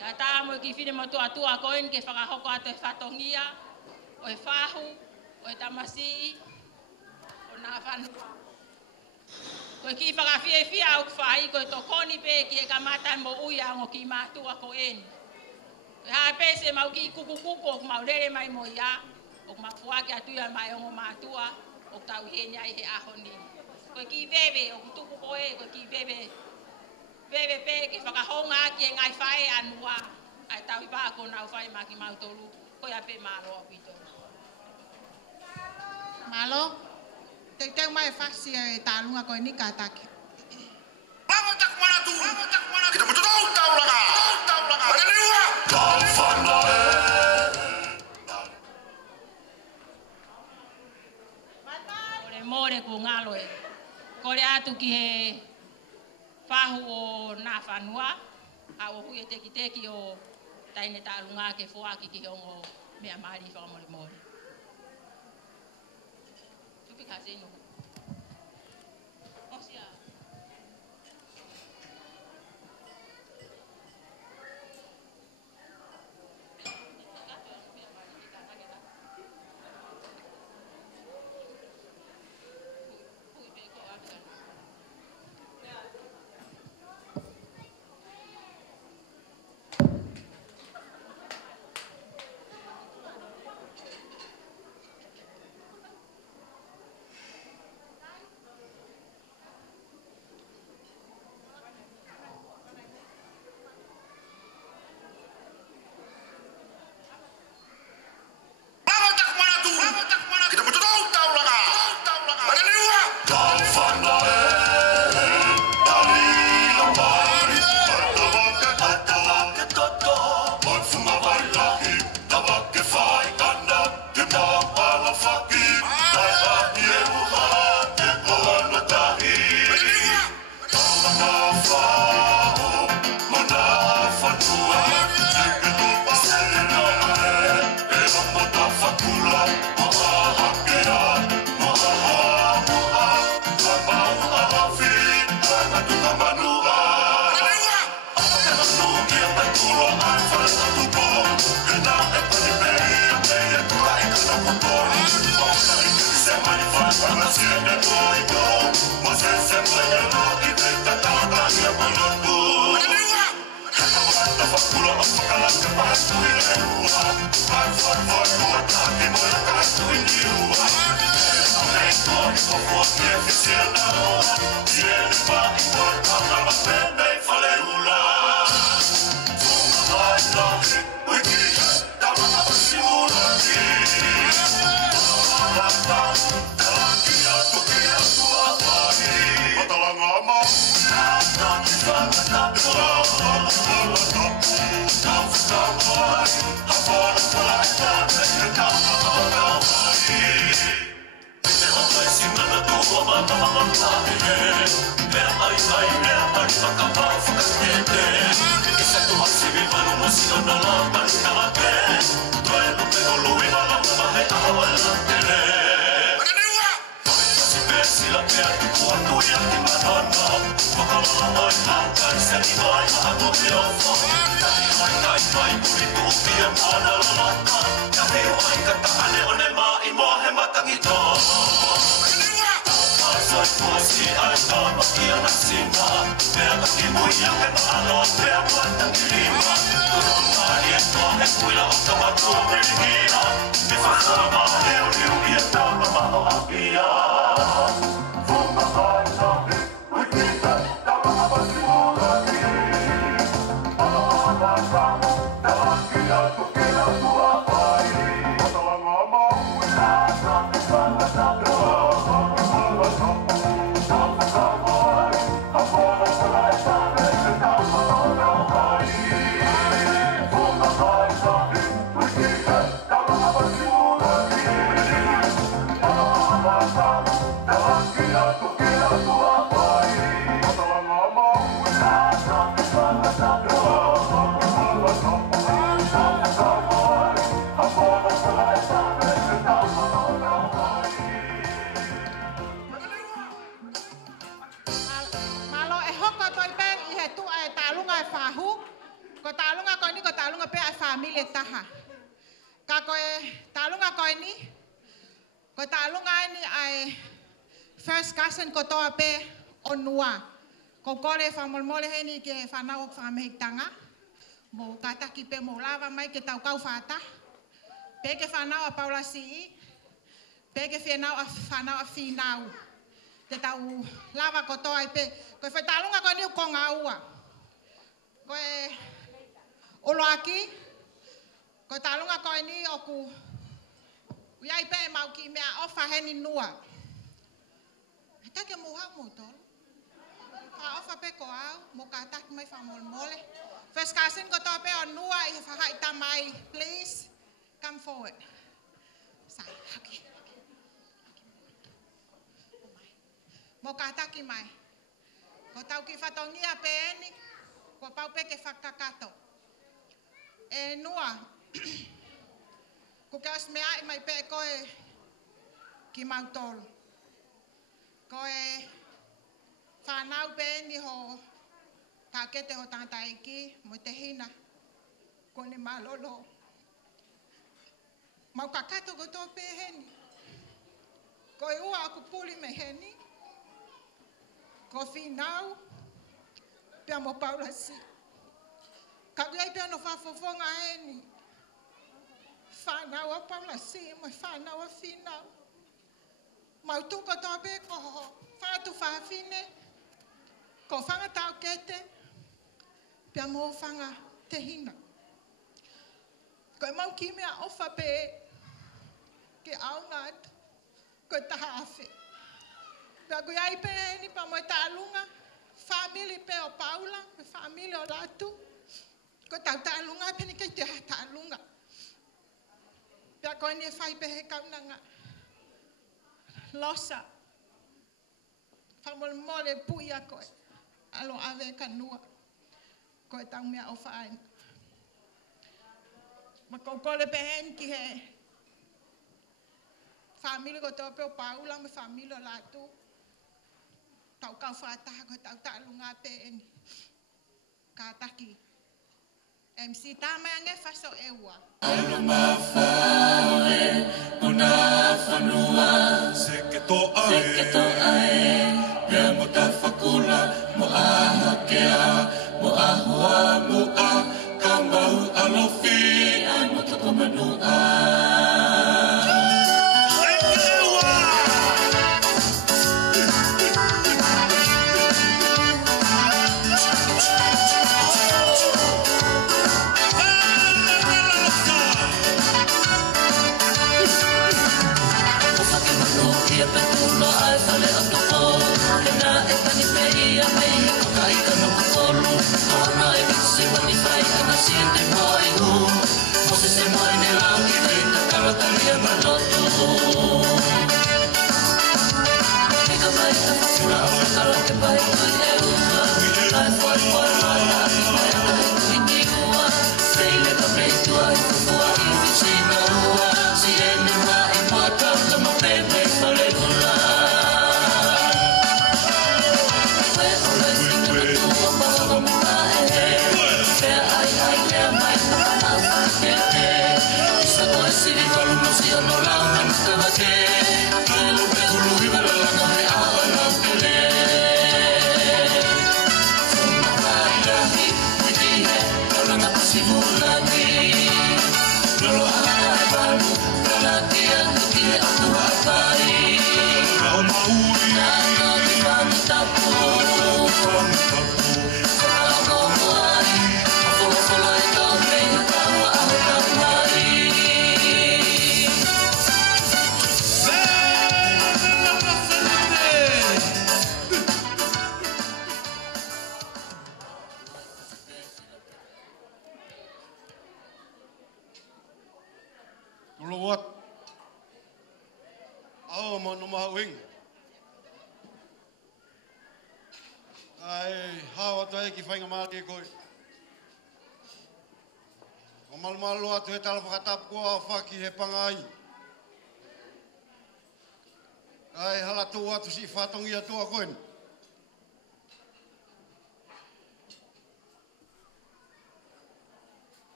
Ka tā mo ki whine mo tua koen ke whakahoko ato e whatongia, o e whahu, o e tamasi, o nā whanu. Koe ki whakawhiawhia au kwhai, koe tō koni pē ki e kamata mo uia ngo ki mātua koen. Koe hae pēse mau ki kuku o mau rere mai mo ia, o mau fuake atuia mai o ngo mātua, o tau henya i he ahoni. Koe ki vewe, o kutuku koe, koe ki vewe. Vewe pē ke whakahonga ki e ngai whae anua. Ai tau i pāko nau whae mā ki mautolu. Koe a pē mālo a pito. Malo, te tau mai whaksi e tālunga koe ni kātaki. Lama tak mana tu? Kita betul tahu langa. Ada ni wa. Kau fana More ko ngalo e. Kore atu ki he whahu o nā whanua, a o hui e teki o taine tālunga ke whoaki ki hongo mea maari whakamore more. Tupi ka seno. Osia. Kita betul tahu langa. Ada ni wa. Kau fana Ka koe talunga koe ni. Koe talunga ni ai first cousin ko toa pe onua. Ko kore whamolmole he ni ke whanau whamehitanga. Mo kataki pe mo lava mai ke tau kau whata. Pe ke whanau a Paula Sii. Pe ke whanau a Fiema'u. Te tau lava ko toa i pe. Koe whai talunga koe ni ko ngā ua. Koe oloaki. Koe talunga koe ni oku. Iai pe mau ki mea ofa heni nua. Take mo hau mo tolu. Ka ofa pe ko au. Mo ka taki mai whamolmole. First cousin ko toa pe o nua i whakaita mai. Please, come forward. Sai, okay. Mo ka taki mai. Ko tau ki whatongia pe eni. Ko pau pe ke whakakato. E nua. Ko ke as mea i mai pe koe ki mautolu. Koe whanau pe eni ho tākete ho tangata iki mo te hina. Ko ne malolo. Mau kakato ko tō pe heni. Koe ua aku puli me heni. Ko Fiema'u. Pea mo Paula si. Kakuiai pea no whafofonga heni. Whanau a Paula si mo whanau a Fiema'u. Mau tuko tō pe ko whanatu whawhine. Ko whanga tau kete. Pea mo whanga te hina. Koe mau ki mea ofa pe ke au ngātu. Koe taha awhi. Pea koe ai pe ni pa mo e tālunga. Whamili pe o Paula. Whamili o Latu. Koe tau tālunga pe ni kei te ha tālunga. Pea koe ni e whai pe he kaunanga. Losa. Whamolmole pui a koe. Alo awe kanua. Koe tau mea ofa aina. Ma kokole pe hen ki he. Famili ko tō pe o Paula me famili o Latu. Tau kau whātaha ko tau tālunga pe eni. Ka taki. MC tāmai ange whaso eua. Ano mawhae, una whanua. Seke tō ae, pia mo ta whakula, mo aha kea, mo ahua mua, ka mau alofi, ai mo toko manua. Malu atu he tala whakatapu kua whaki he pangai. Ai hala tō atu si whatongi atua koen.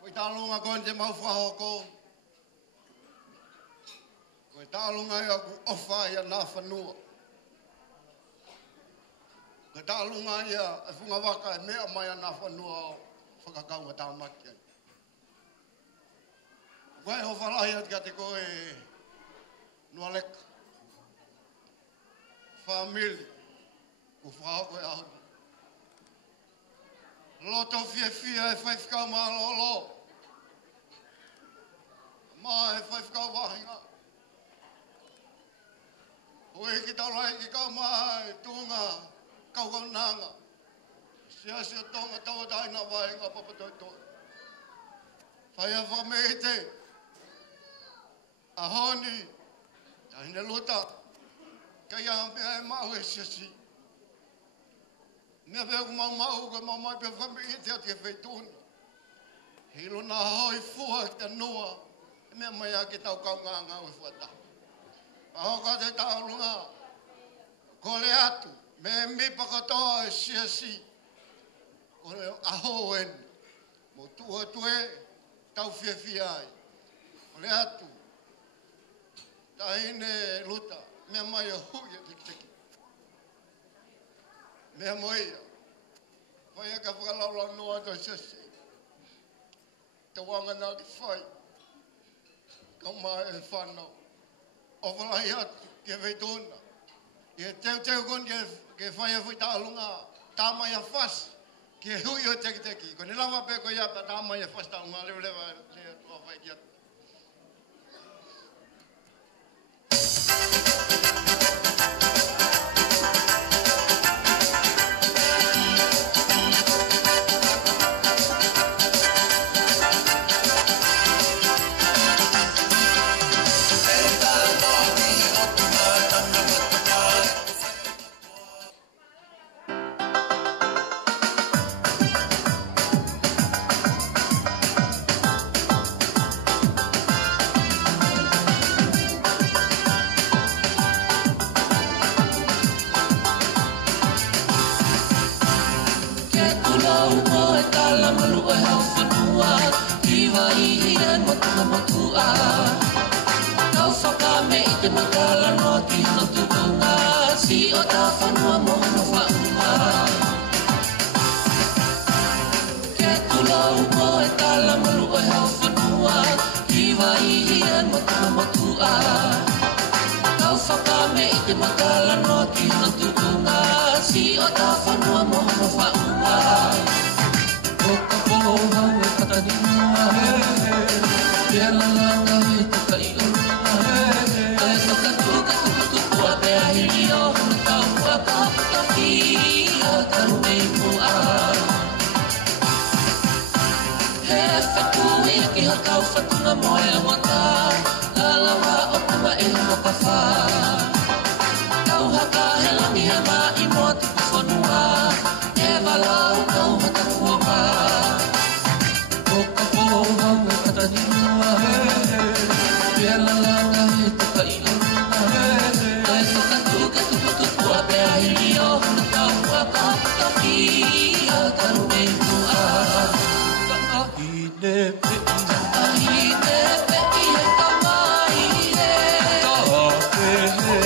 Koe tālonga Whakalunga koe te mau whahoko. Koe tālunga ia ku ofa ia nā whanua. Koe tālunga ia e whunga waka e mea mai a nā whanua o whakakaunga tāmaki ai. Koe ho whalahi at ka te koe nua leka. Whamili. Ku whahoko e ahu. Loto fia e whaifkau maa lolo. Maa e whaifkau wahinga. Hoi ki tau rai ki kau maa e tunga kau nanga. Sia tonga tau taina wahinga papatoi toi. Whaia whameite. Ahoni. Tahine luta. Kaya mea e mau e siasi. Mea pia ku mau ka mau mai pia whambi i te ati e whaituni. Hilo nā hoi fua ki te noa. E mea mai a ki tau kau ngā ui fuata. Pahoka te tālunga. Ko le atu. Me mi pakatoa e siasi. Ko le aho en. Mo tua tue tau fia ai. Ko le atu. Tahine luta. Mea mai a hui e teki. Mea moia. Whaia ka whakalaula noa to sese. Te wanga nā ki whai. Kau mai e whanau. O whalahi atu ke veitona. Ke teu kon ke whaia whi tālunga. Tāmai a whas. Ke hui o teki. Ko ni lawa pe ko ia pa tāmai a whas tālunga. Lewa le tua whai ki atu. Hey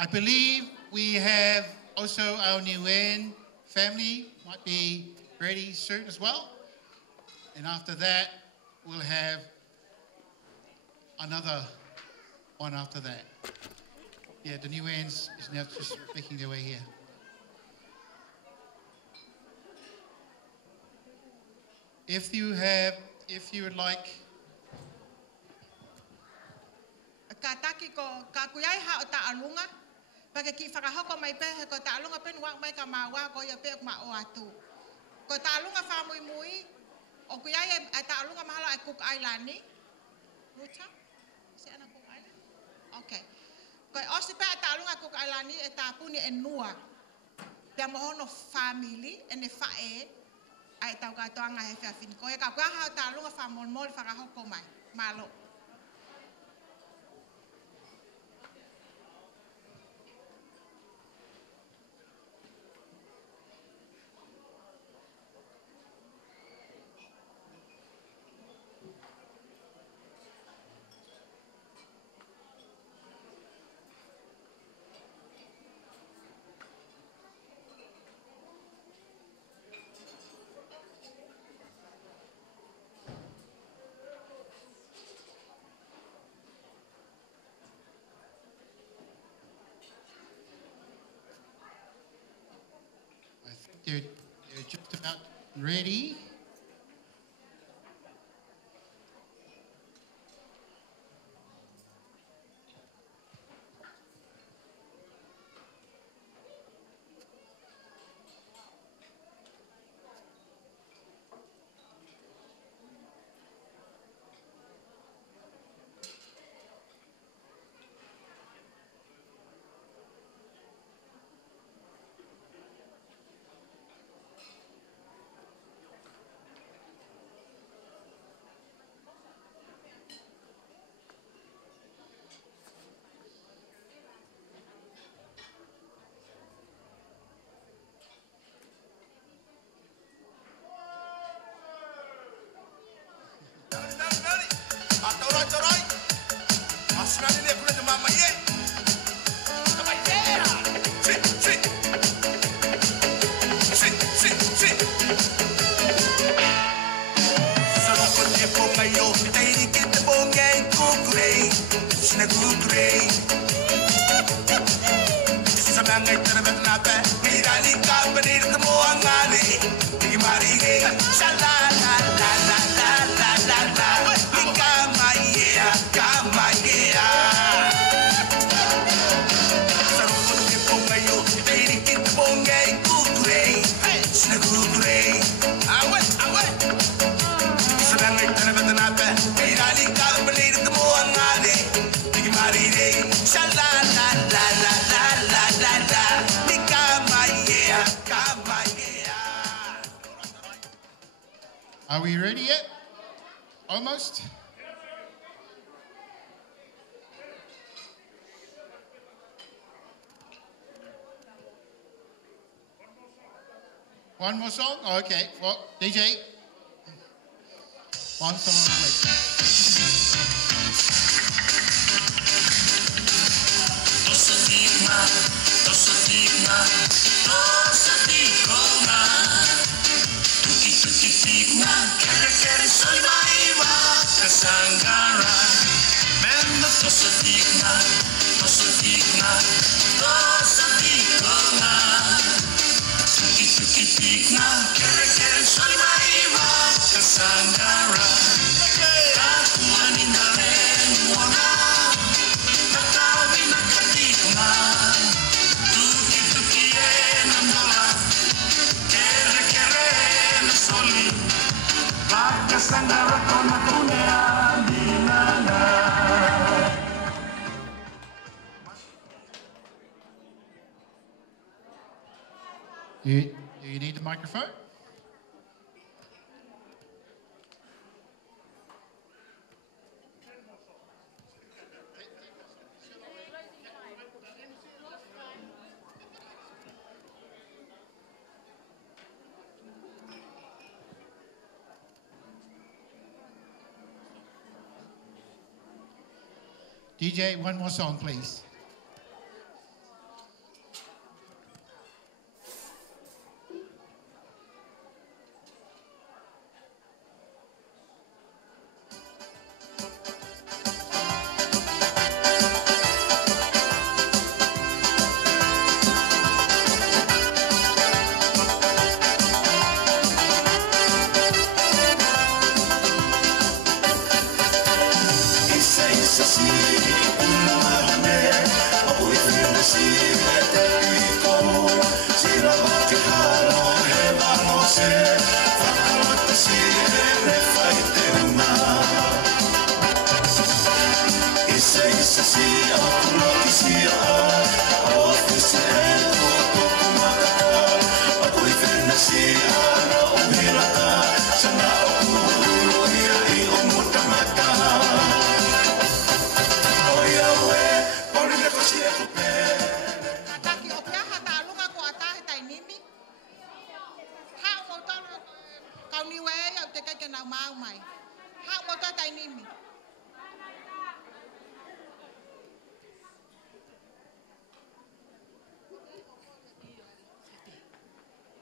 I believe we have also our Niuean family might be ready soon as well. And after that, we'll have another one after that. Yeah, the Niueans is now just making their way here. If you would like. Ka taki ko ka kuyai ha o ta'alunga. Pake ki whakahoko mai pehe ko ta'alunga pen wak mai ka mawa ko ia pe ma o atu. Ko ta'alunga whamui mui. O kuyai e ta'alunga mahala e Cook Islandi. Ruta? Si ana Cook Island? Okay. Ko o si pe ta'alunga Cook Islandi e ta'puni e nua. Pia mohono family e ne whae. Ai tau katoanga he whiawhini. Ko e ka kua hao ta'alunga whamolmol whakahoko mai. Malo. They're just about ready. Are we ready yet? Almost? One more song? Okay. Well, DJ. One song on the way. Sangara, Do you need the microphone? DJ, one more song, please.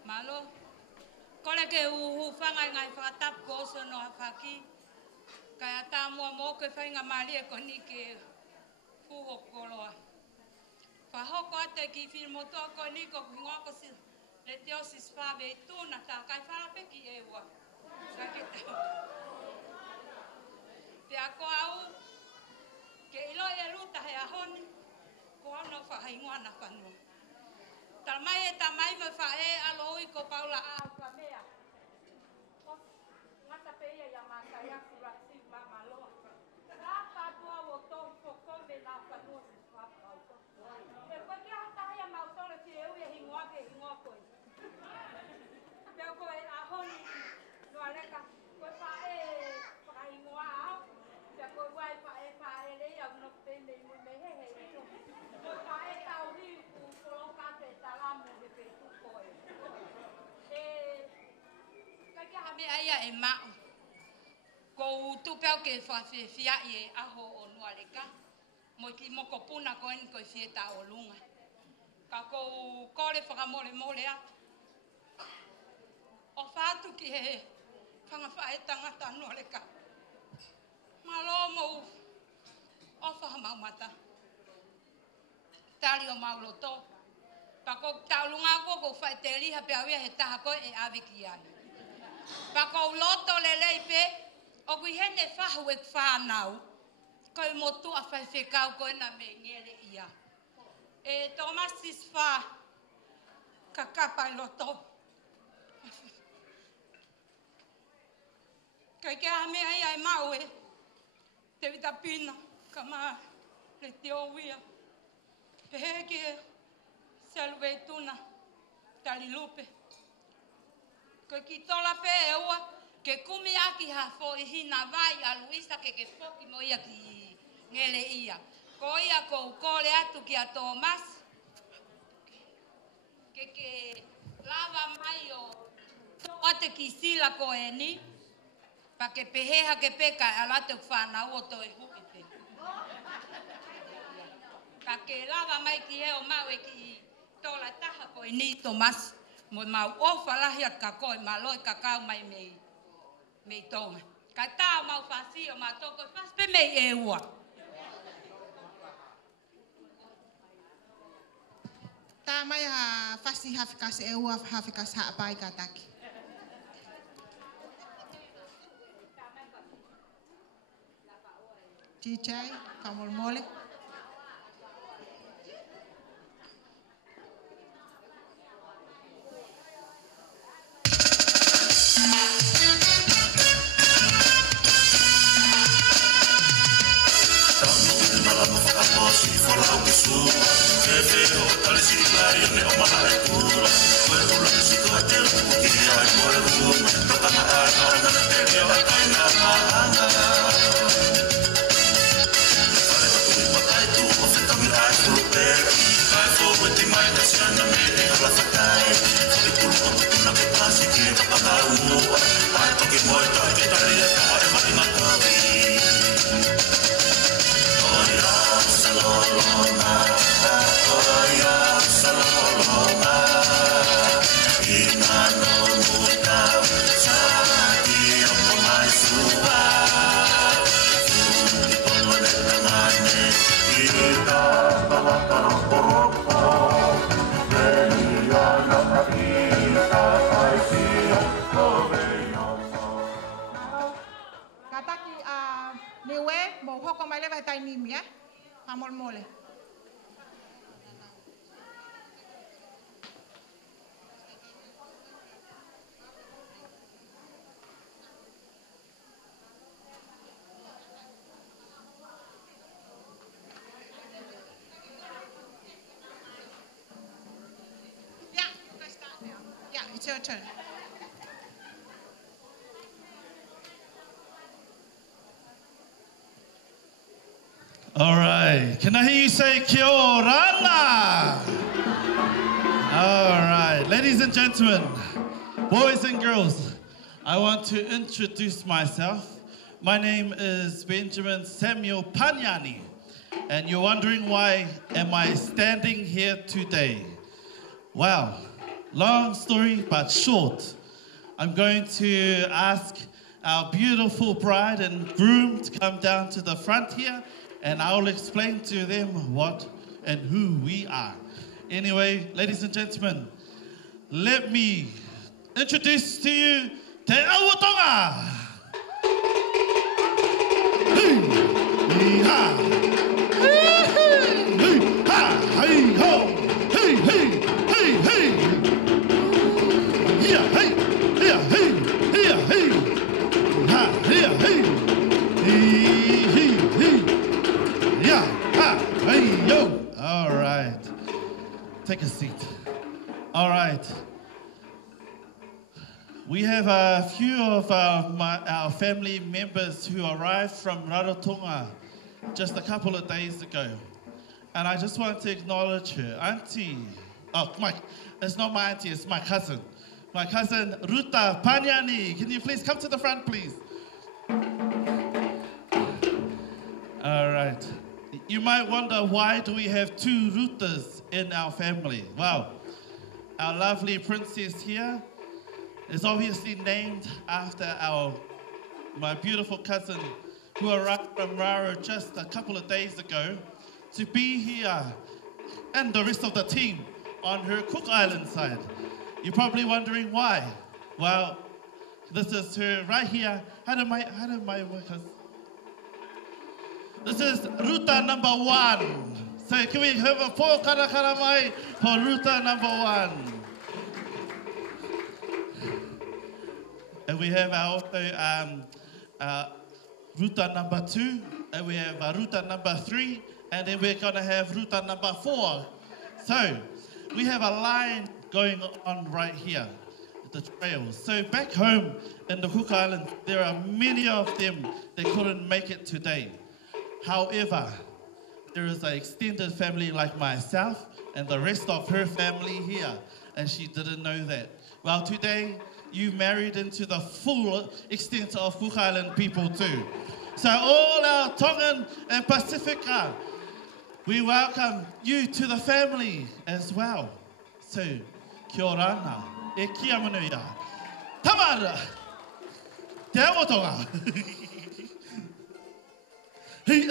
Malo, kole ke whanga ngai whakatap ko so no hawhaki. Kaya tā mua mō ke whainga mali e koni ke whuhokoloa. Whahoko ate ki whirmotoa koni ko kuhingoa ko si le teo si spāwe i tūna tā kai wharape ki e ua. Pea ko au, ke ilo e ruta he ahoni, ko ano whahaingoa na whanua. Tamai e tamai me whae alo i ko paula a ka mea. Ngata peia ia mātai aku rasi mama loa. Rā pātua o tō Fokikovi nā whanua si whapau. E koe kia hatahi a mautore ki e ui e hingoa ke hingoa koe. Pea koe ahoni noa leka. Koe whae whakahingoa au. Pea koe wai whae rei au no pene i mui mehehe i to. Koe whae tau hiu ku kolokate talamu he pe tukoe. Kai kia hame aia e mau. Ko tupeo ke whawhiawhia i e aho o nualeka. Mo ki moko puna ko eni koe whieta o lunga. Ka kou kore whakamole mole atu. O whātu ki he whangawhae tangata nualeka. Malo mou o whahamaumata. Tari o mauloto. Pako taulunga ko ko whai te riha pe awia he taha koe e awiki ai. Pako loto lelei pe, o kui hene whahu e whanau, koe motu a whai whekau koe na me ngere ia. E Tomasis wha, ka kapai loto. Kai kia hame ai ai mau e, te vita pina, ka maa, le te o wia. Pehe ki e, Selve tuna, tali lupe. Koe ki tola pe e ua, ke kumi aki ha fo i hina vai a Luisa ke foki mo ia ki ngele ia. Ko ia ko kore atu ki a Tomas. Ke lava mai o ate ki sila ko e ni. Pa ke peheha ke peka alate whanau o to e huki pe. Ka ke lava mai ki he o mau e ki tola taha ko e ni Tomas. Mo mau ofa lahia ka koe maloi kakao mai mei tonga. Ka tau mau whasi o ma toko whaspe mei e ua. Tā mai ha whasi hawhikas e ua hawhikas haapai ka taki. DJ, kamol mole. Si for la Kataki niwe mo hoko mai le vai tai nimi Hamol mole. Yeah, you can start now. Yeah, it's your turn. All right. Can I hear you say kia ora? All right. Ladies and gentlemen, boys and girls, I want to introduce myself. My name is Benjamin Samuel Panyani, and you're wondering why am I standing here today? Well, long story but short. I'm going to ask our beautiful bride and groom to come down to the front here, and I'll explain to them what and who we are. Anyway, ladies and gentlemen, let me introduce to you Te Awatonga. Hey, ha. Hey, ha, hey, ho. Hey, hey, hey, hey. Yeah, hey, yeah, hey, yeah, hey. Ha, yeah, hey. Hey, hey, hey. Yeah, ha, hey, yo. All right. Take a seat. All right. We have a few of our family members who arrived from Rarotonga just a couple of days ago. And I just want to acknowledge her. Auntie, it's not my auntie, it's my cousin. My cousin, Ruta Panyani. Can you please come to the front, please? All right. You might wonder, why do we have two Rutas in our family? Well, our lovely princess here is obviously named after my beautiful cousin who arrived from Raro just a couple of days ago to be here, and the rest of the team on her Cook Island side. You're probably wondering why. Well, this is her right here. How do my workers? This is Ruta number 1. So can we have a four karakara mai for Ruta number 1? And we have also Ruta number 2, and we have Ruta number 3, and then we're gonna have Ruta number 4. So we have a line going on right here, the trails. So back home in the Cook Islands, there are many of them that couldn't make it today. However, there is an extended family like myself and the rest of her family here, and she didn't know that. Well, today, you married into the full extent of Cook Island people too. So all our Tongan and Pacifica, we welcome you to the family as well. So, kia ora ana, e kia manuia. Tamara, te awatonga. Hey.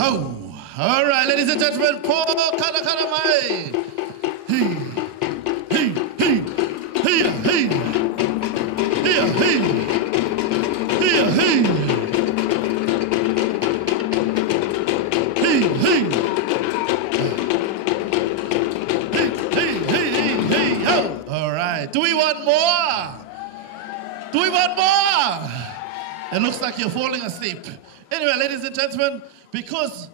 Oh, all right, ladies and gentlemen, Paul Kalakaramai. Hey, hey, hey, hey, hey, hey, hey, hey, hey, hey, hey, oh. All right, do we want more? Do we want more? It looks like you're falling asleep. Anyway, ladies and gentlemen, because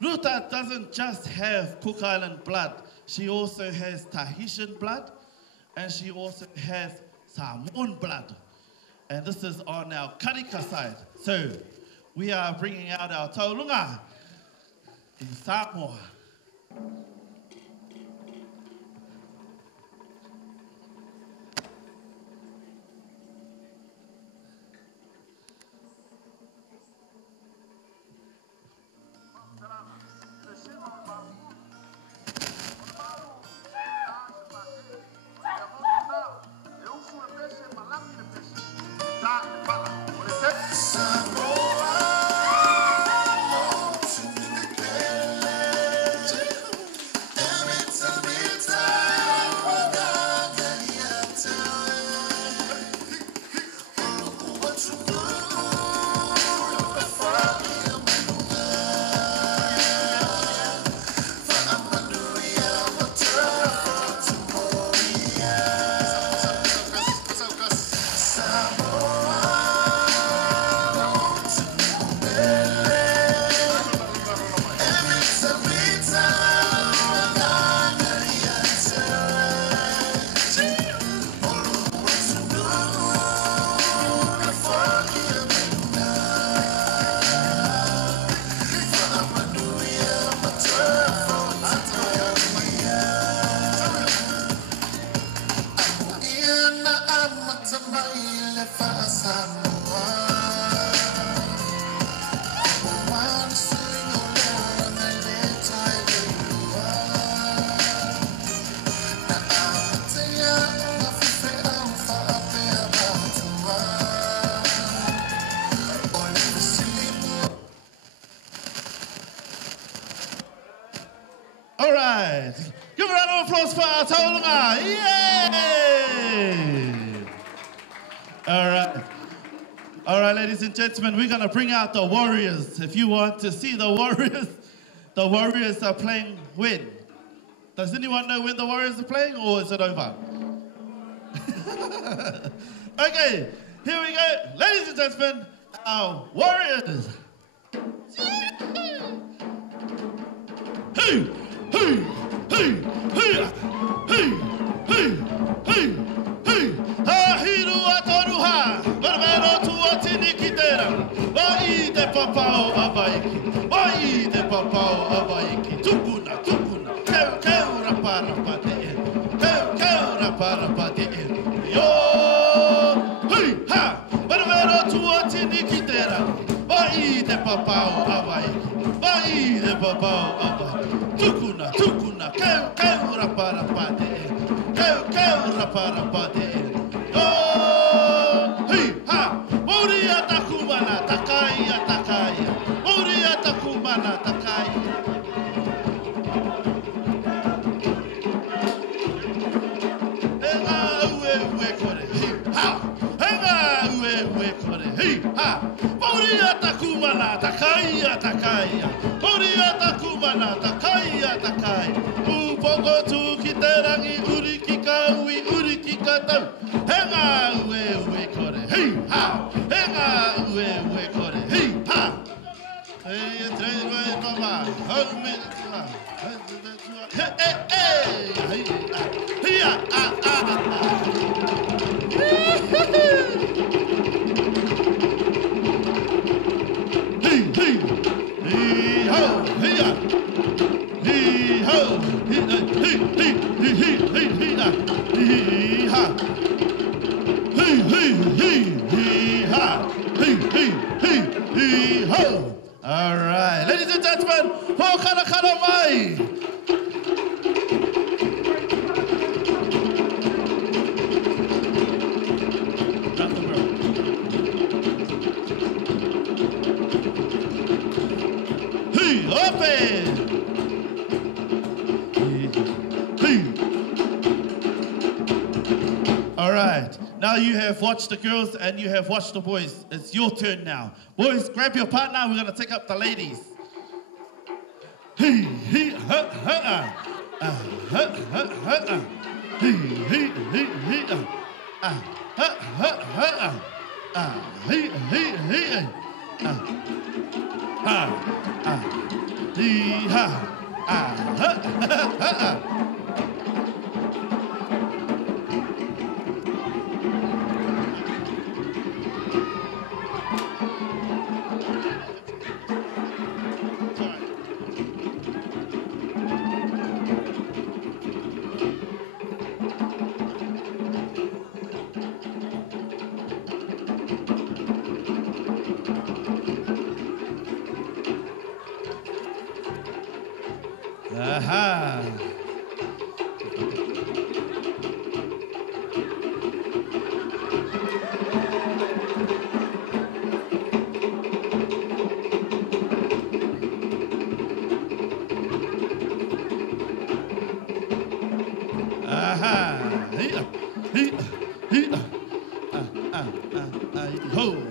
Ruta doesn't just have Cook Island blood, she also has Tahitian blood, and she also has Samoan blood. And this is on our Karika side. So we are bringing out our taurunga in Samoa. All right, give a round of applause for our taurunga. Yay! All right, ladies and gentlemen, we're gonna bring out the warriors. If you want to see the warriors are playing when? Does anyone know when the warriors are playing, or is it over? Okay, here we go. Ladies and gentlemen, our warriors. Hey! Hey, hey, hey, hey, hey, hey, hey. Ahiru atoruha, barbero tuatini kitera. Vai de papao avaiki, vai de papao avaiki. Tukuna, keu rapara pate, keu rapara pate. Yo, hey, ha, barbero tuatini kitera. Vai de papao avaiki, vai de papao avaiki. Tukuna, keu rapara pate, keu rapara pate. Oh, hey, ha, moria takumana, takaya, moria takumana, takaya. Henga ue kore, hey, ha, henga ue kore, hey, ha, moria takumana, takaya, moria takumana, takaya. Upogo tu kiterangi uriki kaui uriki katau. Henga ue kore, hey ha. Henga ue kore, hey ha. Hey, train right mama. How many times? Hey, hey, hey, All right. Ladies and gentlemen, Fokikovi mai. All right, now you have watched the girls and you have watched the boys. It's your turn now. Boys, grab your partner. We're going to take up the ladies. Aha. Aha. Ho.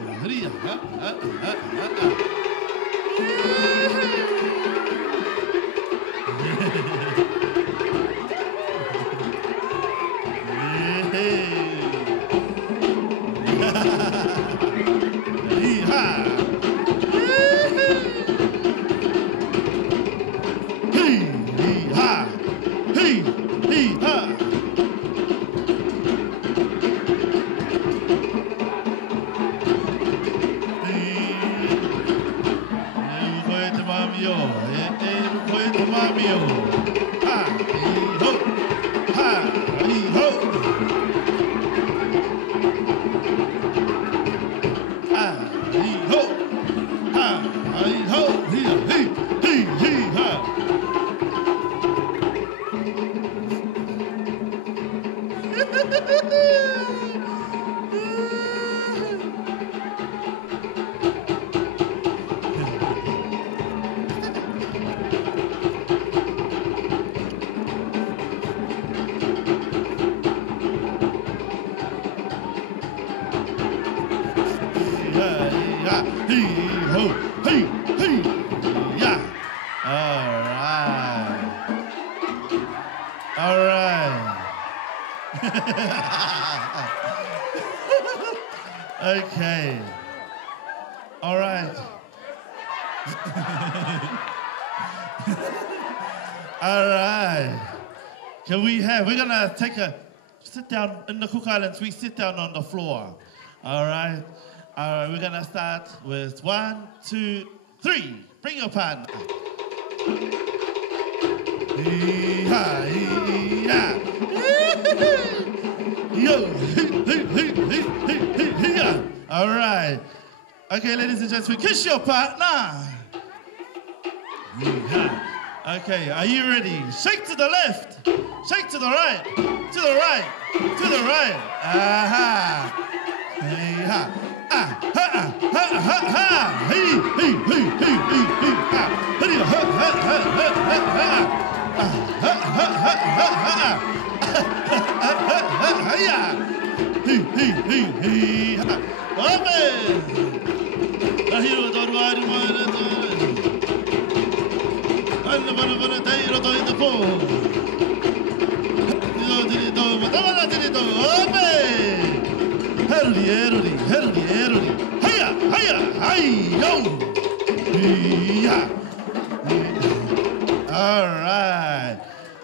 Okay. All right. All right. We're gonna sit down in the Cook Islands, we sit down on the floor. All right. We're gonna start with 1, 2, 3. Bring your partner. All right. Okay, ladies and gentlemen, kiss your partner. Okay, are you ready? Shake to the left. Shake to the right. To the right. To the right. Aha. All right.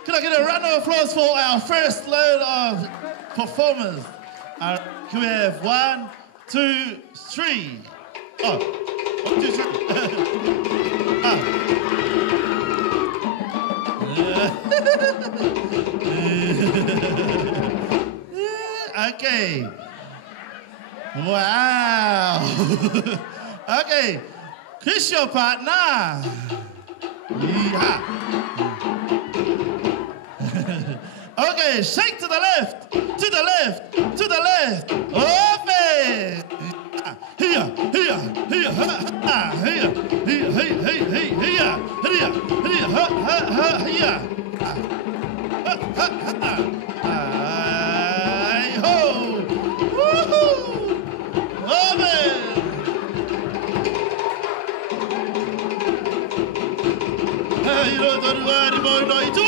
Can I get a round of applause for our first load of performers? Can we have 1, 2, 3? Oh, 1, 2, 3. Okay. Wow. Okay. Kiss your partner. Yeehaw. Okay, shake to the left, to the left, to the left. Open. Here, here, here, here, here, here, here, here, here. Ho! Woohoo! Open. Hey, you don't know anymore, no, you do.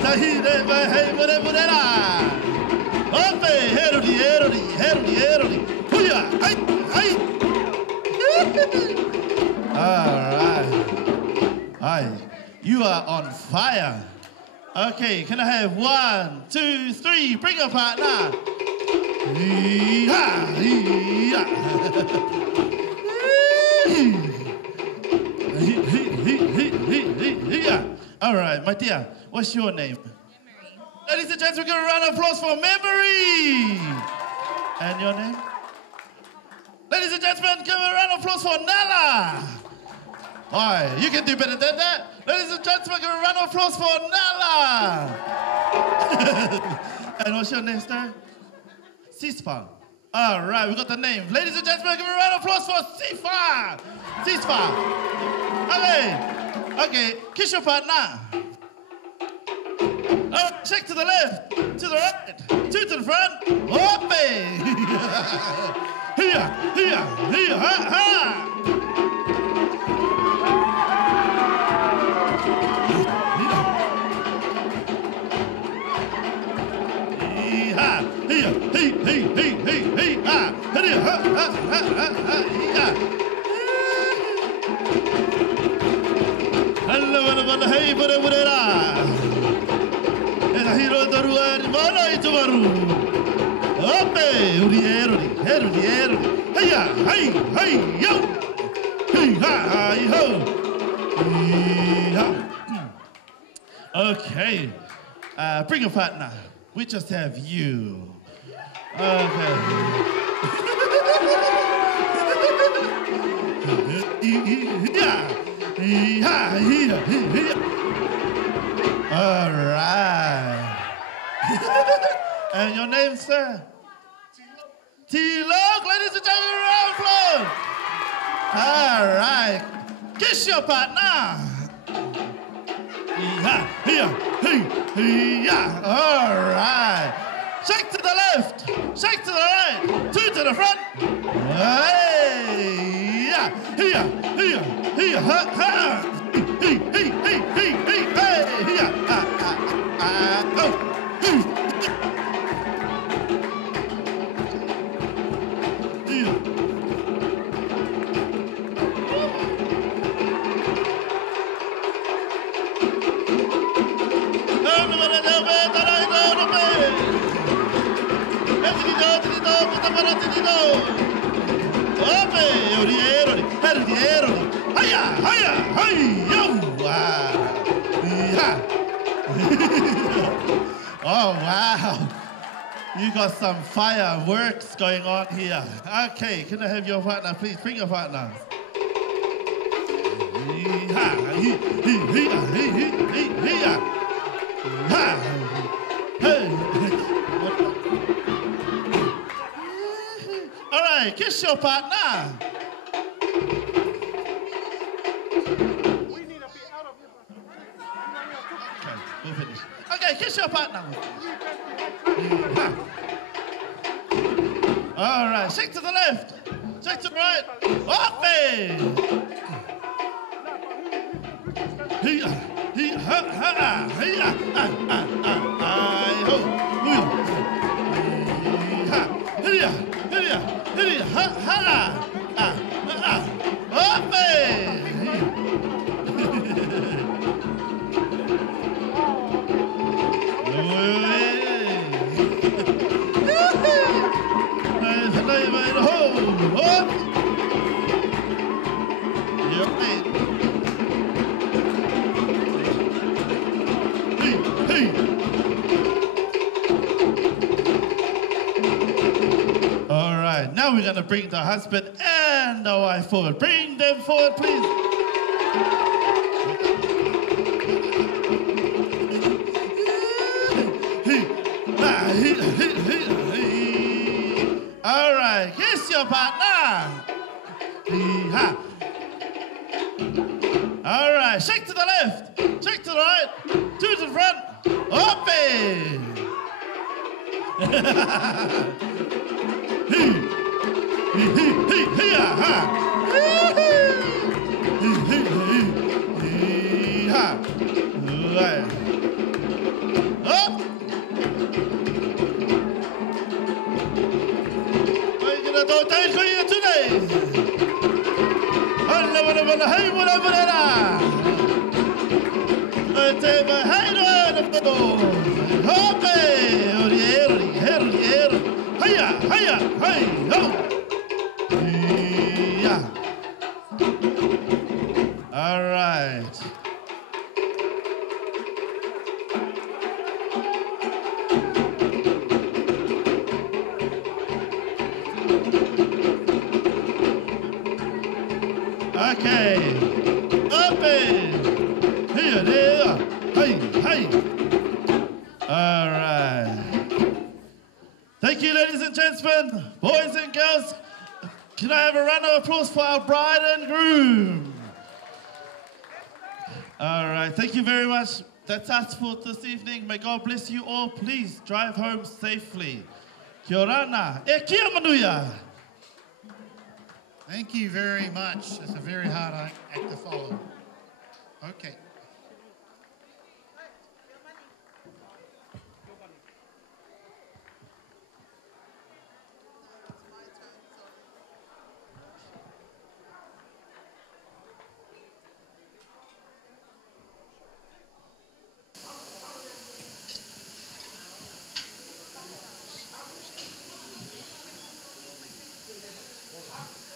Tahide, my hey, whatever. Open, herody. Huya, hey. All right. Hi, you are on fire. Okay, can I have 1, 2, 3? Bring a partner. All right, my dear, what's your name? Ladies and gentlemen, give a round of applause for Memory. And your name? Ladies and gentlemen, give a round of applause for Nala. All right, you can do better than that. Ladies and gentlemen, give a round of applause for Nala. And what's your name, sir? Sispa. All right, we got the name. Ladies and gentlemen, give a round of applause for Sifa. Sispa. Okay, kiss your partner. Check to the left, to the right, 2 to the front. Open. Here, ha. Okay, bring a partner. We just have you. Okay. All right. And your name, sir? T-Log, ladies and gentlemen, round of applause. All right. Kiss your partner. All right. Shake to the left, shake to the right, 2 to the front. Hey, here, ha. Hey, here, oh. Oh, wow. You got some fireworks going on here. Okay, can I have your partner, please? Bring your partner. All right, kiss your partner. We'll finish. Okay, kiss your partner. All right, shake to the left, shake to the right. Open. right, now we're going to bring the husband and the wife forward. Bring them forward, please. All right, here's your partner. All right, shake to the left, shake to the right, two to the front, open. Up. We're gonna do time for you today. Hey, whatever that all right. Okay. Open. Here, there. Hey, hey. All right. Thank you, ladies and gentlemen, boys and girls. Can I have a round of applause for our bride and groom? All right. Thank you very much. That's us for this evening. May God bless you all. Please drive home safely. Kia ora. E kia manuia. Thank you very much. It's a very hard act to follow. Okay.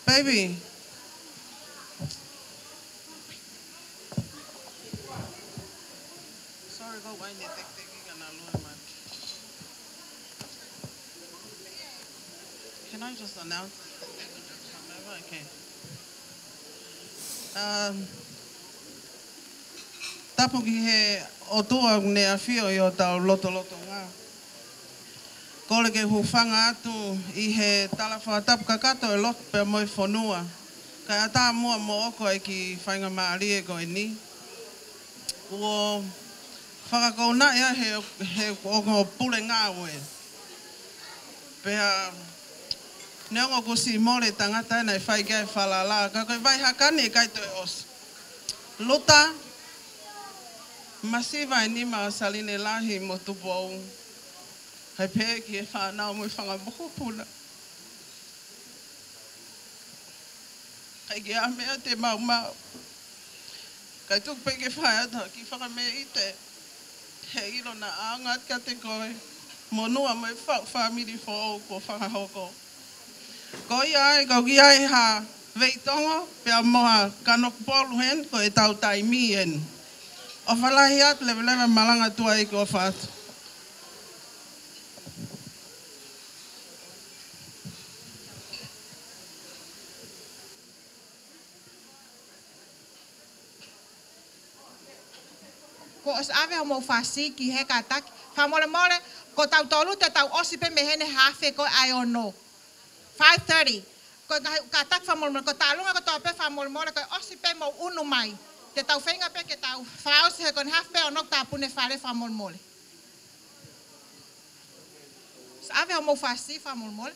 Baby. Sorry, go wind it. Can I just announce? Whenever I can. Tapu ki he o tua ne a fio i o tau loto ngā. Kole ke hufanga atu i he talafa tapu kakato e loto pe moi whanua. Kai ata mua mo oko e ki whainga maari e koe ni. Ua whakakou na ia he oko pule ngā ue. Pea neongo kusi more tangata e nei whai kai whalala. Ka koe vai hakani e kai to e os. Ruta. Masiva e nima saline lahi mo tupo au. Hai pē ki e whanau mo i whangabuko puna. Kai ki a mea te mau. Kai tuk pe ke whaiata ki whakamea i te he iro na aangat ka te koe. Monua mo i whamiri fo au ko whangahoko. Ko i ai, kau ki ai ha veitongo pia moha kanok polu hen ko e tau taimi en. O whalahi atu lewe malanga tua i ko whātu. Ko os ave o mo fasi ki he kataki. Whamore ko tau tolu te tau osi pe mehene hafe ko ai ono. 5:30. Ko kataki whamore ko talunga ko tau pe whamore ko osi pe mo unu mai. Te tau whenga pe ke tau whaosi he kon hafe o nok tāpune whare whamore mole. Os ave o mo fasi whamore mole.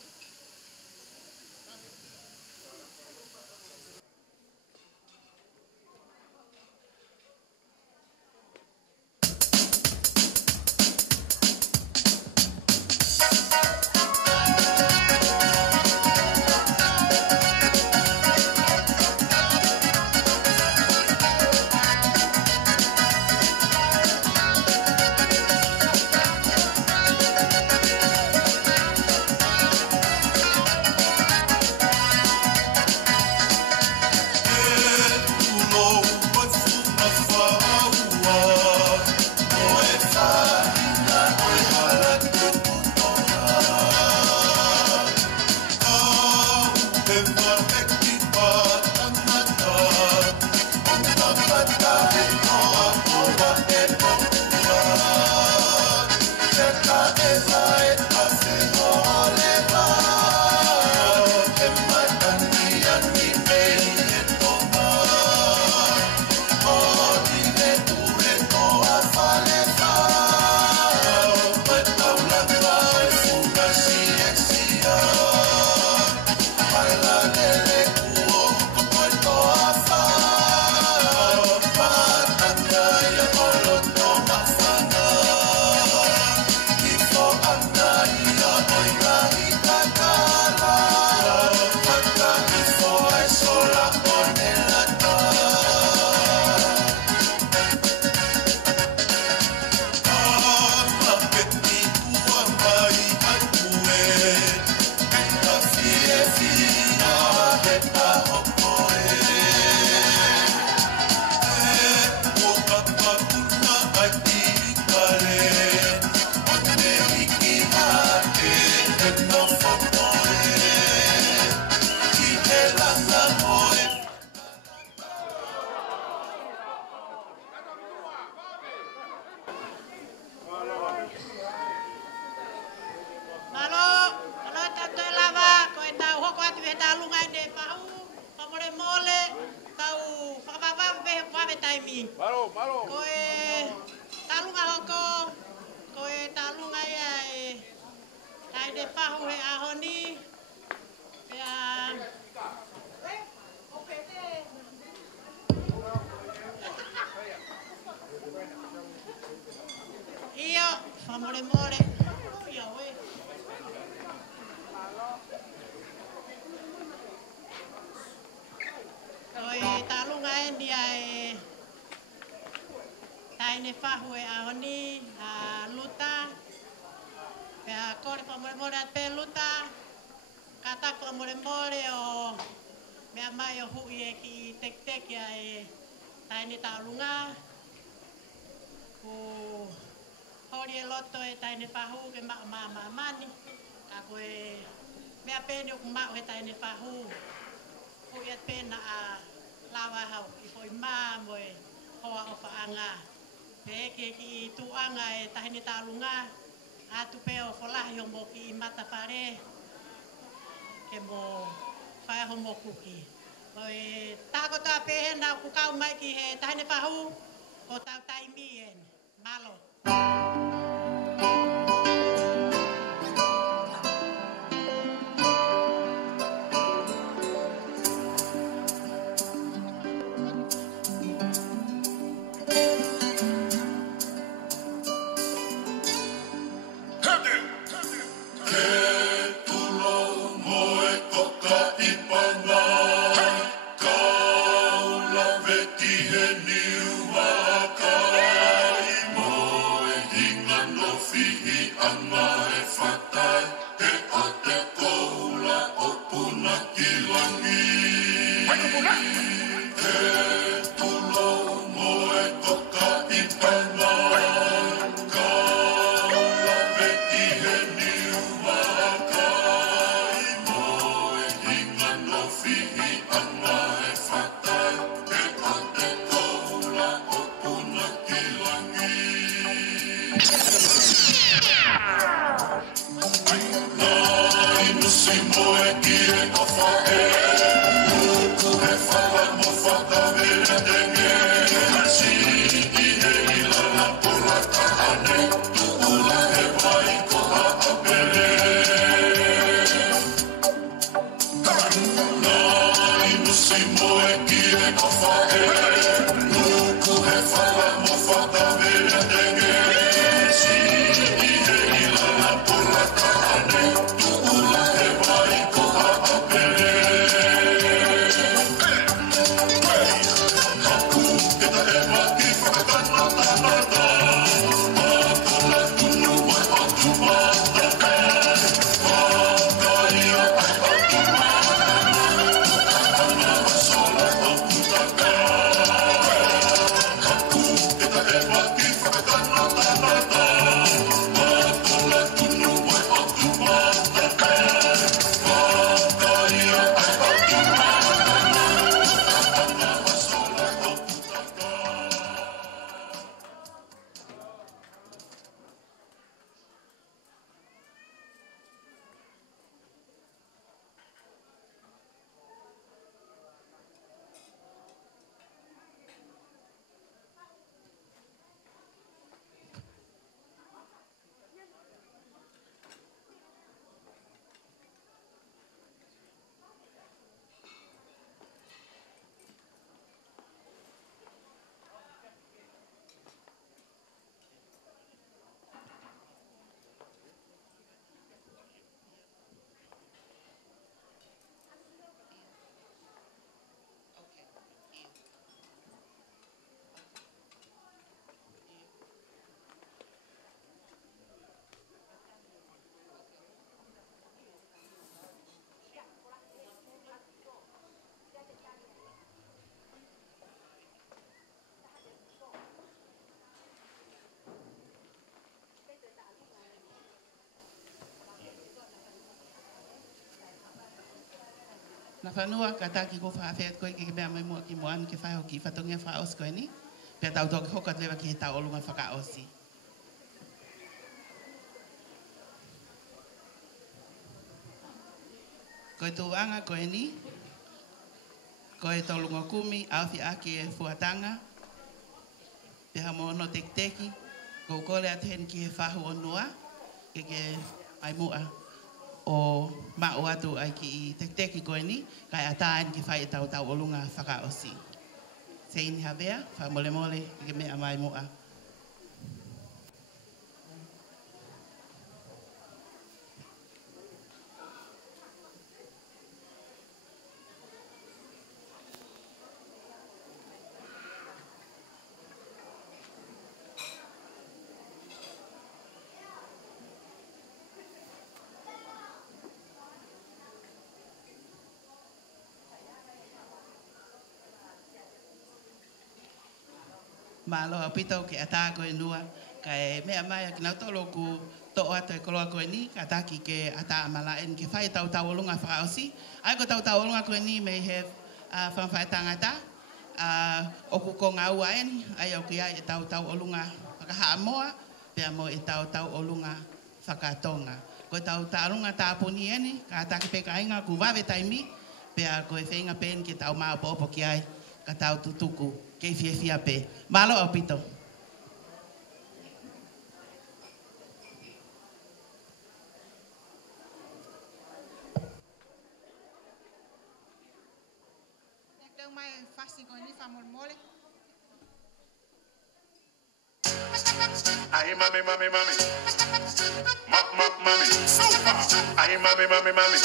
Fai'aho ahoni a luta pea kore pa more pe luta kata pa more o mea mai o hui e ki tek ya e taini taulunga ku hori e loto e taini pahu ke ma mani ka koe mea pene o kuma o e taini pahu hui e pena a lawa hau i foi ma moe hoa o whaanga Peke ki tuanga e tahini talunga atu peo folahi o mo ki mata pare ke mo Fai'aho mo kuki. Oi tako ta pehena ku kau mai ki he tahini pahu o tau taimi en malo. Fuck Na whanua, ka taki ko whaafea koe ke mea mai mua ki moan ke whaiho ki whatongia whaos koe ni. Pea tau toki hokat lewa ki he tau olunga whakaosi. Koe tō anga koe ni. Koe tau lunga kumi, awhi aki e fuatanga. Pea mo no teki. Ko kore aten ki he whahu o noa. Ke ai mua. O mao atu ai ki i teki koe ni. Kai ataan ki whai tau tau olunga whakaosi. Se ini hawea, wha mole mole, ke mea mai mua. Malo apito ke ata ko inua kai mea mai ki nau tolo ku to ato e koloa ko ni ka taki ke ata amala en ke fai tau tau olunga whakaosi. Ai ko tau tau olunga ko ni may have whanwhai tangata o ku ko ngau aen ai au ki ai e tau tau olunga whakaha moa pea mo e tau tau olunga whakatonga. Ko tau tau olunga tāpuni eni ka taki pe ka inga ku wawe taimi pea ko e whenga pen ke tau maa popo ki ai ka tau tutuku. Kei fia pe. Malo au pito. Teu mai fasi ko ni famol mole. Ay, mami, mami, mami. Mami. Super. Ay, mami, mami, mami.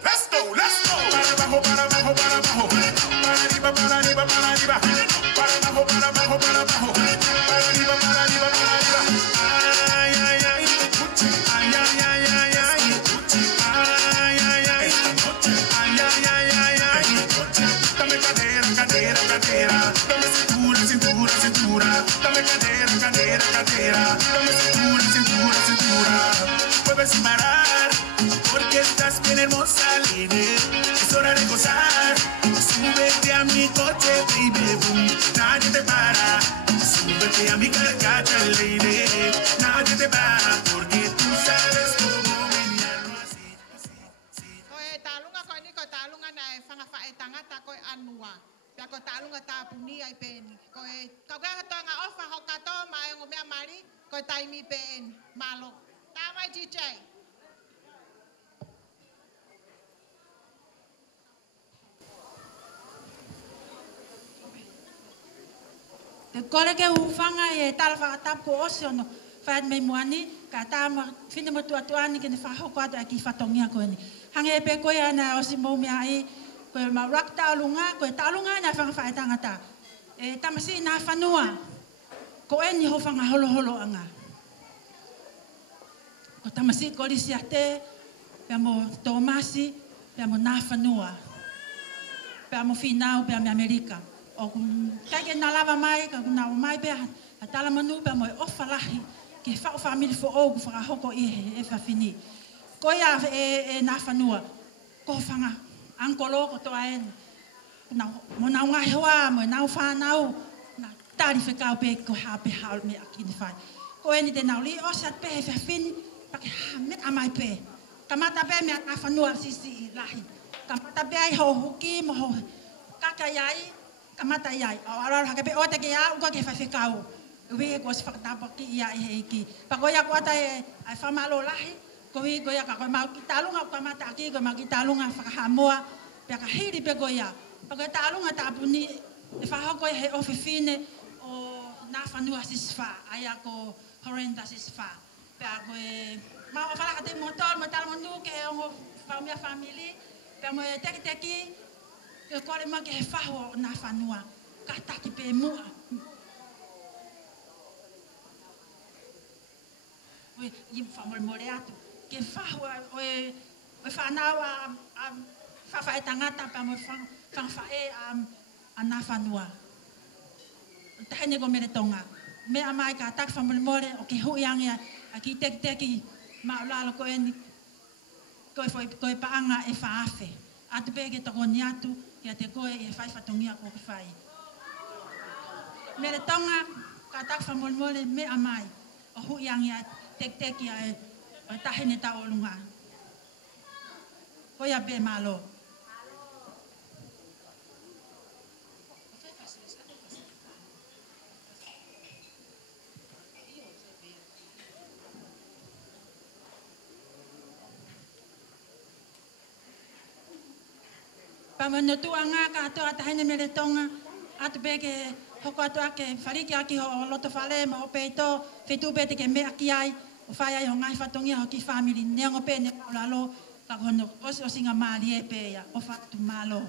Let's go, let's go. Para abajo, para abajo, para abajo. Para arriba, para arriba, para arriba. Para abajo, para abajo, para abajo. Para arriba, para arriba, para arriba. Ay, ay, ay. Ay, ay, ay, ay, ay. Ay, ay, ay. Ay, ay, ay, ay, ay. Dame cadera, cadera, cadera. Dame cintura, cintura, cintura. Dame cadera, cadera, cadera. Dame cintura, cintura, cintura. Puedes sin parar, porque estás bien hermosa, lady. Es hora de gozar. Súbete a mi coche, baby, boom. Nadie te para. Súbete a mi carcacha, lady. Nadie te para, porque tú sabes cómo menearlo así. Koe talunga ko ni ko talunga na whangawhae tangata koe anua. Pea ko talunga tāpuni ai pēni. Koe kaukaha toa ofa ho katoa mai o mea mari koe taimi pēni. Malo. Tā mai DJ. Te kore ke ufanga e tala whakatap ko osi ono whaat mei muani ka tāma whine mo tuatuani ke ne whahoko atu a ki whatongia koe ni. Hange e pe koe ana osi mou mea ai koe maurak tālunga, koe tālunga na whangawhae tangata. E tamasi nā whanua, ko e ni ho whanga holo holo anga. Ko tamasi ko risi a te, pia mo tōmasi, pia mo nā whanua, pia mo Fiema'u, pia mo Amerika. O kai ke nā lava mai, ka kuna o mai pia, a tala manu pia mo e ofa lahi, ke whao whamiri fo o ku whakahoko i e whawhini. Ko ia e nā whanua, ko whanga, ankolo ko toa eni. Mo nau ngahi hoa, mo nau whanau, na tari whekau pe ko hape haul me a kini whai. Ko eni te nau li, o se at pe he whawhini, pake ha me a mai pe. Kamata pe me a nā whanua sisi i lahi. Kamata pe ai ho huki, mo ho kaka iai, kamata iai. O araro hake pe o te ke a, uka ke whawhekau. Uwe ko se whakatapaki ia i heiki. Pakoia ko ata e ai whamalo lahi, ko hi ko ia ka koe mau ki talunga, kamata aki ko mau ki talunga whakahamoa, pia ka hiri pe ko ia. Pakoe talunga tāpuni, e whahoko e he ofifine o nā whanua siswha, aia ko horrenda siswha. Pia koe, mau o whalaka te motor, mo tala monu ke he ongo whaumia family, pia mo e teki teki, ke kore ma ke he whaho o nā whanua, ka taki pe mua. Oe, i whamore atu, ke whaho oe whanau a whawhae tangata, pia mo whawhae a nā whanua. Tahene ko mere tonga. Mea mai ka tak whamore o ke hui angi a ki teki teki ma o lalo ko eni koe paanga e whaafe. atu peke toko ni atu, kia te koe e whai whatongia ko ki whai. Mere tonga, ka tak whamolmole me amai, o hui angia tek teki o tahine ta olunga. Koia be malo. Pamano tuanga ka ato atahine mere tonga, atu peke hoko atu ake whariki aki ho loto whale ma o peito, whetu pete ke mea ki ai, o whai ai ho ngai whatongia ho ki whamiri, neongo pe ne kaulalo, ka kono osi ngā maali e peia, o whatu malo.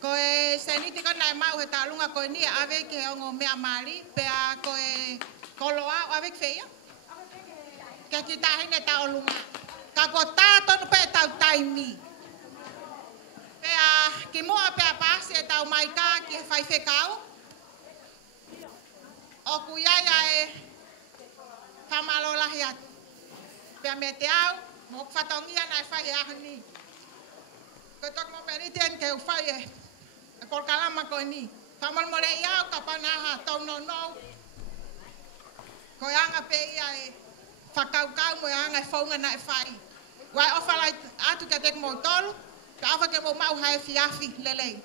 Koe seniti ko nai mau he talunga koe ni ave ke ongo mea mali pe a koe koloa ave feia. Ke kita hine ta olunga. Ka ko tato pe tau taimi. Pe a ki mua pe a pasi e tau maika ki he fai fekau. O kuiaia e whamalo lahi atu. Pe a me te au, mo whatongia nai Fai'aho ni. Ko tok mo periten ke u fai e kol kalama ko ni. Whamal mo le iau ka panaha tau no no. Ko anga pe ia e whakaukau mo anga e whaunga na e whai. Wai ofa lai atu ka tek mo tolu, ka awa ke mo mau hae fiafi lelei.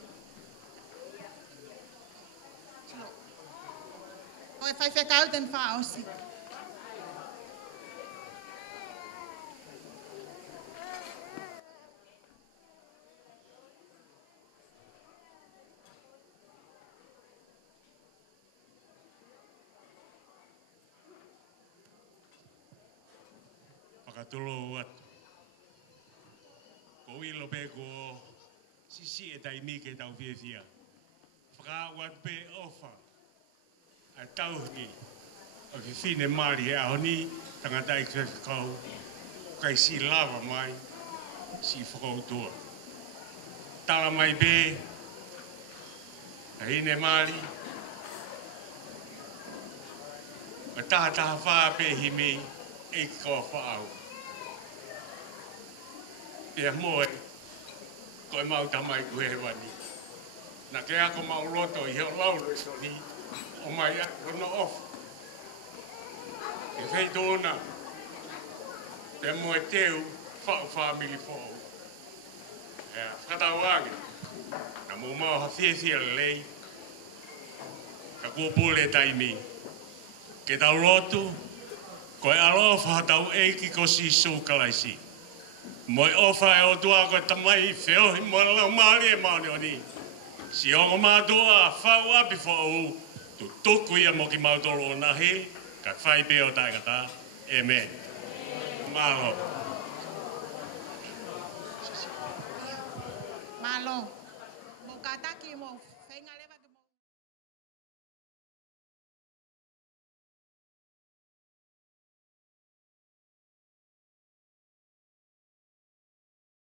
Ko e whai whekau ten whaosi. Pakatolo atu. Ko ilo pe ko sisi e taimi ke tau fiafia. Whakawat pe ofa. A tauhi. O ke fine mari e aho ni tangata i kau. Kai si lava mai. Si whakautua. Tala mai pe. A hine mari. A taha whaa pe himi. E kawa whaau. Pea moe, koe mau tamai ku he wani. Na ke ako mau roto i heo lauro e so ni, o mai a rono off. E whei tōna, pea moe teu, whau whamili whau. Ea, whakatau ange, na mō mau ha whiawhia lei, ka kua pōle taimi. Ke tau roto, koe alo whahatau eiki ko si sou kalaisi. Moi ofa e o tua koe tamai whiohi mo lau maari e maoni o ni. Si ongo mātua whau api whau, tu tuku ia mo ki mautoro o nahi, ka whai pe o taikata. Amen. Malo. Malo. Mo kataki mo